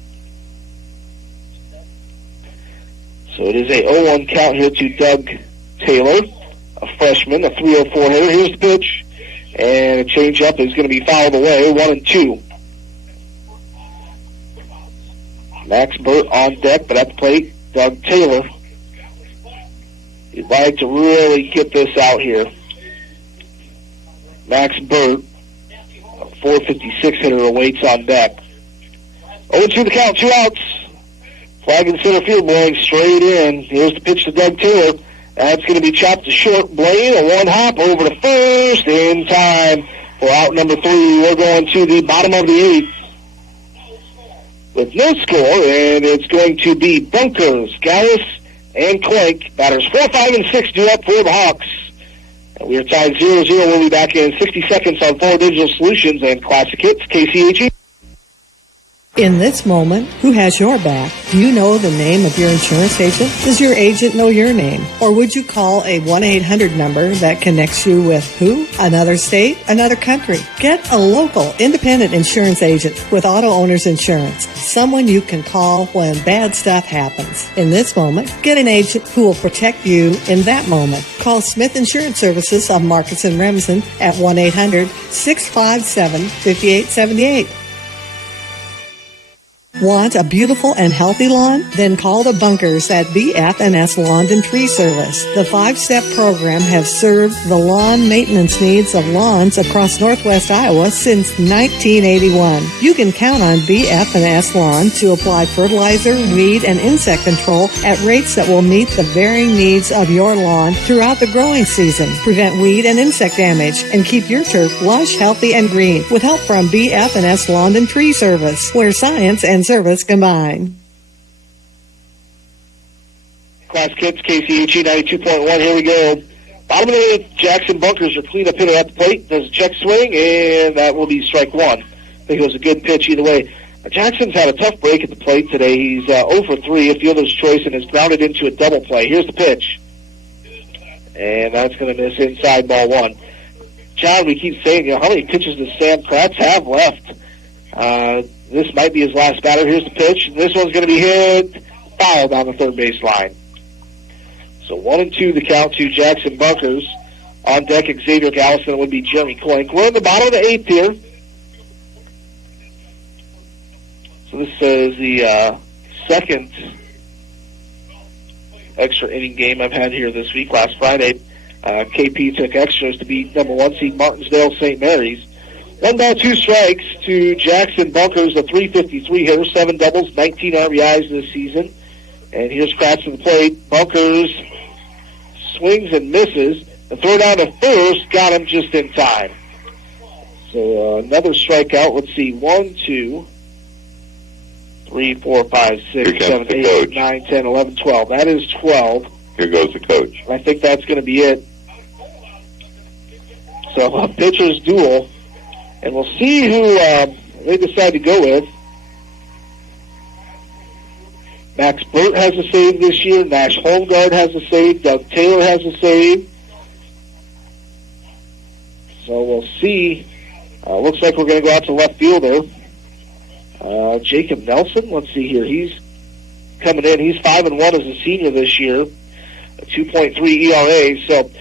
So it is a 0-1 count here to Doug Taylor, a freshman, a 304 hitter. Here's the pitch, and a changeup is going to be fouled away, 1-2. Max Burt on deck, but at the plate, Doug Taylor. He'd like to really get this out here. Max Burt, a 456 hitter, awaits on deck. 0-2 the count, 2 outs. Flag in center field, blowing straight in. Here's the pitch to Doug Taylor. That's going to be chopped to short. Blaine, a one-hop over to first in time for out number 3. We're going to the bottom of the 8th with no score, and it's going to be Bunkers, Gallus, and Clake. Batters 4, 5, and 6 due up for the Hawks. And we are tied 0-0. We'll be back in 60 seconds on 4 Digital Solutions and Classic Hits, KCHE. In this moment, who has your back? Do you know the name of your insurance agent? Does your agent know your name? Or would you call a 1-800 number that connects you with who? Another state? Another country? Get a local, independent insurance agent with Auto Owners Insurance. Someone you can call when bad stuff happens. In this moment, get an agent who will protect you in that moment. Call Smith Insurance Services of Marcus and Remsen at 1-800-657-5878. Want a beautiful and healthy lawn? Then call the Bunkers at BF&S Lawn and Tree Service. The 5-step program has served the lawn maintenance needs of lawns across northwest Iowa since 1981. You can count on BF&S Lawn to apply fertilizer, weed, and insect control at rates that will meet the varying needs of your lawn throughout the growing season. Prevent weed and insect damage and keep your turf lush, healthy, and green with help from BF&S Lawn and Tree Service, where science and service combined. Class Kids, KCHE 92.1. Here we go. Bottom of the 8th, Jackson Bunkers, your cleanup hitter at the plate. Does a check swing, and that will be strike one. I think it was a good pitch either way. Jackson's had a tough break at the plate today. He's 0 for 3, a fielder's choice, and has grounded into a double play. Here's the pitch. And that's going to miss inside, ball 1. John, we keep saying, how many pitches does Sam Kratz have left? This might be his last batter. Here's the pitch. This one's going to be hit foul down the third base line. So 1-2 the count to Jackson Bunkers. On deck, Xavier Gallison would be Jeremy Clake. We're in the bottom of the 8th here. So this is the second extra inning game I've had here this week. Last Friday, KP took extras to beat number 1 seed Martinsdale St. Mary's. 1 ball, 2 strikes to Jackson Bunkers, a 353 hitter, 7 doubles, 19 RBIs this season. And here's Kratz to the plate. Bunkers swings and misses. The throw down to first got him just in time. So another strikeout. Let's see, 1, 2, 3, 4, 5, 6, 7, 8, 9, 10, 11, 12. That is 12. Here goes the coach. I think that's going to be it. So a pitcher's duel. And we'll see who they decide to go with. Max Burt has a save this year. Nash Holmgard has a save. Doug Taylor has a save. So we'll see. Looks like we're going to go out to left field there. Jacob Nelson, let's see here. He's coming in. He's 5-1 as a senior this year. A 2.3 ERA. So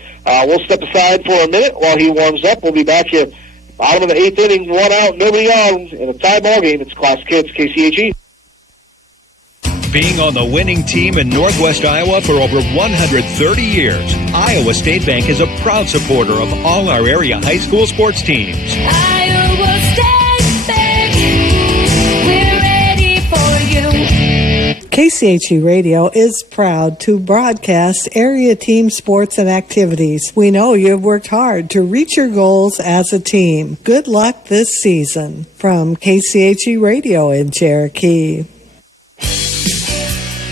we'll step aside for a minute while he warms up. We'll be back here. Bottom of the 8th inning, 1 out, nobody on. In a tie ball game, it's Class Kids, KCHE. Being on the winning team in Northwest Iowa for over 130 years, Iowa State Bank is a proud supporter of all our area high school sports teams. Iowa State Bank, we're ready for you. KCHE Radio is proud to broadcast area team sports and activities. We know you've worked hard to reach your goals as a team. Good luck this season. From KCHE Radio in Cherokee.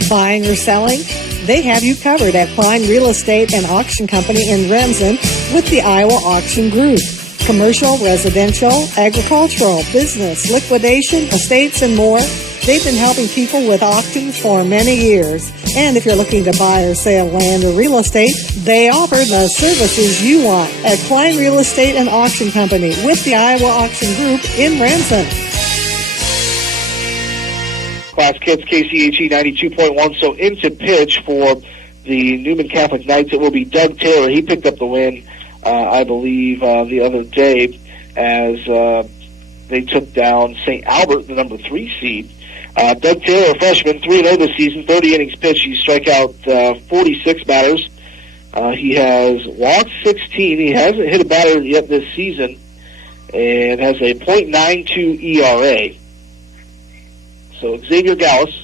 Buying or selling? They have you covered at Klein Real Estate and Auction Company in Remsen with the Iowa Auction Group. Commercial, residential, agricultural, business, liquidation, estates, and more. They've been helping people with auctions for many years. And if you're looking to buy or sell land or real estate, they offer the services you want at Klein Real Estate and Auction Company with the Iowa Auction Group in Remsen. Class Kids, KCHE 92.1. So into pitch for the Neuman Catholic Knights, it will be Doug Taylor. He picked up the win, I believe, the other day as they took down St. Albert, the number 3 seed. Doug Taylor, a freshman, 3-0 this season, 30 innings pitched. He struck out 46 batters. He has walked 16. He hasn't hit a batter yet this season and has a .92 ERA. So Xavier Gallus.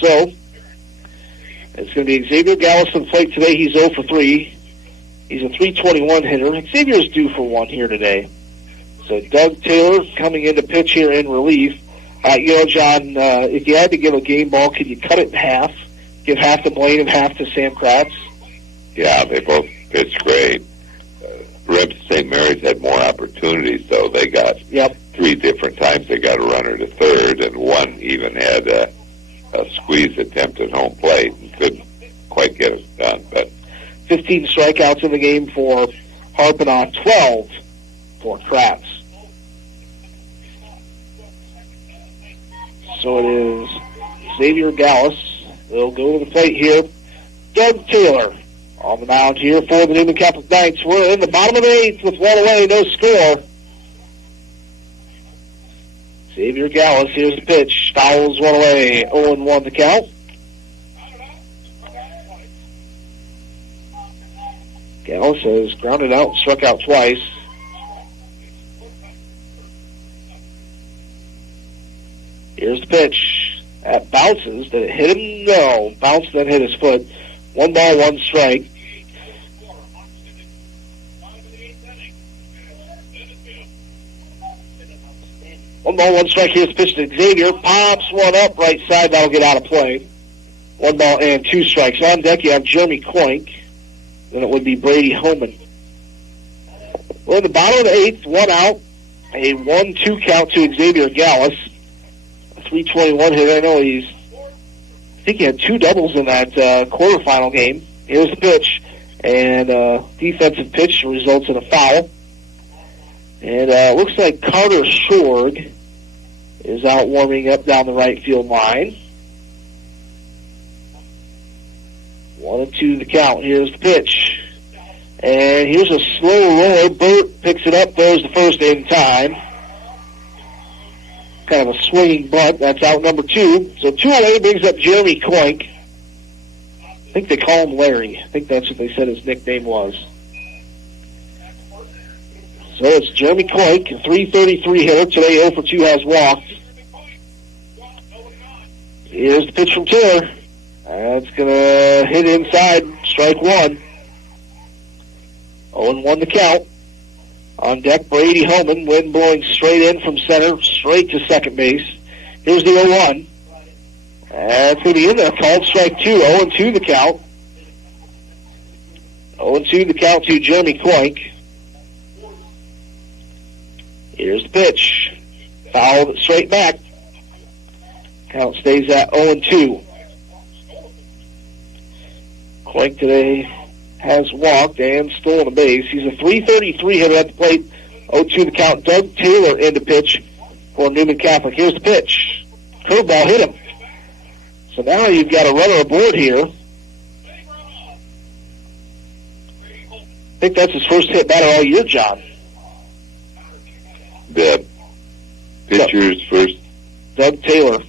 So it's going to be Xavier Gallus on the plate today. He's 0 for 3. He's a .321 hitter. Xavier's due for one here today. So Doug Taylor coming in to pitch here in relief. John, if you had to give a game ball, could you cut it in half? Give half to Blaine and half to Sam Kratz? Yeah, they both pitched great. Remsen St. Mary's had more opportunities, though. They got 3 different times they got a runner to third, and one even had a squeeze attempt at home plate and couldn't quite get it done. But 15 strikeouts in the game for Harpenoff, 12 for Kratz. So it is Xavier Gallus. They'll go to the plate here. Doug Taylor on the mound here for the Neuman Catholic Knights. We're in the bottom of the 8th with 1 away, no score. Xavier Gallus, here's the pitch. Fouls 1 away, 0-1 the count. Gallus has grounded out and struck out twice. Here's the pitch. That bounces. Did it hit him? No. Bounce, then hit his foot. 1 ball, 1 strike. One ball, 1 strike. Here's the pitch to Xavier. Pops one up right side. That'll get out of play. 1 ball and 2 strikes. On deck, you have Jeremy Clake. Then it would be Brady Holman. We're in the bottom of the 8th. 1 out. A 1-2 count to Xavier Gallus. A .321 hit. I know I think he had 2 doubles in that quarterfinal game. Here's the pitch. And defensive pitch results in a foul. And looks like Carter Schroeder is out warming up down the right field line. 1-2 the count. Here's the pitch. And here's a slow roller. Burt picks it up, throws the first in time. Kind of a swinging bunt. That's out number 2. So 2 away brings up Jeremy Clake. I think they call him Larry. I think that's what they said his nickname was. So it's Jeremy Clake, a .333 hitter. Today 0 for 2 has walked. Here's the pitch from Taylor. That's going to hit inside, strike 1. 0-1 the count. On deck, Brady Holman, wind blowing straight in from center, straight to second base. Here's the 0-1. That's going to be in there, called strike 2, 0-2 the count. 0-2 the count to Jeremy Clake. Here's the pitch. Fouled straight back. Count stays at 0-2. Clake today has walked and stolen a base. He's a .333 hitter at the plate. 0-2 the count. Doug Taylor in the pitch for Neuman Catholic. Here's the pitch. Curveball hit him. So now you've got a runner aboard here. I think that's his first hit batter all year, John. The pitcher's first. Doug Taylor.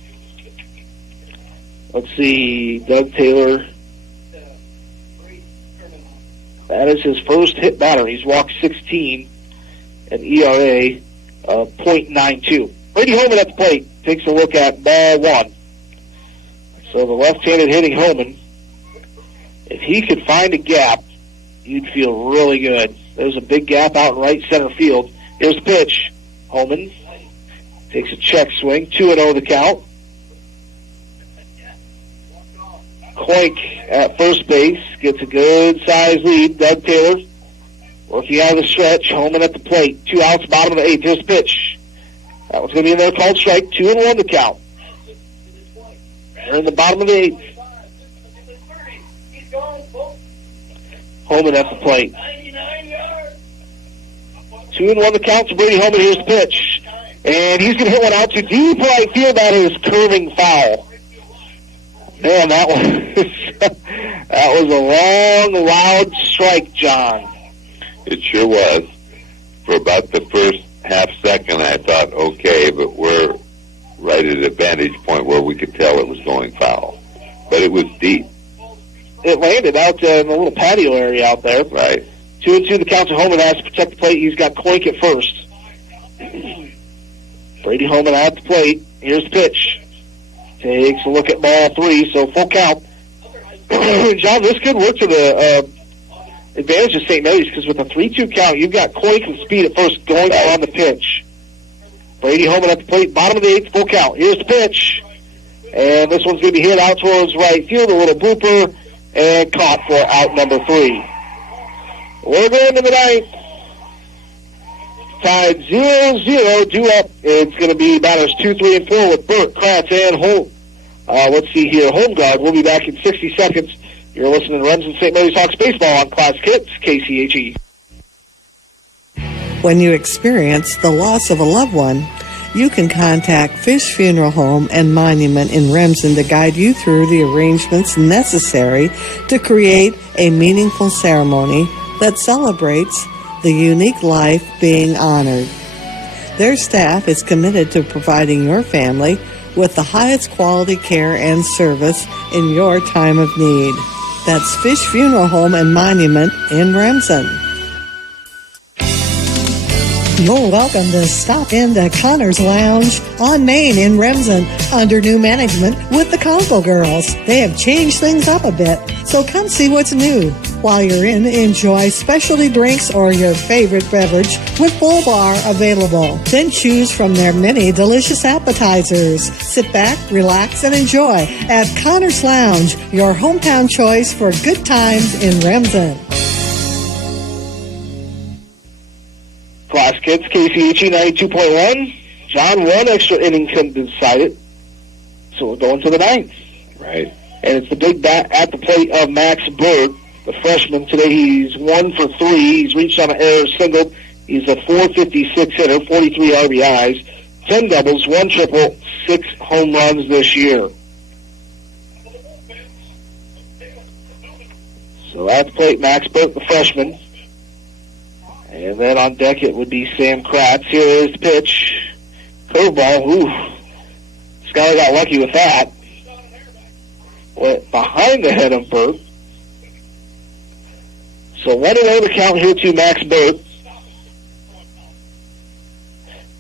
Let's see. Doug Taylor. That is his first hit batter. He's walked 16, an ERA of .92. Brady Holman at the plate takes a look at ball 1. So the left-handed hitting Holman, if he could find a gap, you'd feel really good. There's a big gap out in right center field. Here's the pitch. Holman takes a check swing, 2-0 the count. Clake at first base gets a good-sized lead. Doug Taylor working out of the stretch. Holman at the plate. 2 outs, bottom of the 8th. Here's the pitch. That one's going to be in there, called strike. 2-1 to count. They're in the bottom of the 8th. Holman at the plate. 2-1 to count to Brady Holman. Here's the pitch. And he's going to hit one out to deep right field. That is curving foul. Man, that was a long, loud strike, John. It sure was. For about the first half second, I thought, okay, but we're right at a vantage point where we could tell it was going foul. But it was deep. It landed out in the little patio area out there. Right. 2-2, the count to Holman has to protect the plate. He's got Clake at first. Brady Holman at the plate. Here's the pitch. Takes a look at ball 3, so full count. John, this could work to the advantage of St. Mary's, because with a 3-2 count, you've got Clake with speed at first going on the pitch. Brady Holman at the plate, bottom of the 8th, full count. Here's the pitch. And this one's going to be hit out towards right field, a little blooper, and caught for out number 3. We're going to the 9th. Tied 0-0, due up. It's going to be batters 2, 3, and 4 with Burt, Kratz, and Holt. Let's see here, home guard. We'll be back in 60 seconds. You're listening to Remsen St. Mary's Hawks Baseball on Classic Hits, KCHE. When you experience the loss of a loved one, you can contact Fish Funeral Home and Monument in Remsen to guide you through the arrangements necessary to create a meaningful ceremony that celebrates the unique life being honored. Their staff is committed to providing your family with the highest quality care and service in your time of need. That's Fish Funeral Home and Monument in Remsen. You're welcome to stop into Connor's Lounge on Main in Remsen under new management with the Congo Girls. They have changed things up a bit, so come see what's new. While you're in, enjoy specialty drinks or your favorite beverage with full bar available. Then choose from their many delicious appetizers. Sit back, relax, and enjoy at Connor's Lounge, your hometown choice for good times in Remsen. Classic Hits, KCHE 92.1. John, one extra inning can decide it. So we're going to the 9th. Right. And it's the big bat at the plate of Max Burt, the freshman. Today he's 1 for 3. He's reached on an error single. He's a .456 hitter, 43 RBIs, 10 doubles, 1 triple, 6 home runs this year. So at the plate, Max Burt, the freshman. And then on deck it would be Sam Kratz. Here is the pitch. Curveball. Ooh. Skyler got lucky with that. Went behind the head of Burt. So 1-0 the count here to Max Burt.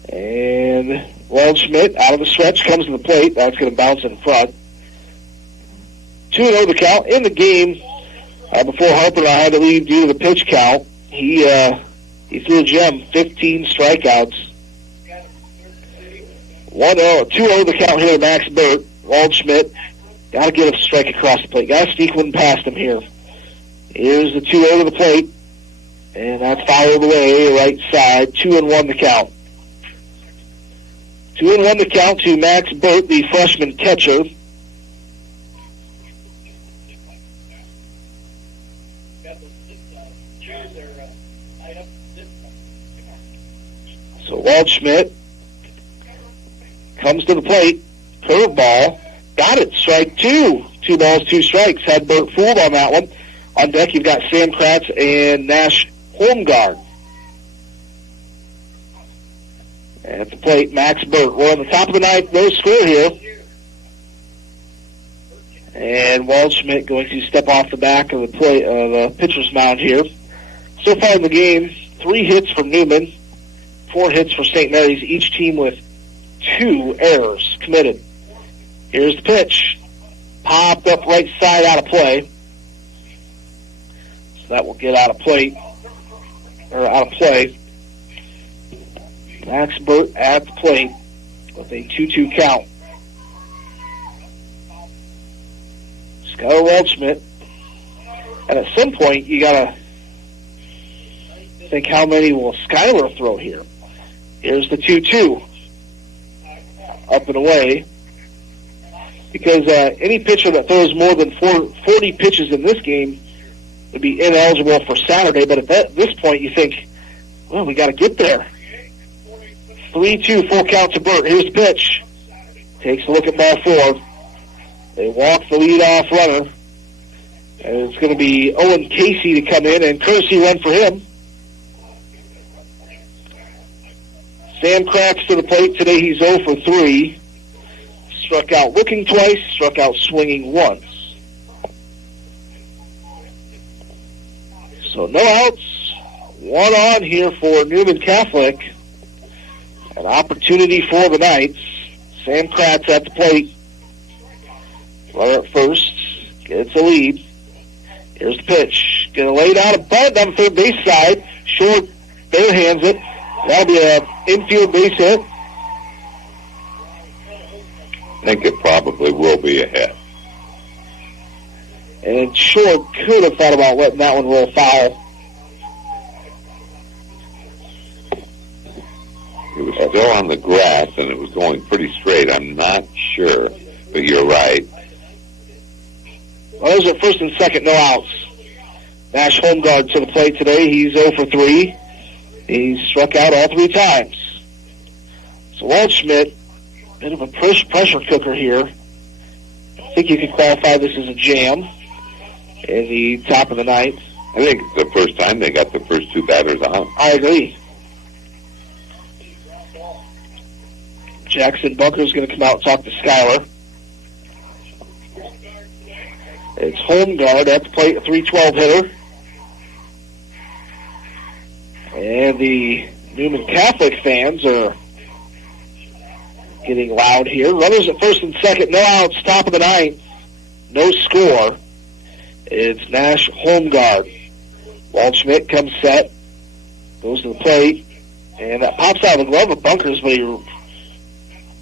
And Waldschmidt out of the stretch comes to the plate. That's going to bounce in front. 2-0 the count in the game. Before Harper and I had to leave due to the pitch count, he threw a gem, 15 strikeouts. 2-0 the count here to Max Burt. Waldschmidt, got to get a strike across the plate. Got to sneak one past him here. Here's the 2-0 to the plate. And that's fouled away, right side. 2-1 the count. 2-1 the count to Max Burt, the freshman catcher. So Waldschmidt comes to the plate. Curveball. Got it. Strike 2. 2 balls, 2 strikes. Had Burt fooled on that one. On deck, you've got Sam Kratz and Nash Holmgard. At the plate, Max Burt. We're on the top of the 9th. No score here. And Waldschmidt going to step off the back of the the pitcher's mound here. So far in the game, 3 hits from Neuman, 4 hits for St. Mary's, each team with 2 errors committed. Here's the pitch. Popped up right side, out of play. So that will get out of play. Max Burt at the plate with a 2-2 count. Skylar Waldschmidt. And at some point, you got to think, how many will Skylar throw here? Here's the 2-2. Up and away. Because any pitcher that throws more than 40 pitches in this game would be ineligible for Saturday. But at this point, you think, well, we got to get there. 3-2, full count to Burt. Here's the pitch. Takes a look at ball 4. They walk the leadoff runner. And it's going to be Owen Casey to come in, and courtesy run for him. Sam Cracks to the plate. Today he's 0 for 3. Struck out looking twice, struck out swinging once. So no outs. 1 on here for Neuman Catholic. An opportunity for the Knights. Sam Kratz at the plate. Runner at first. Gets a lead. Here's the pitch. Gonna lay down a bunt down the third base side. Short, bare hands it. That'll be an infield base hit. I think it probably will be a hit. And Short could have thought about letting that one roll foul. It was still on the grass, and it was going pretty straight. I'm not sure, but you're right. Well, those are first and second, no outs. Nash Holmgard to the plate today. He's 0 for 3. He's struck out all 3 times. So Waldschmidt, bit of a pressure cooker here. I think you could qualify this as a jam in the top of the ninth. I think it's the first time they got the first 2 batters out. I agree. Jackson Bunker's going to come out and talk to Skylar. It's Holmgard at the plate, a .312 hitter. And the Neuman Catholic fans are getting loud here. Runners at first and second, no outs, top of the ninth. No score. It's Nash Holmgard. Waldschmidt comes set, goes to the plate, and that pops out of the glove of Bunkers, but he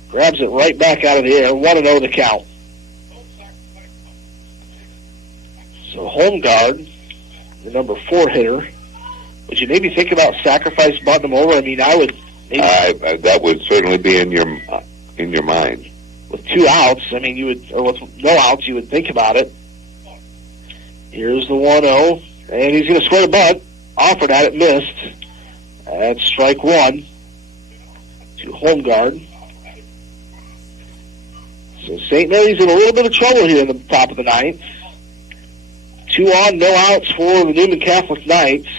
grabs it right back out of the air. 1-0 the count. So Holmgard, the number 4 hitter. Would you maybe think about sacrifice butting him over? I mean, I would. Maybe that would certainly be in your mind. With 2 outs, I mean, you would, or with no outs, you would think about it. Here's the 1-0, and he's going to square the bunt. Offered at it, missed. That's strike 1 to Holmgard. So St. Mary's in a little bit of trouble here in the top of the ninth. 2 on, no outs for the Neuman Catholic Knights.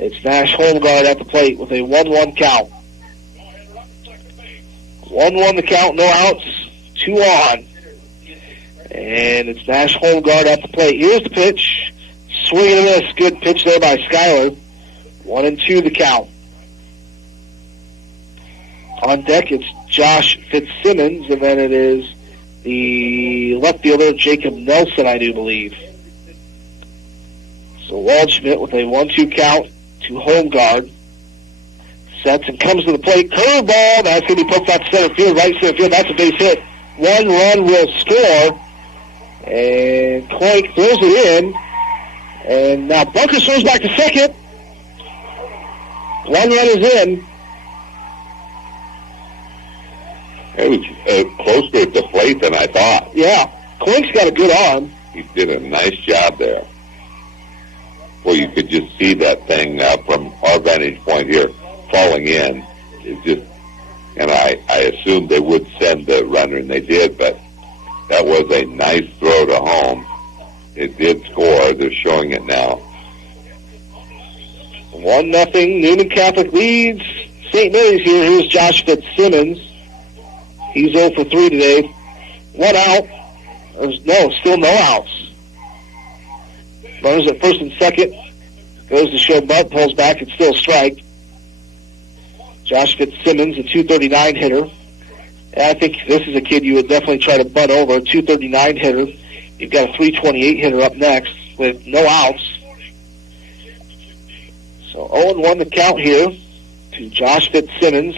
It's Nash Holmgard at the plate with a 1-1 count. 1-1 the count, no outs, 2 on. And it's Nash Holmgard at the plate. Here's the pitch. Swing and a miss. Good pitch there by Skylar. 1-2 the count. On deck, it's Josh Fitzsimmons, and then it is the left fielder, Jacob Nelson, I do believe. So Waldschmidt with a 1-2 count to Holmgard. Sets and comes to the plate. Curveball. That's going to be put out to center field, right center field. That's a base hit. 1 run will score. And Clake throws it in. And now Bunker throws back to second. 1 run is in. It was closer at the plate than I thought. Yeah. Clake's got a good arm. He did a nice job there. Well, you could just see that thing from our vantage point here falling in. It just, and I assumed they would send the runner, and they did, but that was a nice throw to home. It did score. They're showing it now. 1-0. Neuman Catholic leads St. Mary's here. Here's Josh Fitzsimmons. He's 0 for 3 today. 1 out. No, still no outs. Runners at first and second. Goes to show bunt, pulls back, it's still a strike. Josh Fitzsimmons, a .239 hitter. And I think this is a kid you would definitely try to bunt over. A .239 hitter. You've got a .328 hitter up next with no outs. So 0-1 the count here to Josh Fitzsimmons.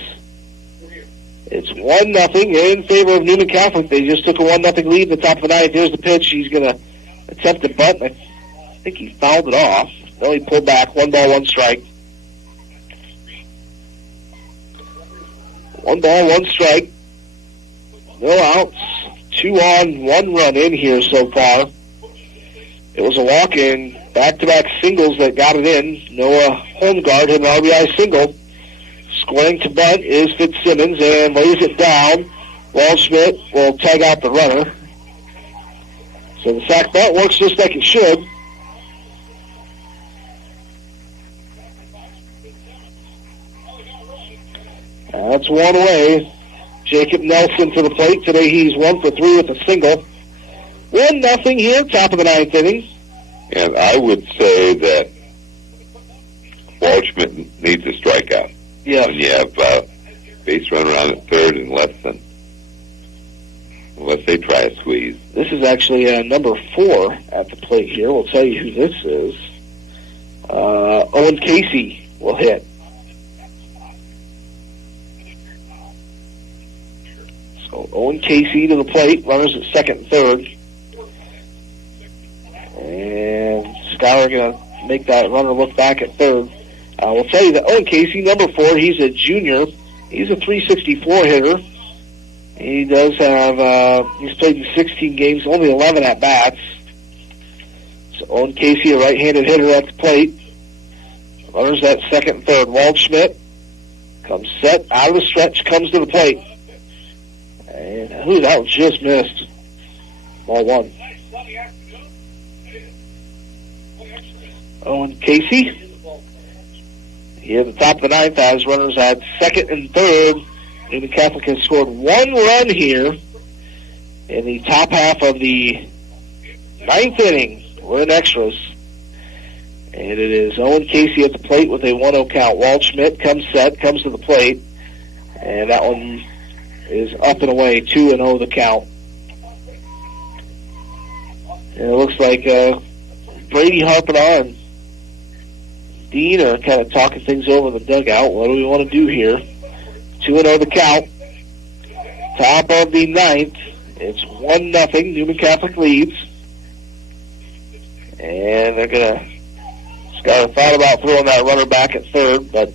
It's 1-0 in favor of Neuman Catholic. They just took a 1-0 lead in the top of the ninth. Here's the pitch. He's going to attempt a bunt. I think he fouled it off. No, he pulled back. 1 ball, 1 strike. 1 ball, 1 strike. No outs. 2 on, 1 run in here so far. It was a walk-in, back-to-back singles that got it in. Noah Holmgard hit an RBI single. Scoring to bunt is Fitzsimmons and lays it down. Waldschmidt will tag out the runner. So the sack bunt works just like it should. That's one away. Jacob Nelson to the plate. Today he's 1 for 3 with a single. 1-0 here, top of the ninth inning. And I would say that Waldschmidt needs a strikeout. Yeah. When you have base runner on at third and unless they try a squeeze. This is actually number 4 at the plate here. We'll tell you who this is. Owen Casey will hit. So Owen Casey to the plate. Runners at second and third. And Schuyler going to make that runner look back at third. We'll tell you that Owen Casey, number 4, he's a junior. He's a .364 hitter. He does have, he's played in 16 games, only 11 at-bats. So Owen Casey, a right-handed hitter at the plate. Runners at second and third. Waldschmidt comes set, out of the stretch, comes to the plate. And that was just missed. Ball 1. Owen Casey. Here at the top of the ninth, as runners at second and third. Neuman Catholic has scored 1 run here in the top half of the ninth inning. We're in extras. And it is Owen Casey at the plate with a 1-0 count. Waldschmidt comes set, comes to the plate. And that one is up and away, 2-0 the count. And it looks like Brady Holman and Dean are kind of talking things over in the dugout. What do we want to do here? 2-0 the count. Top of the ninth. It's 1-0. Neuman Catholic leads. And they're going to... Schuyler thought about throwing that runner back at third, but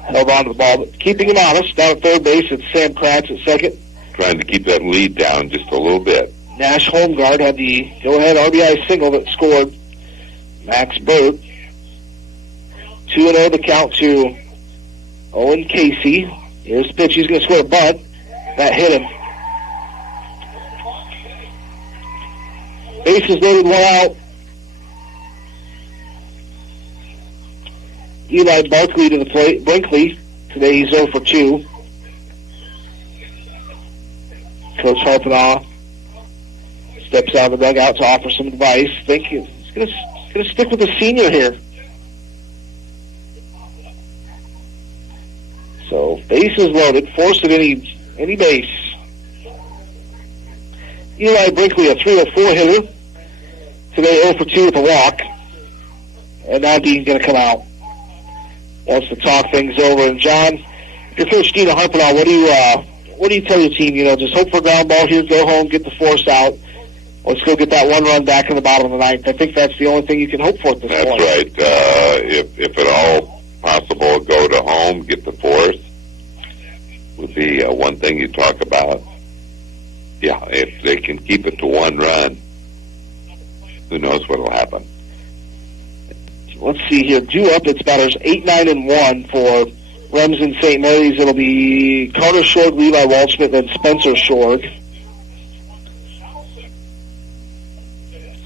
held on to the ball. But keeping him honest, down at third base, it's Sam Kratz at second. Trying to keep that lead down just a little bit. Nash Holmgard had the go-ahead RBI single that scored Max Burt. 2-0 the count to Owen Casey. Here's the pitch. He's going to score a bunt. That hit him. Bases loaded, 1 out. Eli Barkley to the plate. Brinkley. Today he's 0 for 2. Coach Harpenaugh steps out of the dugout to offer some advice. Think he's going to stick with the senior here. So bases loaded, force at any base. Eli Brinkley, a 304 hitter. Today 0 for 2 with a walk. And now Dean's going to come out. Wants to talk things over. And John, if you're Coach Dean Harpenaugh, what do you tell your team? Just hope for a ground ball here, go home, get the force out. Let's go get that 1 run back in the bottom of the ninth. I think that's the only thing you can hope for at this point. That's right. If at all possible, go to home, get the force. Would be one thing you talk about. Yeah, if they can keep it to 1 run, who knows what will happen. Let's see here. Due up, it's batters 8, 9, and 1 for Remsen St. Mary's. It'll be Carter Short, Levi Waldschmidt, then Spencer Short.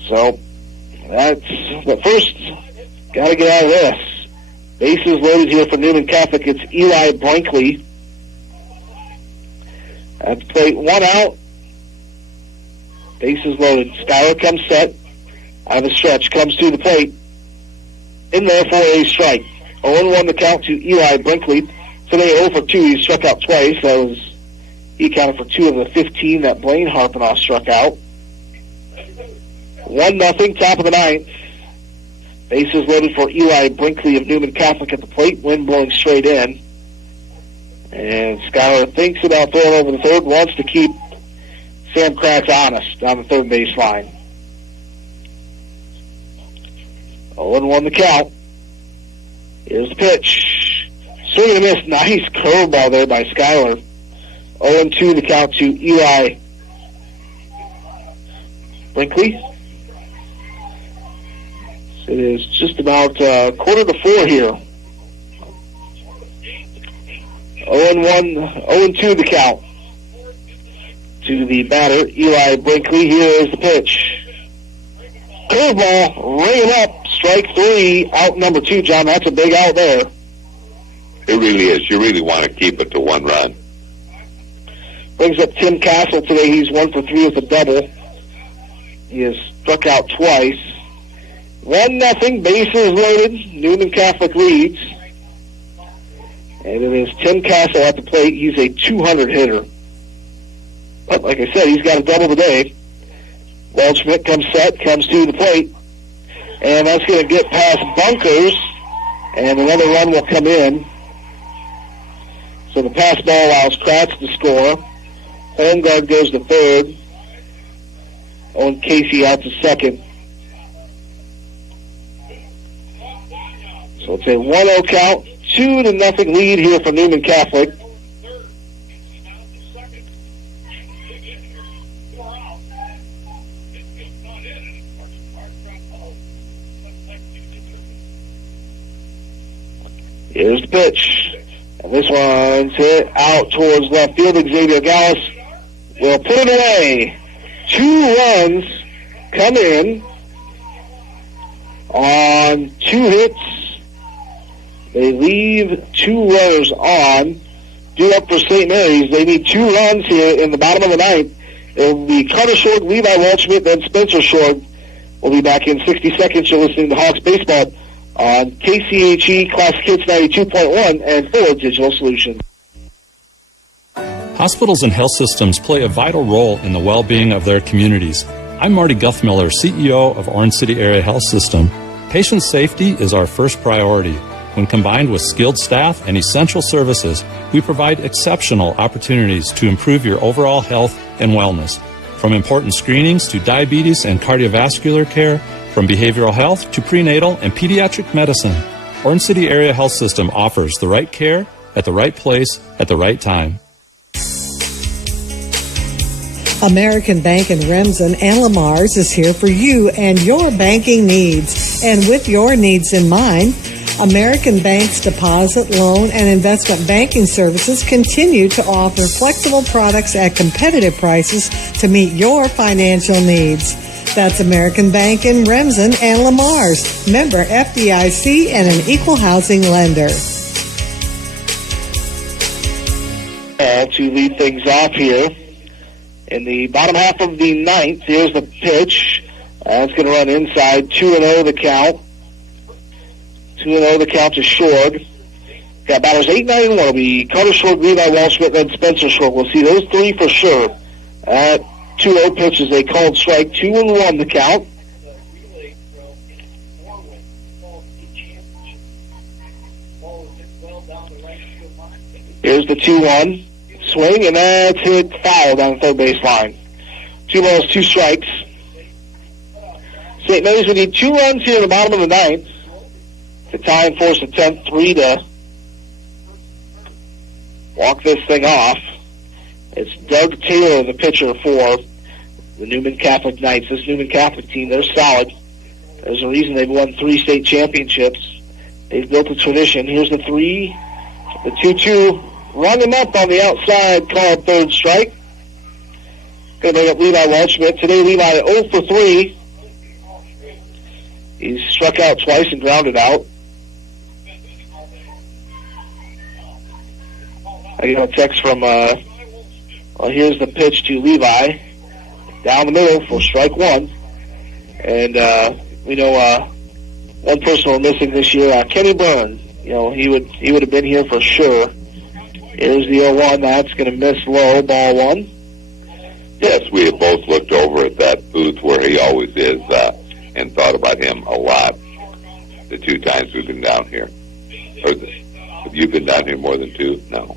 So, that's the first. Got to get out of this. Bases loaded here for Neuman Catholic. It's Eli Brinkley. At the plate, 1 out. Bases loaded. Schuyler comes set. Out of the stretch. Comes to the plate. In there for a strike. 0-1 the count to Eli Brinkley. Today 0 for 2. He struck out twice. He accounted for 2 of the 15 that Blaine Harpenaugh struck out. 1-0, top of the ninth. Bases loaded for Eli Brinkley of Neuman Catholic at the plate. Wind blowing straight in. And Schuyler thinks about throwing over the third, wants to keep Sam Kratz honest on the third baseline. 0-1 the count. Here's the pitch. Swing and a miss. Nice curveball there by Schuyler. 0-2 the count to Eli Brinkley. So it is just about 3:45 here. 0-2 the count to the batter, Eli Brinkley. Here is the pitch. Curveball, ring him up, strike 3, out number 2, John. That's a big out there. It really is. You really want to keep it to 1 run. Brings up Tim Castle today. He's 1 for 3 with a double. He has struck out twice. 1-0, bases loaded. Neuman Catholic leads. And it is Tim Castle at the plate. He's a 200 hitter. But like I said, he's got a double today. Waldschmidt comes to the plate. And that's going to get past bunkers. And another run will come in. So the pass ball allows Kratz to score. Holmgard goes to third. Owen Casey out to second. So it's a 1-0 count. 2-0 lead here for Neuman Catholic. Here's the pitch. And this one's hit out towards left field. Xavier Gallus will put it away. 2 runs come in on 2 hits. They leave 2 runners on. Due up for St. Mary's. They need 2 runs here in the bottom of the 9th. It will be Carter Short, Levi Waldschmidt, then Spencer Short. We'll be back in 60 seconds. You're listening to Hawks Baseball on KCHE Classic Hits 92.1 and Ford Digital Solutions. Hospitals and health systems play a vital role in the well-being of their communities. I'm Marty Guthmiller, CEO of Orange City Area Health System. Patient safety is our first priority. When combined with skilled staff and essential services, we provide exceptional opportunities to improve your overall health and wellness. From important screenings to diabetes and cardiovascular care, from behavioral health to prenatal and pediatric medicine, Orange City Area Health System offers the right care at the right place at the right time. American Bank in Remsen and Lamar's is here for you and your banking needs. And with your needs in mind, American Bank's deposit, loan, and investment banking services continue to offer flexible products at competitive prices to meet your financial needs. That's American Bank in Remsen and Lamar's, member FDIC and an equal housing lender. To lead things off here in the bottom half of the 9th, here's the pitch. That's going to run inside. 2-0 the count. 2-0 the count to Short. Got batters 8, 9, and 1. It'll be Carter Short, Levi Waldschmidt, then Spencer Short. We'll see those 3 for sure. At 2-0 pitch is a called strike. 2-1 the count. Here's the 2-1. Swing, and that's hit foul down the third baseline. 2 balls, 2 strikes. St. Mary's will need 2 runs here in the bottom of the 9th to tie and force the 10th, 3 to walk this thing off. It's Doug Taylor, the pitcher for the Neuman Catholic Knights. This Neuman Catholic team, they're solid. There's a reason they've won 3 state championships. They've built a tradition. Here's the 3, the 2-2. Run him up on the outside, called third strike. Going to bring up Levi Waldschmidt. Today, Levi 0 for 3. He's struck out twice and grounded out. I get a text from, here's the pitch to Levi. Down the middle for strike 1. And we know one person we're missing this year, Kenny Byrne. You know, he would have been here for sure. Here's the 0-1. That's going to miss low. Ball 1. Yes, we have both looked over at that booth where he always is and thought about him a lot the 2 times we've been down here. Have you been down here more than 2? No.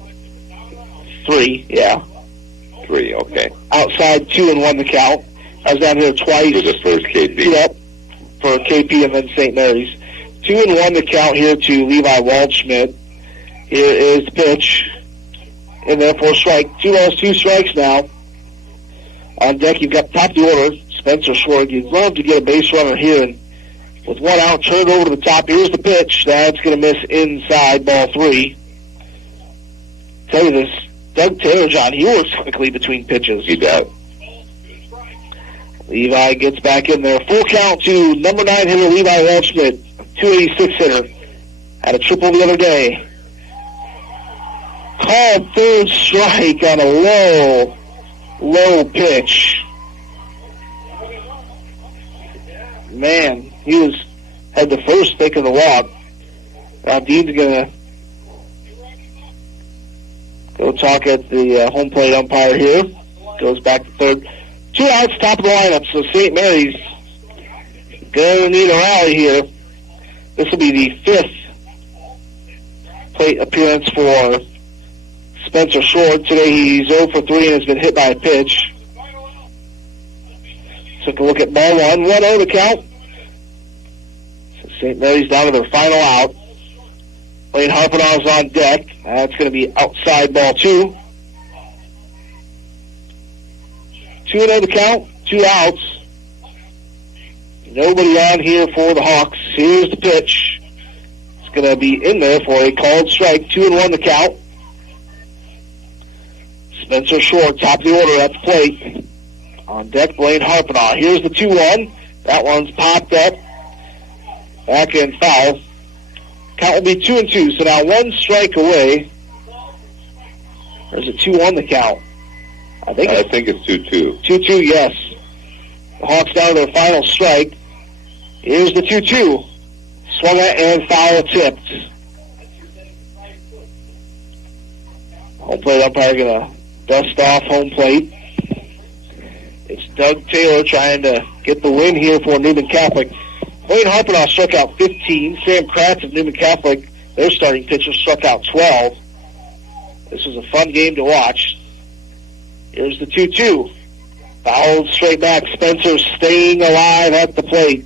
3, yeah. 3, okay. Outside 2-1 the count. I was down here twice. For the first KP. Yep, for KP and then St. Mary's. 2-1 the count here to Levi Waldschmidt. Here is the pitch. In there for a strike. 2 balls, 2 strikes now. On deck, you've got top of the order, Spencer Schroeder. You'd love to get a base runner here, and with 1 out, turned over to the top. Here's the pitch. That's going to miss inside, ball 3. Tell you this, Doug Taylor, John, he works quickly between pitches. He does. Levi gets back in there. Full count to number 9 hitter Levi Waldschmidt, 286 hitter. Had a triple the other day. Called third strike on a low pitch. Man, he had the first pick of the walk. Now Dean's going to go talk at the home plate umpire here. Goes back to third. 2 outs, top of the lineup, so St. Mary's going to need a rally here. This will be the 5th plate appearance for Spencer Short. Today he's 0 for 3 and has been hit by a pitch. Took a look at ball 1. 1-0 the count. So St. Mary's down to their final out. Blaine Harpenau's on deck. That's going to be outside ball 2. 2-0 the count. 2 outs. Nobody on here for the Hawks. Here's the pitch. It's going to be in there for a called strike. 2-1 the count. Spencer Short, top of the order at the plate. On deck, Blaine Harpenau. Here's the 2-1. That one's popped up. Back in foul. Count will be 2-2. So now 1 strike away. There's a 2-1 the count. I think it's 2-2. 2-2, yes. The Hawks down to their final strike. Here's the 2-2. Swung at and foul tipped. Home plate umpire going to dust off home plate. It's Doug Taylor trying to get the win here for Newman Catholic. Blaine Harpenau struck out 15. Sam Kratz of Newman Catholic, their starting pitcher, struck out 12. This was a fun game to watch. Here's the 2-2. Fouled straight back. Spencer staying alive at the plate.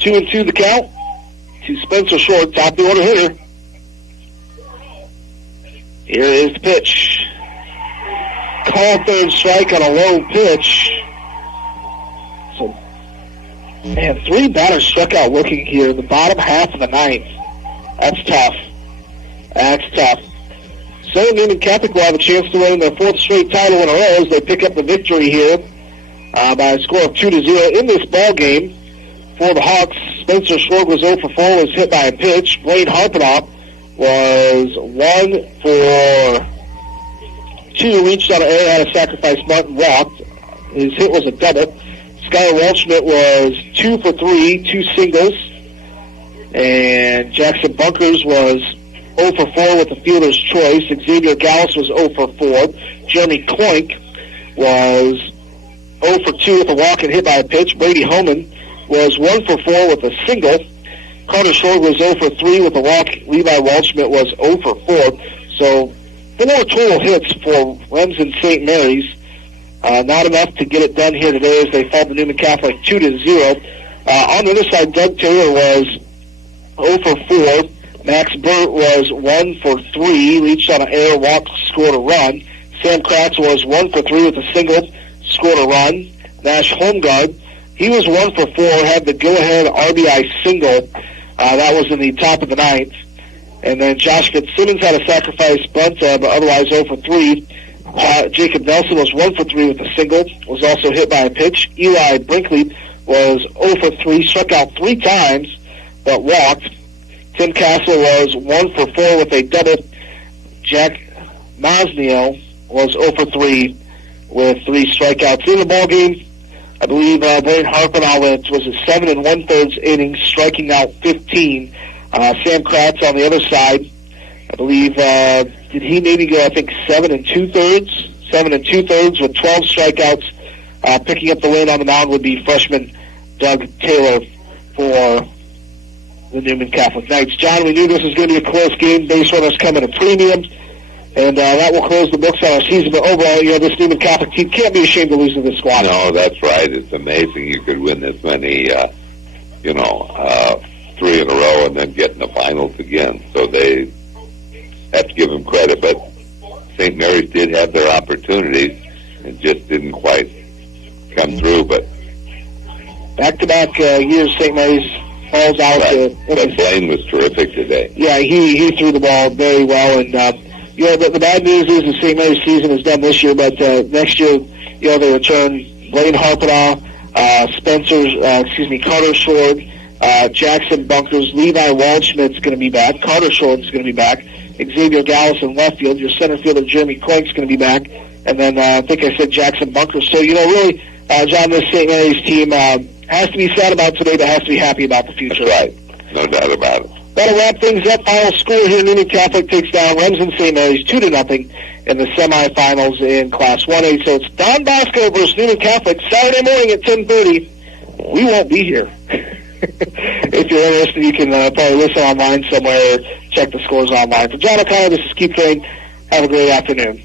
Two and 2 the count to Spencer Short, top of the order hitter. Here is the pitch. Called third strike on a low pitch. So, man, 3 batters struck out looking here in the bottom half of the 9th. That's tough. That's tough. So Newman Catholic will have a chance to win their 4th straight title in a row as they pick up the victory here by a score of 2-0 in this ball game. For the Hawks, Spencer Schroeder was 0 for 4, was hit by a pitch. Blaine Harpenau was 1 for 2, reached out of air, had a sacrifice bunt, and walked. His hit was a double. Skylar Waldschmidt was 2 for 3, 2 singles. And Jackson Bunkers was 0 for 4 with the fielder's choice. Xavier Gallus was 0 for 4. Jeremy Kloink was 0 for 2 with a walk and hit by a pitch. Brady Holman was 1 for 4 with a single. Carter Short was 0 for 3 with a walk. Levi Waldschmidt was 0 for 4. So 4 total hits for Remsen St. Mary's. Not enough to get it done here today as they fall to Newman Catholic 2-0. On the other side, Doug Taylor was 0 for 4. Max Burt was 1 for 3, reached on an air, walked, scored a run. Sam Kratz was 1 for 3 with a single, scored a run. Nash Holmgard, he was 1 for 4, had the go-ahead RBI single. That was in the top of the 9th. And then Josh Fitzsimmons had a sacrifice bunt, but otherwise 0 for 3. Jacob Nelson was 1 for 3 with a single, was also hit by a pitch. Eli Brinkley was 0 for 3, struck out 3 times, but walked. Tim Castle was 1 for 4 with a double. Jack Masnio was 0 for 3 with 3 strikeouts in the ballgame. I believe Blaine Harpenau was a 7 1/3 innings, striking out 15. Sam Kratz on the other side, I believe, did he maybe go, 7 2/3? 7 2/3 with 12 strikeouts. Picking up the win on the mound would be freshman Doug Taylor for the Neuman Catholic Knights. John, we knew this was going to be a close game. Base runners come at a premium, and that will close the books on our season. But overall, this Neuman Catholic team can't be ashamed to lose to this squad. No, that's right. It's amazing you could win this many, 3 in a row and then get in the finals again. So they have to give them credit. But St. Mary's did have their opportunities and just didn't quite come through. But back-to-back years, St. Mary's falls out. Right. But Blaine was terrific today. Yeah, he threw the ball very well. And, the bad news is the St. Mary's season is done this year, but next year, they return Blaine Harpenaugh, Carter Sword, Jackson Bunkers, Levi Waldschmidt's going to be back, Carter Sword's going to be back, Xavier Gallus in left field, your center fielder Jeremy Clake's going to be back, and then I think I said Jackson Bunkers. So, really, John, this St. Mary's team has to be sad about today, but has to be happy about the future. That's right. No doubt about it. That'll wrap things up. Final score here, Neuman Catholic takes down Remsen St. Mary's 2-0 in the semifinals in Class 1A. So it's Don Bosco versus Neuman Catholic Saturday morning at 10:30. We won't be here. If you're interested, you can probably listen online somewhere or check the scores online. For John O'Connor, this is Keith Crane. Have a great afternoon.